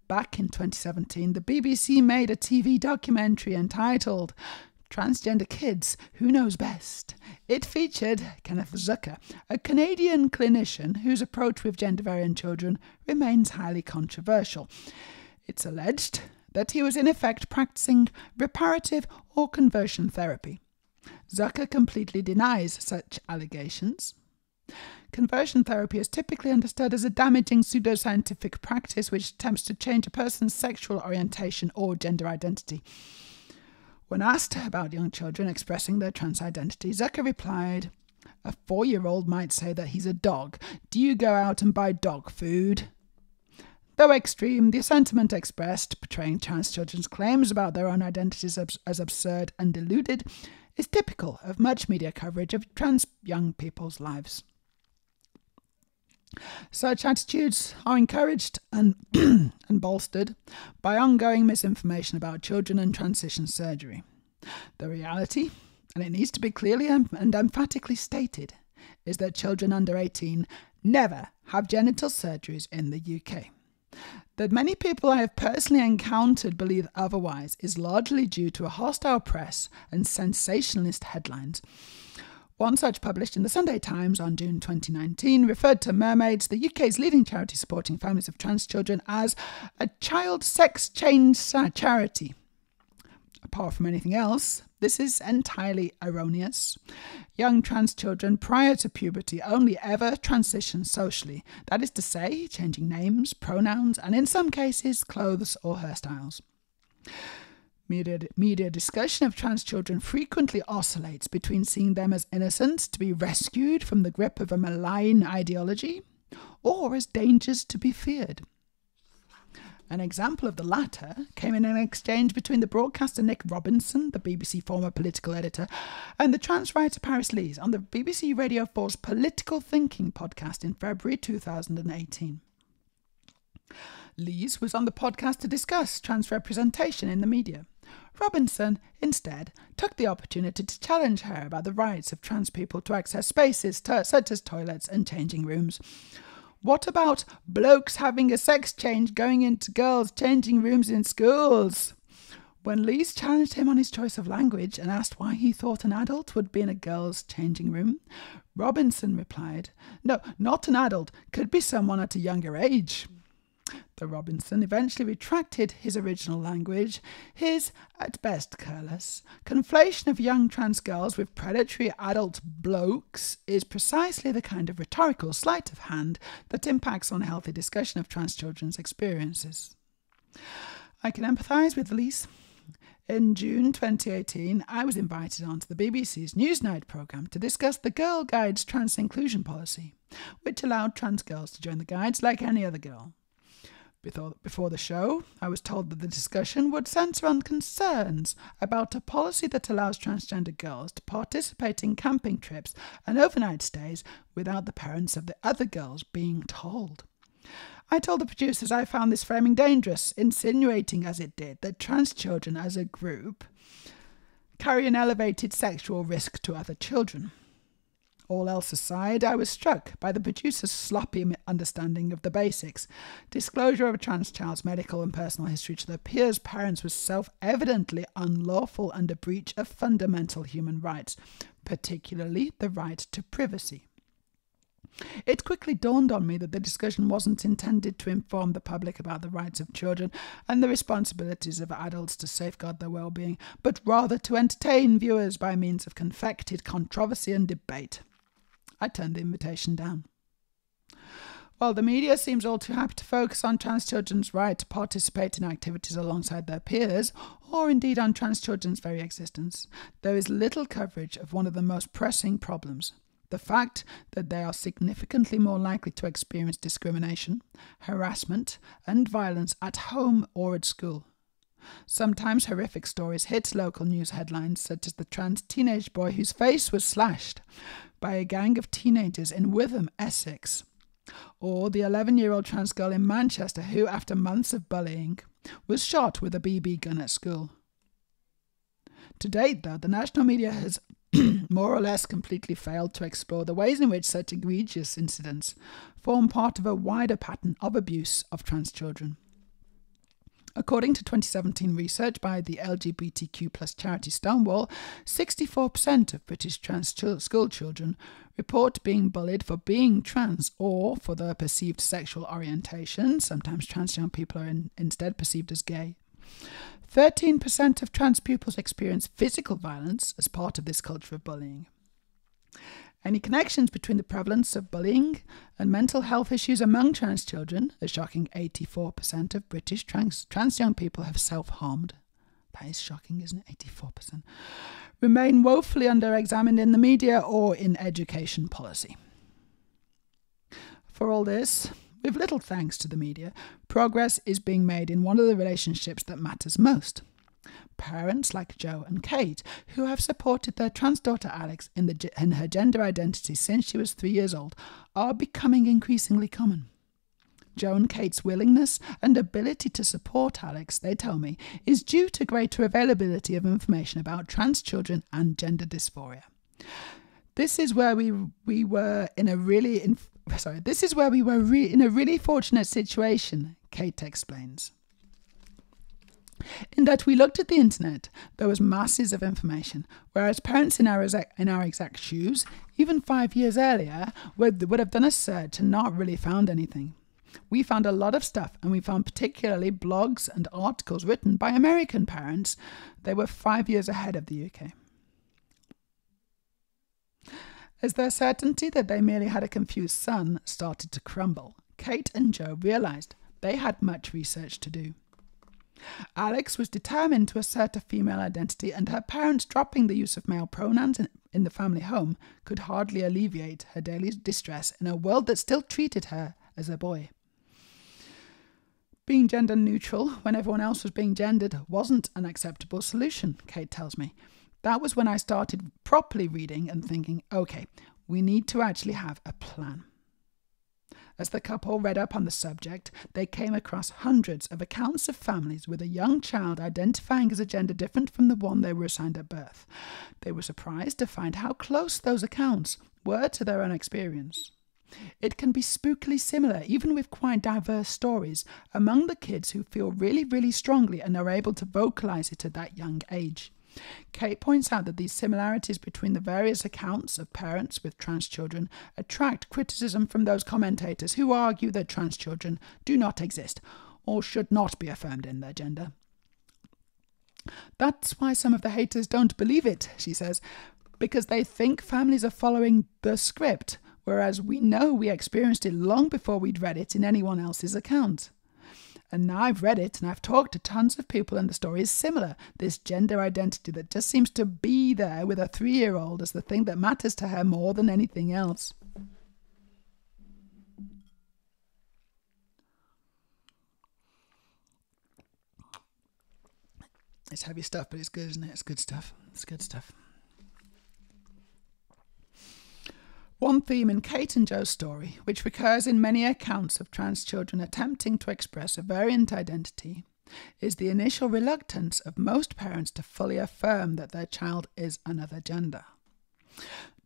Back in 2017, the BBC made a TV documentary entitled Transgender Kids, Who Knows Best? It featured Kenneth Zucker, a Canadian clinician whose approach with gender-variant children remains highly controversial. It's alleged that he was in effect practicing reparative or conversion therapy. Zucker completely denies such allegations. Conversion therapy is typically understood as a damaging pseudoscientific practice which attempts to change a person's sexual orientation or gender identity. When asked about young children expressing their trans identity, Zucker replied, "A 4-year-old might say that he's a dog. Do you go out and buy dog food?" Though extreme, the sentiment expressed, portraying trans children's claims about their own identities as absurd and deluded, is typical of much media coverage of trans young people's lives. Such attitudes are encouraged and bolstered by ongoing misinformation about children and transition surgery. The reality, and it needs to be clearly and emphatically stated, is that children under 18 never have genital surgeries in the UK. That many people I have personally encountered believe otherwise is largely due to a hostile press and sensationalist headlines. One such, published in the Sunday Times on June 2019, referred to Mermaids, the UK's leading charity supporting families of trans children, as a child sex change charity. apart from anything else, this is entirely erroneous. Young trans children prior to puberty only ever transition socially, that is to say, changing names, pronouns, and in some cases, clothes or hairstyles. Media discussion of trans children frequently oscillates between seeing them as innocent to be rescued from the grip of a malign ideology, or as dangers to be feared. An example of the latter came in an exchange between the broadcaster Nick Robinson, the BBC former political editor, and the trans writer Paris Lees on the BBC Radio 4's Political Thinking podcast in February 2018. Lees was on the podcast to discuss trans representation in the media. Robinson, instead, took the opportunity to challenge her about the rights of trans people to access spaces such as toilets and changing rooms. What about blokes having a sex change going into girls' changing rooms in schools? When Lees challenged him on his choice of language and asked why he thought an adult would be in a girl's changing room, Robinson replied, "No, not an adult, could be someone at a younger age." Though Robinson eventually retracted his original language, his, at best careless, conflation of young trans girls with predatory adult blokes is precisely the kind of rhetorical sleight of hand that impacts on healthy discussion of trans children's experiences. I can empathise with Elise. In June 2018, I was invited onto the BBC's Newsnight programme to discuss the Girl Guide's trans inclusion policy, which allowed trans girls to join the guides like any other girl. Before the show, I was told that the discussion would centre on concerns about a policy that allows transgender girls to participate in camping trips and overnight stays without the parents of the other girls being told. I told the producers I found this framing dangerous, insinuating as it did that trans children as a group carry an elevated sexual risk to other children. All else aside, I was struck by the producer's sloppy understanding of the basics. Disclosure of a trans child's medical and personal history to their peers' parents was self-evidently unlawful and a breach of fundamental human rights, particularly the right to privacy. It quickly dawned on me that the discussion wasn't intended to inform the public about the rights of children and the responsibilities of adults to safeguard their well-being, but rather to entertain viewers by means of confected controversy and debate. I turned the invitation down. While the media seems all too happy to focus on trans children's right to participate in activities alongside their peers, or indeed on trans children's very existence, there is little coverage of one of the most pressing problems: the fact that they are significantly more likely to experience discrimination, harassment, and violence at home or at school. Sometimes horrific stories hit local news headlines, such as the trans teenage boy whose face was slashed by a gang of teenagers in Witham, Essex, or the 11-year-old trans girl in Manchester who, after months of bullying, was shot with a BB gun at school. To date, though, the national media has more or less completely failed to explore the ways in which such egregious incidents form part of a wider pattern of abuse of trans children. According to 2017 research by the LGBTQ+ charity Stonewall, 64% of British trans school children report being bullied for being trans or for their perceived sexual orientation. Sometimes trans young people are instead perceived as gay. 13% of trans pupils experience physical violence as part of this culture of bullying. Any connections between the prevalence of bullying and mental health issues among trans children, a shocking 84% of British trans young people have self-harmed. That is shocking, isn't it? 84%. Remain woefully under-examined in the media or in education policy. For all this, with little thanks to the media, progress is being made in one of the relationships that matters most. Parents like Joe and Kate, who have supported their trans daughter Alex in her gender identity since she was 3 years old, are becoming increasingly common. Joe and Kate's willingness and ability to support Alex, they tell me, is due to greater availability of information about trans children and gender dysphoria. This is where we were in a really fortunate situation, Kate explains. In that we looked at the internet, there was masses of information, whereas parents in our exact shoes, even 5 years earlier, would have done a search and not really found anything. We found a lot of stuff, and we found particularly blogs and articles written by American parents they were 5 years ahead of the UK. As their certainty that they merely had a confused son started to crumble, Kate and Joe realised they had much research to do. Alex was determined to assert a female identity, and her parents dropping the use of male pronouns in the family home could hardly alleviate her daily distress in a world that still treated her as a boy. Being gender neutral when everyone else was being gendered wasn't an acceptable solution, Kate tells me. That was when I started properly reading and thinking, okay, we need to actually have a plan. As the couple read up on the subject, they came across hundreds of accounts of families with a young child identifying as a gender different from the one they were assigned at birth. They were surprised to find how close those accounts were to their own experience. It can be spookily similar, even with quite diverse stories, among the kids who feel really, really strongly and are able to vocalize it at that young age. Kate points out that these similarities between the various accounts of parents with trans children attract criticism from those commentators who argue that trans children do not exist or should not be affirmed in their gender. That's why some of the haters don't believe it, she says, because they think families are following the script, whereas we know we experienced it long before we'd read it in anyone else's account. And now I've read it and I've talked to tons of people and the story is similar. This gender identity that just seems to be there with a 3-year-old as the thing that matters to her more than anything else. It's heavy stuff, but it's good, isn't it? It's good stuff. It's good stuff. One theme in Kate and Joe's story, which recurs in many accounts of trans children attempting to express a variant identity, is the initial reluctance of most parents to fully affirm that their child is another gender.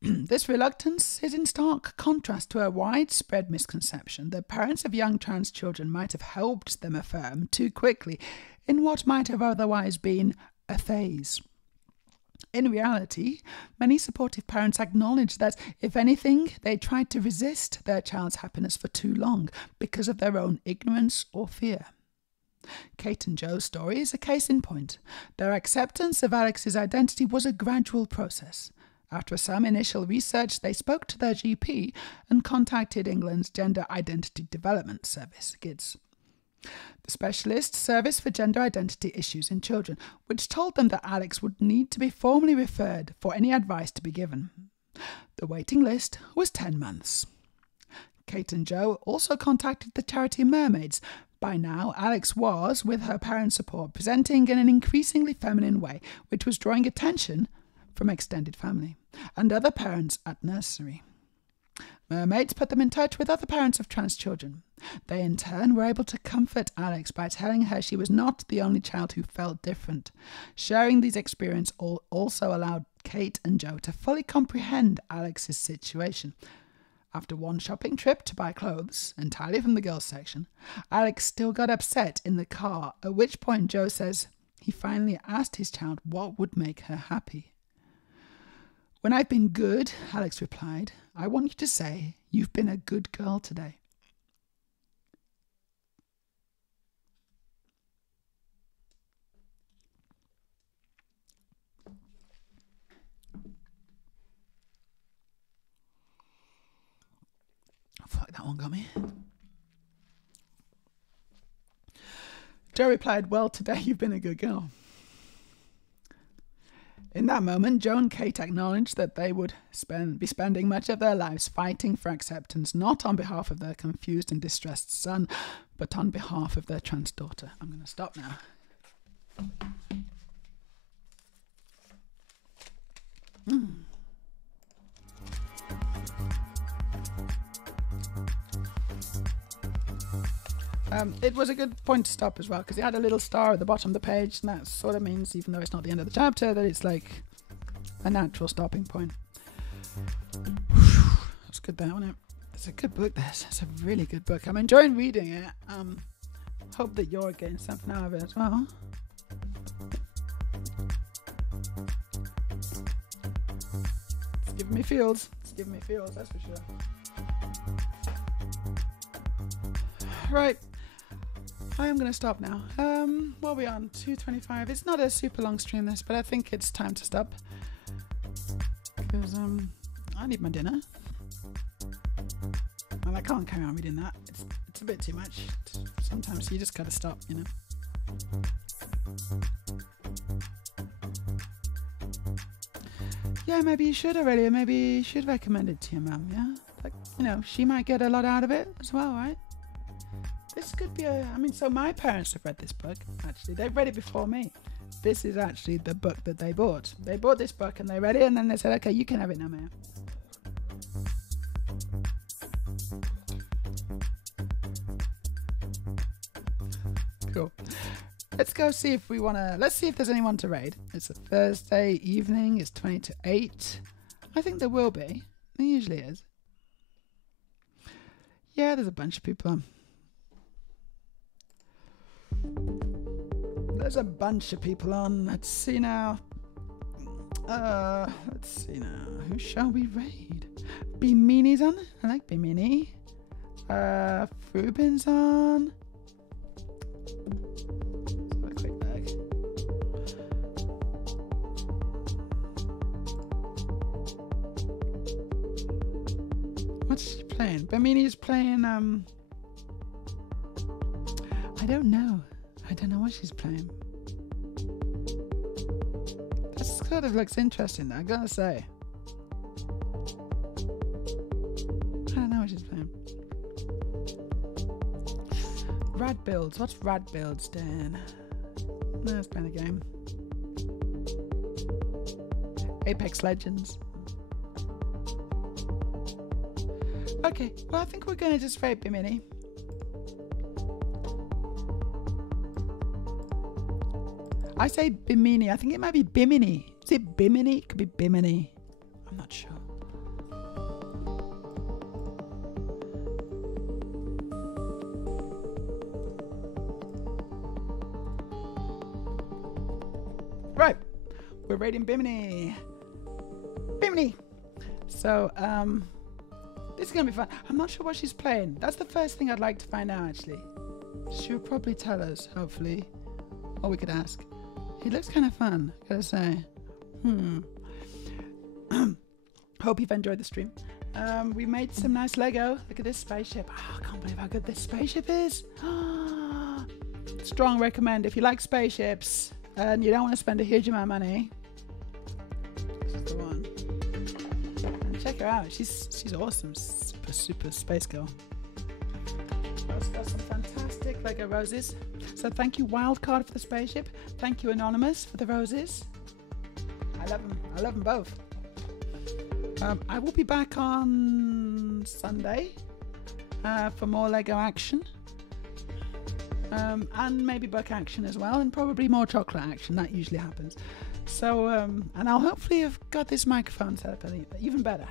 This reluctance is in stark contrast to a widespread misconception that parents of young trans children might have helped them affirm too quickly in what might have otherwise been a phase. In reality, many supportive parents acknowledge that, if anything, they tried to resist their child's happiness for too long because of their own ignorance or fear. Kate and Joe's story is a case in point. Their acceptance of Alex's identity was a gradual process. After some initial research, they spoke to their GP and contacted England's Gender Identity Development Service, GIDS, the specialist service for gender identity issues in children, which told them that Alex would need to be formally referred for any advice to be given. The waiting list was 10 months. Kate and Joe also contacted the charity Mermaids. By now, Alex was, with her parents' support, presenting in an increasingly feminine way, which was drawing attention from extended family and other parents at nursery. Mermaids put them in touch with other parents of trans children. They in turn were able to comfort Alex by telling her she was not the only child who felt different. Sharing these experiences also allowed Kate and Joe to fully comprehend Alex's situation. After one shopping trip to buy clothes, entirely from the girls' section, Alex still got upset in the car, at which point Joe says he finally asked his child what would make her happy. "When I've been good," Alex replied, "I want you to say you've been a good girl today." Fuck, that one got me. Joe replied, "Well, today you've been a good girl." In that moment, Joe and Kate acknowledged that they would be spending much of their lives fighting for acceptance, not on behalf of their confused and distressed son, but on behalf of their trans daughter. I'm going to stop now. It was a good point to stop as well, because it had a little star at the bottom of the page, and that sort of means, even though it's not the end of the chapter, that it's like a natural stopping point. That's good there, wasn't it? It's a good book, this. It's a really good book. I'm enjoying reading it. Hope that you're getting something out of it as well. It's giving me feels. It's giving me feels, that's for sure. Right. I am going to stop now. What are we on? 2:25. It's not a super long stream, this, but I think it's time to stop. Because I need my dinner. And I can't carry on reading that. It's a bit too much. Sometimes you just got to stop, you know. Yeah, maybe you should already. Maybe you should recommend it to your mum, yeah? Like, you know, she might get a lot out of it as well, right? This could be I mean, so my parents have read this book, actually. They've read it before me. This is actually the book that they bought. They bought this book and they read it and then they said, okay, you can have it now, Meja. Cool. Let's go see if we want to... Let's see if there's anyone to raid. It's a Thursday evening. It's 20 to 8. I think there will be. There usually is. Yeah, there's a bunch of people on. There's a bunch of people on. Let's see now. Who shall we raid? Bimini's on. I like Bimini. Rubin's on. Let's have a quick look. What's she playing? Bimini's playing. I don't know. I don't know what she's playing. That sort of looks interesting, though, I gotta say. I don't know what she's playing. Rad Builds. What's Rad Builds, Dan? No, it's playing a game. Apex Legends. Okay, well, I think we're gonna just raid Bimini. I say Bimini. I think it might be Bimini. Is it Bimini? It could be Bimini. I'm not sure. Right. We're raiding Bimini. Bimini. So, this is going to be fun. I'm not sure what she's playing. That's the first thing I'd like to find out, actually. She'll probably tell us, hopefully. Or we could ask. It looks kind of fun, gotta say. Hope you've enjoyed the stream. We made some nice Lego. Look at this spaceship. Oh, I can't believe how good this spaceship is. Strong recommend. If you like spaceships and you don't want to spend a huge amount of money, this is the one. And check her out. She's awesome. Super space girl. Also got some fantastic Lego roses. So thank you Wildcard for the spaceship. Thank you Anonymous for the roses. I love them. I love them both. I will be back on Sunday for more Lego action. And maybe book action as well. And probably more chocolate action. That usually happens. So, and I'll hopefully have got this microphone set up even better.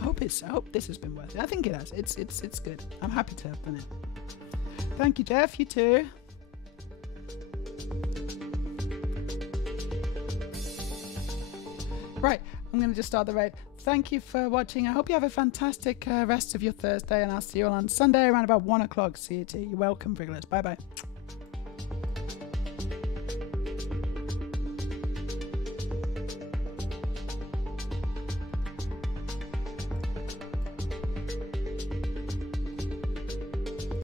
I hope this has been worth it. I think it has. It's good. I'm happy to have done it. Thank you, Jeff. You too. Right, I'm going to just start the raid. Thank you for watching. I hope you have a fantastic rest of your Thursday, and I'll see you all on Sunday around about 1 o'clock CET. You're welcome, Wrigglers. Bye-bye.